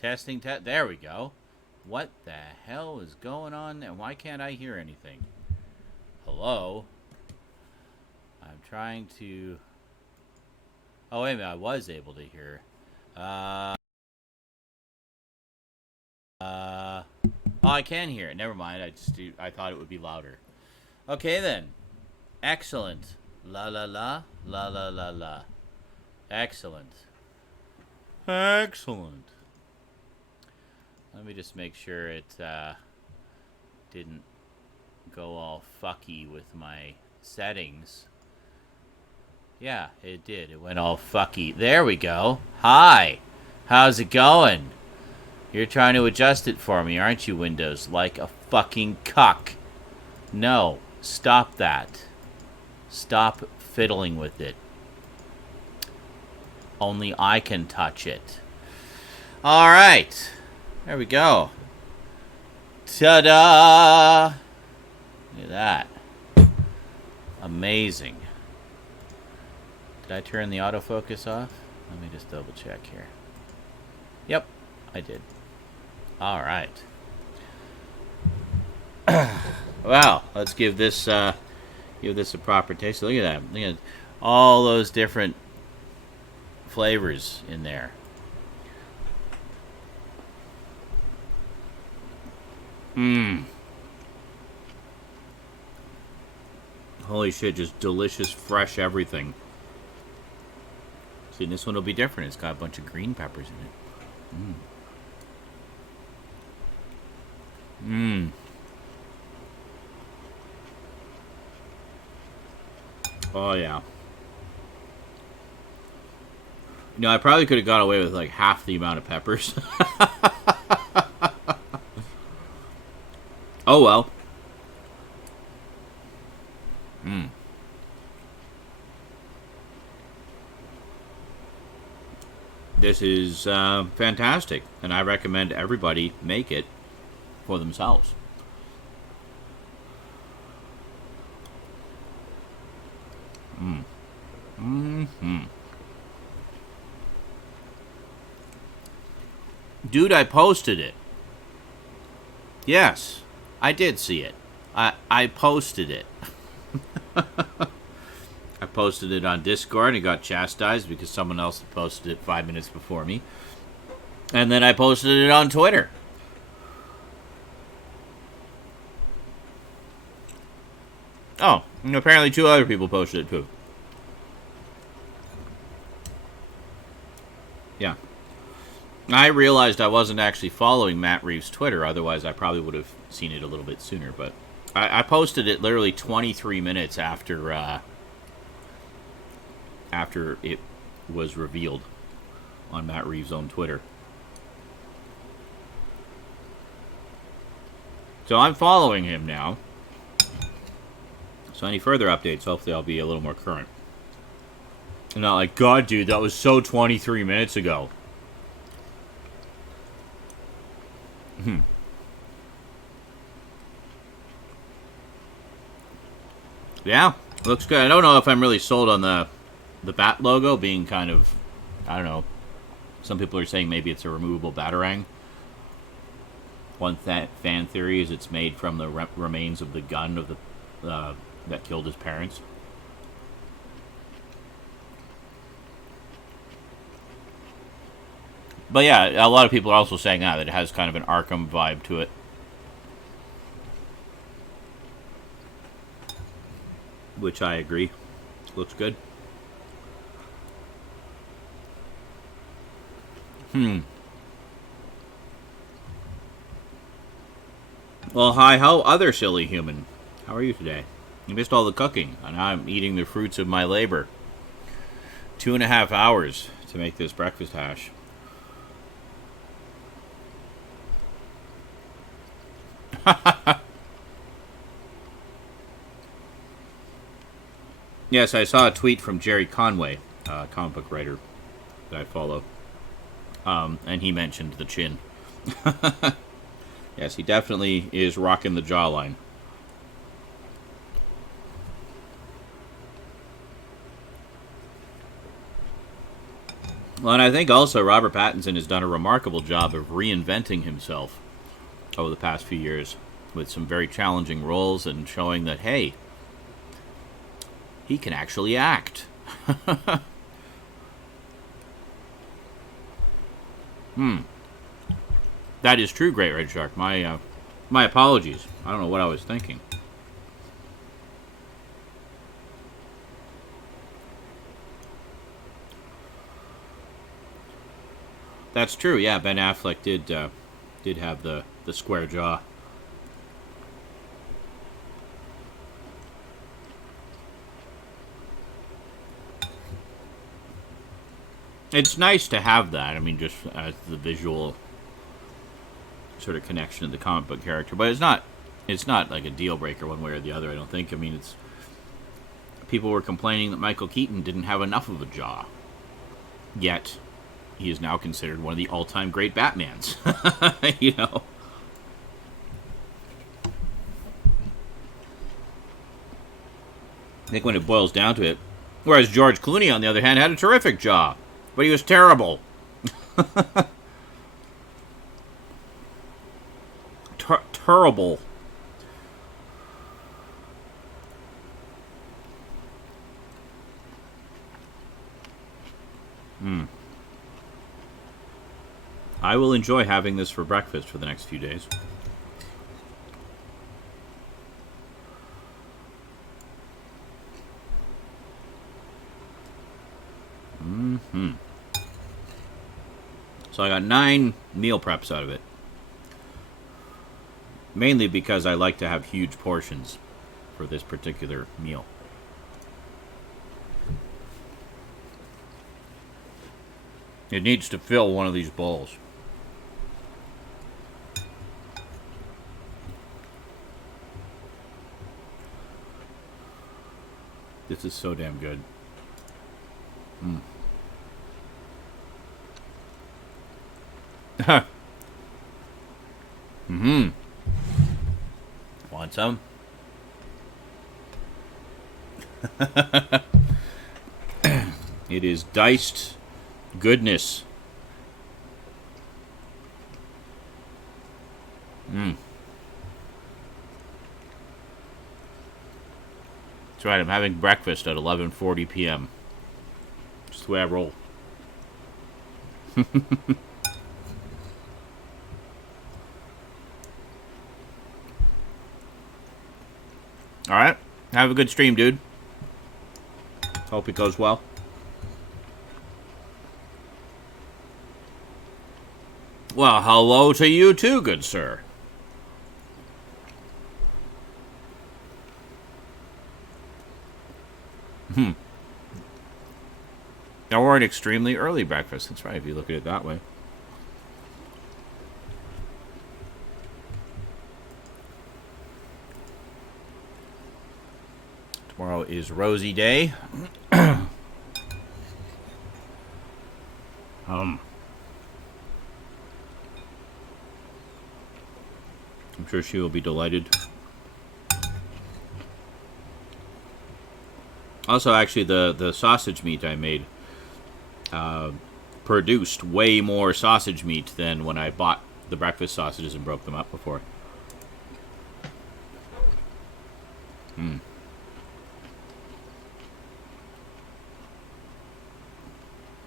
Testing, there we go. What the hell is going on? And why can't I hear anything? Hello? I'm trying to... Oh, wait a minute. I was able to hear. Oh, I can hear it. Never mind. I thought it would be louder. Okay, then. Excellent. La la la. La la la la. Excellent. Excellent. Let me just make sure it didn't go all fucky with my settings. Yeah, it did. It went all fucky. There we go. Hi. How's it going? You're trying to adjust it for me, aren't you, Windows? Like a fucking cuck. No. Stop that. Stop fiddling with it. Only I can touch it. All right. There we go. Ta-da! Look at that. Amazing. Did I turn the autofocus off? Let me just double check here. Yep, I did. All right. Well, let's give this a proper taste. Look at that. Look at all those different flavors in there. Mmm. Holy shit, just delicious, fresh everything. See, this one will be different. It's got a bunch of green peppers in it. Mmm. Mmm. Oh, yeah. You know, I probably could have got away with like half the amount of peppers. Oh, well. Mmm. This is fantastic, and I recommend everybody make it for themselves. Mmm. Mm-hmm. Dude, I posted it. Yes, I did see it. I posted it. I posted it on Discord and got chastised because someone else had posted it 5 minutes before me. And then I posted it on Twitter. Oh, and apparently 2 other people posted it too. Yeah. I realized I wasn't actually following Matt Reeves' Twitter, otherwise I probably would have seen it a little bit sooner, but I posted it literally 23 minutes after it was revealed on Matt Reeves' own Twitter. So I'm following him now. So any further updates, hopefully I'll be a little more current. And not like, God, dude, that was so 23 minutes ago. Yeah, looks good. I don't know if I'm really sold on the bat logo being kind of, I don't know. Some people are saying maybe it's a removable Batarang. One fan theory is it's made from the remains of the gun of the that killed his parents. But yeah, a lot of people are also saying that it has kind of an Arkham vibe to it. Which I agree. Looks good. Well, hi, how other silly human? How are you today? You missed all the cooking, and I'm eating the fruits of my labor. 2.5 hours to make this breakfast hash. Yes, I saw a tweet from Jerry Conway, a comic book writer that I follow. And he mentioned the chin. Yes, he definitely is rocking the jawline. Well, and I think also Robert Pattinson has done a remarkable job of reinventing himself over the past few years with some very challenging roles and showing that, hey, he can actually act. That is true, Great Red Shark. My apologies. I don't know what I was thinking. That's true. Yeah, Ben Affleck did have the square jaw. It's nice to have that. I mean, just as the visual sort of connection to the comic book character, but it's not like a deal breaker one way or the other. I don't think. I mean, it's people were complaining that Michael Keaton didn't have enough of a jaw, yet he is now considered one of the all-time great Batmans. You know. I think when it boils down to it, whereas George Clooney, on the other hand, had a terrific jaw, but he was terrible. Terrible. I will enjoy having this for breakfast for the next few days. So I got 9 meal preps out of it. Mainly because I like to have huge portions for this particular meal. It needs to fill one of these bowls. This is so damn good. Want some? It is diced goodness. That's right, I'm having breakfast at 11:40 p.m. Just the way I roll. Alright, have a good stream, dude. Hope it goes well. Well, hello to you too, good sir. Now we're an extremely early breakfast. That's right, if you look at it that way. Tomorrow is Rosie Day. I'm sure she will be delighted. Also, actually, the sausage meat I made produced way more sausage meat than when I bought the breakfast sausages and broke them up before.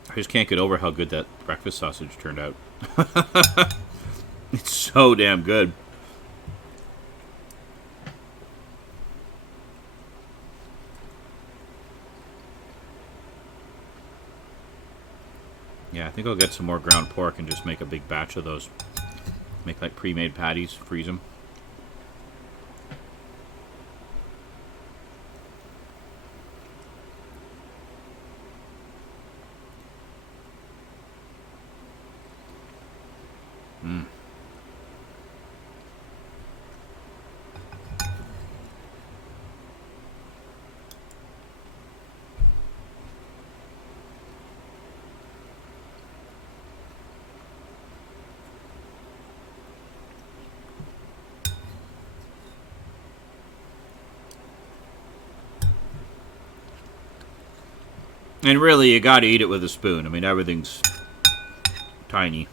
I just can't get over how good that breakfast sausage turned out. It's so damn good. Yeah, I think I'll get some more ground pork and just make a big batch of those. Make like pre-made patties, freeze them. And really, you gotta eat it with a spoon. I mean, everything's tiny.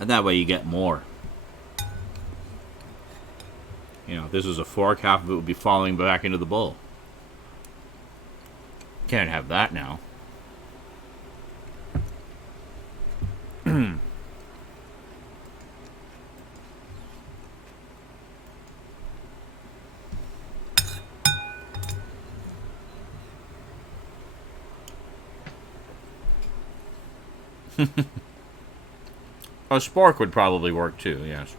And that way you get more. You know, if this was a fork, half of it would be falling back into the bowl. Can't have that now. A spork would probably work too, yes.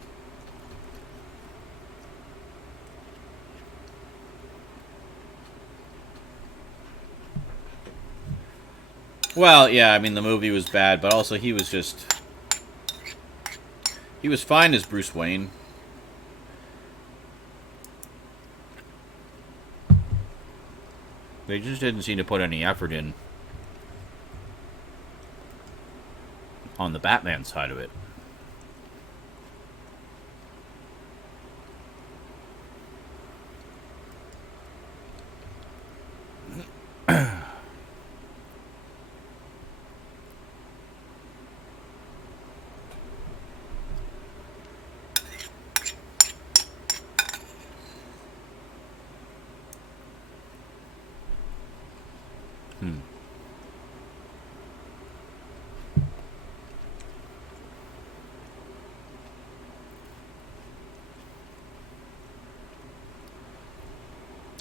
Well, yeah, I mean, the movie was bad, but also he was fine as Bruce Wayne. They just didn't seem to put any effort in on the Batman side of it.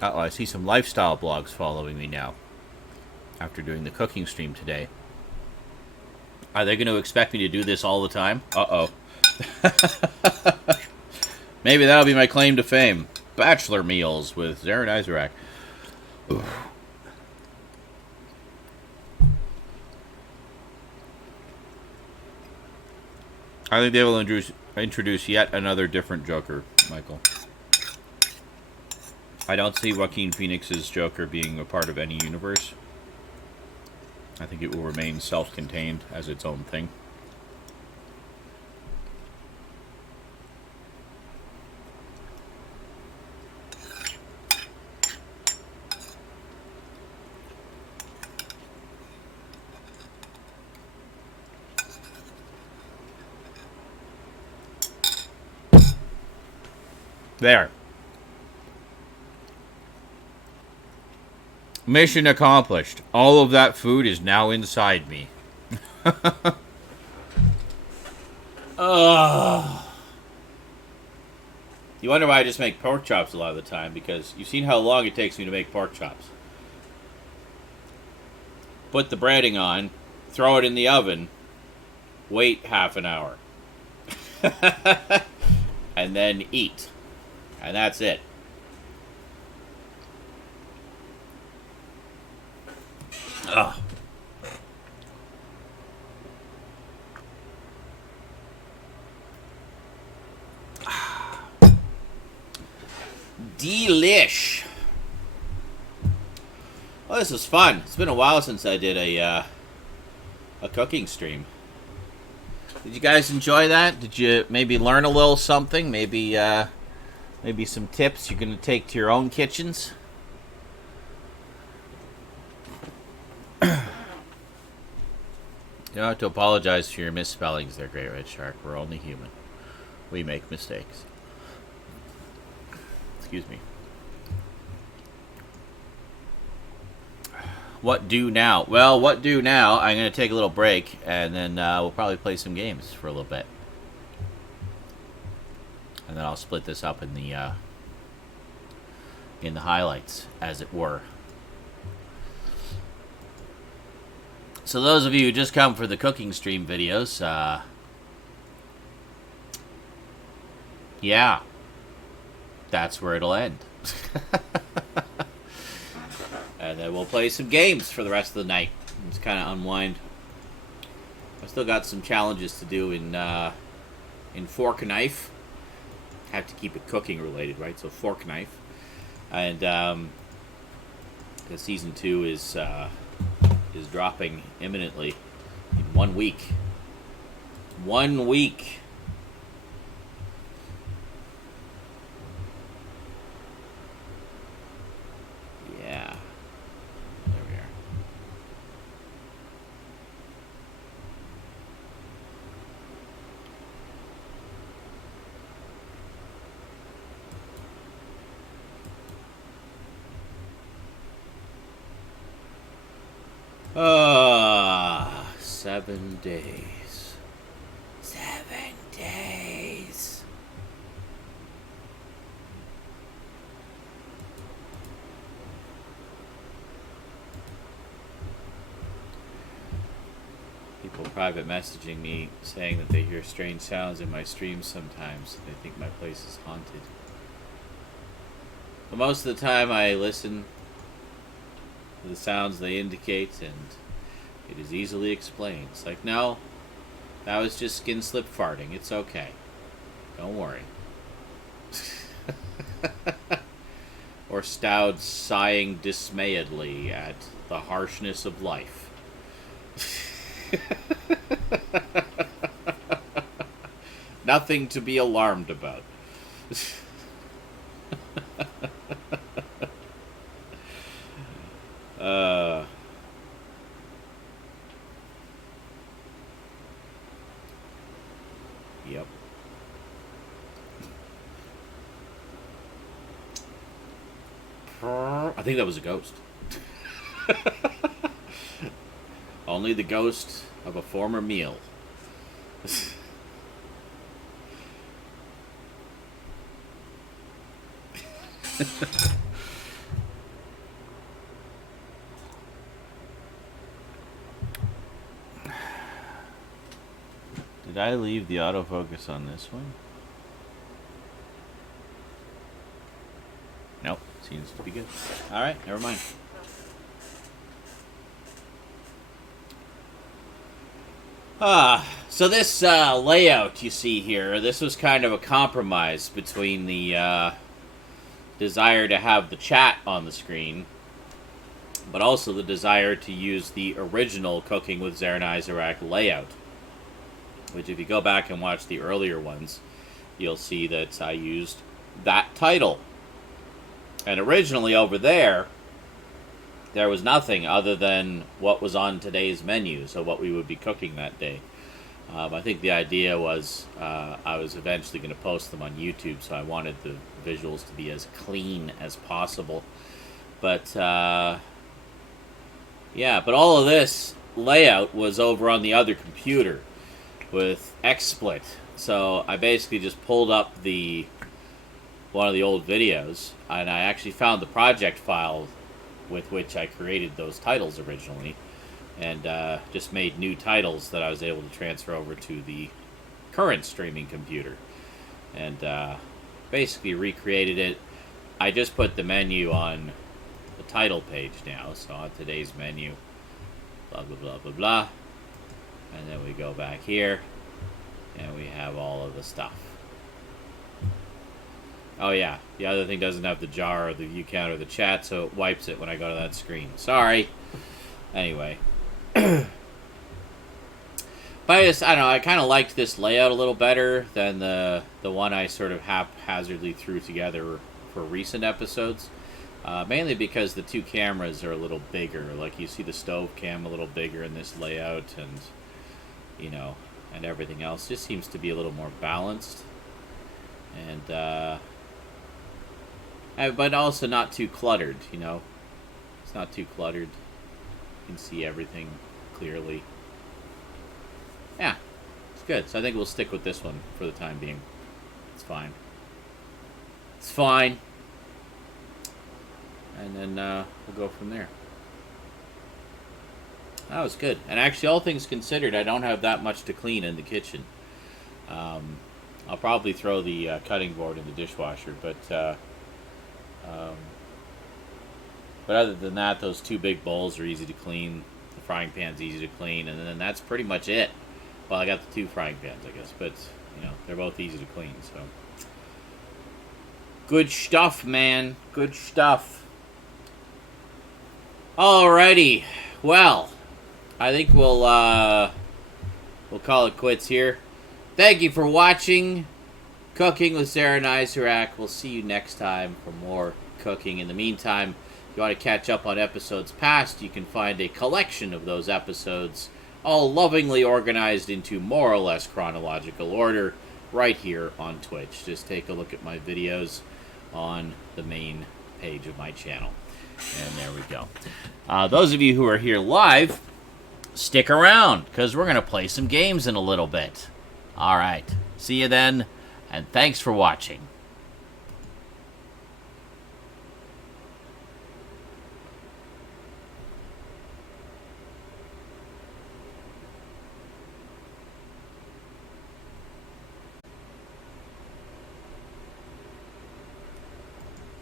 Uh-oh, I see some lifestyle blogs following me now after doing the cooking stream today. Are they going to expect me to do this all the time? Uh-oh. Maybe that'll be my claim to fame. Bachelor meals with Zarin Isaac. I think they will introduce yet another different Joker, Michael. I don't see Joaquin Phoenix's Joker being a part of any universe. I think it will remain self-contained as its own thing. There. Mission accomplished. All of that food is now inside me. You wonder why I just make pork chops a lot of the time, because you've seen how long it takes me to make pork chops. Put the breading on, throw it in the oven, wait half an hour. And then eat. And that's it. Ugh. Delish. Well, this is fun. It's been a while since I did a cooking stream. Did you guys enjoy that? Did you maybe learn a little something? Maybe some tips you're going to take to your own kitchens? You don't have to apologize for your misspellings there, Great Red Shark. We're only human. We make mistakes. Excuse me. What do now? Well, what do now? I'm going to take a little break, and then we'll probably play some games for a little bit. And then I'll split this up in the highlights, as it were. So those of you who just come for the cooking stream videos, yeah, that's where it'll end. And then we'll play some games for the rest of the night. Just kind of unwind. I've still got some challenges to do in Fork and Knife. Have to keep it cooking related, right? So Fork Knife. And the season 2 is dropping imminently in 1 week. 1 week. Yeah. 7 days. 7 days. People private messaging me saying that they hear strange sounds in my streams sometimes. They think my place is haunted. But most of the time I listen to the sounds they indicate, and it is easily explained. It's like, no, that was just skin slip farting. It's okay. Don't worry. Or Stoud sighing dismayedly at the harshness of life. Nothing to be alarmed about. Yep. I think that was a ghost. Only the ghost of a former meal. Did I leave the autofocus on this one? Nope, seems to be good. Alright, never mind. So this layout you see here, this was kind of a compromise between the desire to have the chat on the screen, but also the desire to use the original Cooking with Zara and Isaac layout. Which, if you go back and watch the earlier ones, you'll see that I used that title. And originally over there was nothing other than what was on today's menu, so what we would be cooking that day. I think the idea was I was eventually going to post them on YouTube, so I wanted the visuals to be as clean as possible. But, yeah, but all of this layout was over on the other computer with XSplit. So I basically just pulled up one of the old videos, and I actually found the project file with which I created those titles originally, and just made new titles that I was able to transfer over to the current streaming computer, and basically recreated it. I just put the menu on the title page now, so on today's menu, blah blah blah blah blah, and then we go back here, and we have all of the stuff. Oh yeah, the other thing doesn't have the jar or the view count or the chat, so it wipes it when I go to that screen. Sorry. Anyway. But I don't know, I kind of liked this layout a little better than the one I sort of haphazardly threw together for recent episodes. Mainly because the two cameras are a little bigger. Like, you see the stove cam a little bigger in this layout, and, you know, and everything else just seems to be a little more balanced. And, but also not too cluttered, you know. It's not too cluttered. You can see everything clearly. Yeah, it's good. So I think we'll stick with this one for the time being. It's fine. It's fine. And then we'll go from there. That was good. And actually, all things considered, I don't have that much to clean in the kitchen. I'll probably throw the cutting board in the dishwasher, but other than that, those two big bowls are easy to clean. The frying pan's easy to clean, and then that's pretty much it. Well, I got the two frying pans, I guess, but, you know, they're both easy to clean, so. Good stuff, man. Good stuff. Alrighty. Well, I think we'll call it quits here. Thank you for watching Cooking with Zara and Isaac. We'll see you next time for more cooking. In the meantime, if you want to catch up on episodes past, you can find a collection of those episodes, all lovingly organized into more or less chronological order, right here on Twitch. Just take a look at my videos on the main page of my channel. And there we go. Those of you who are here live, stick around, because we're going to play some games in a little bit. All right. See you then, and thanks for watching.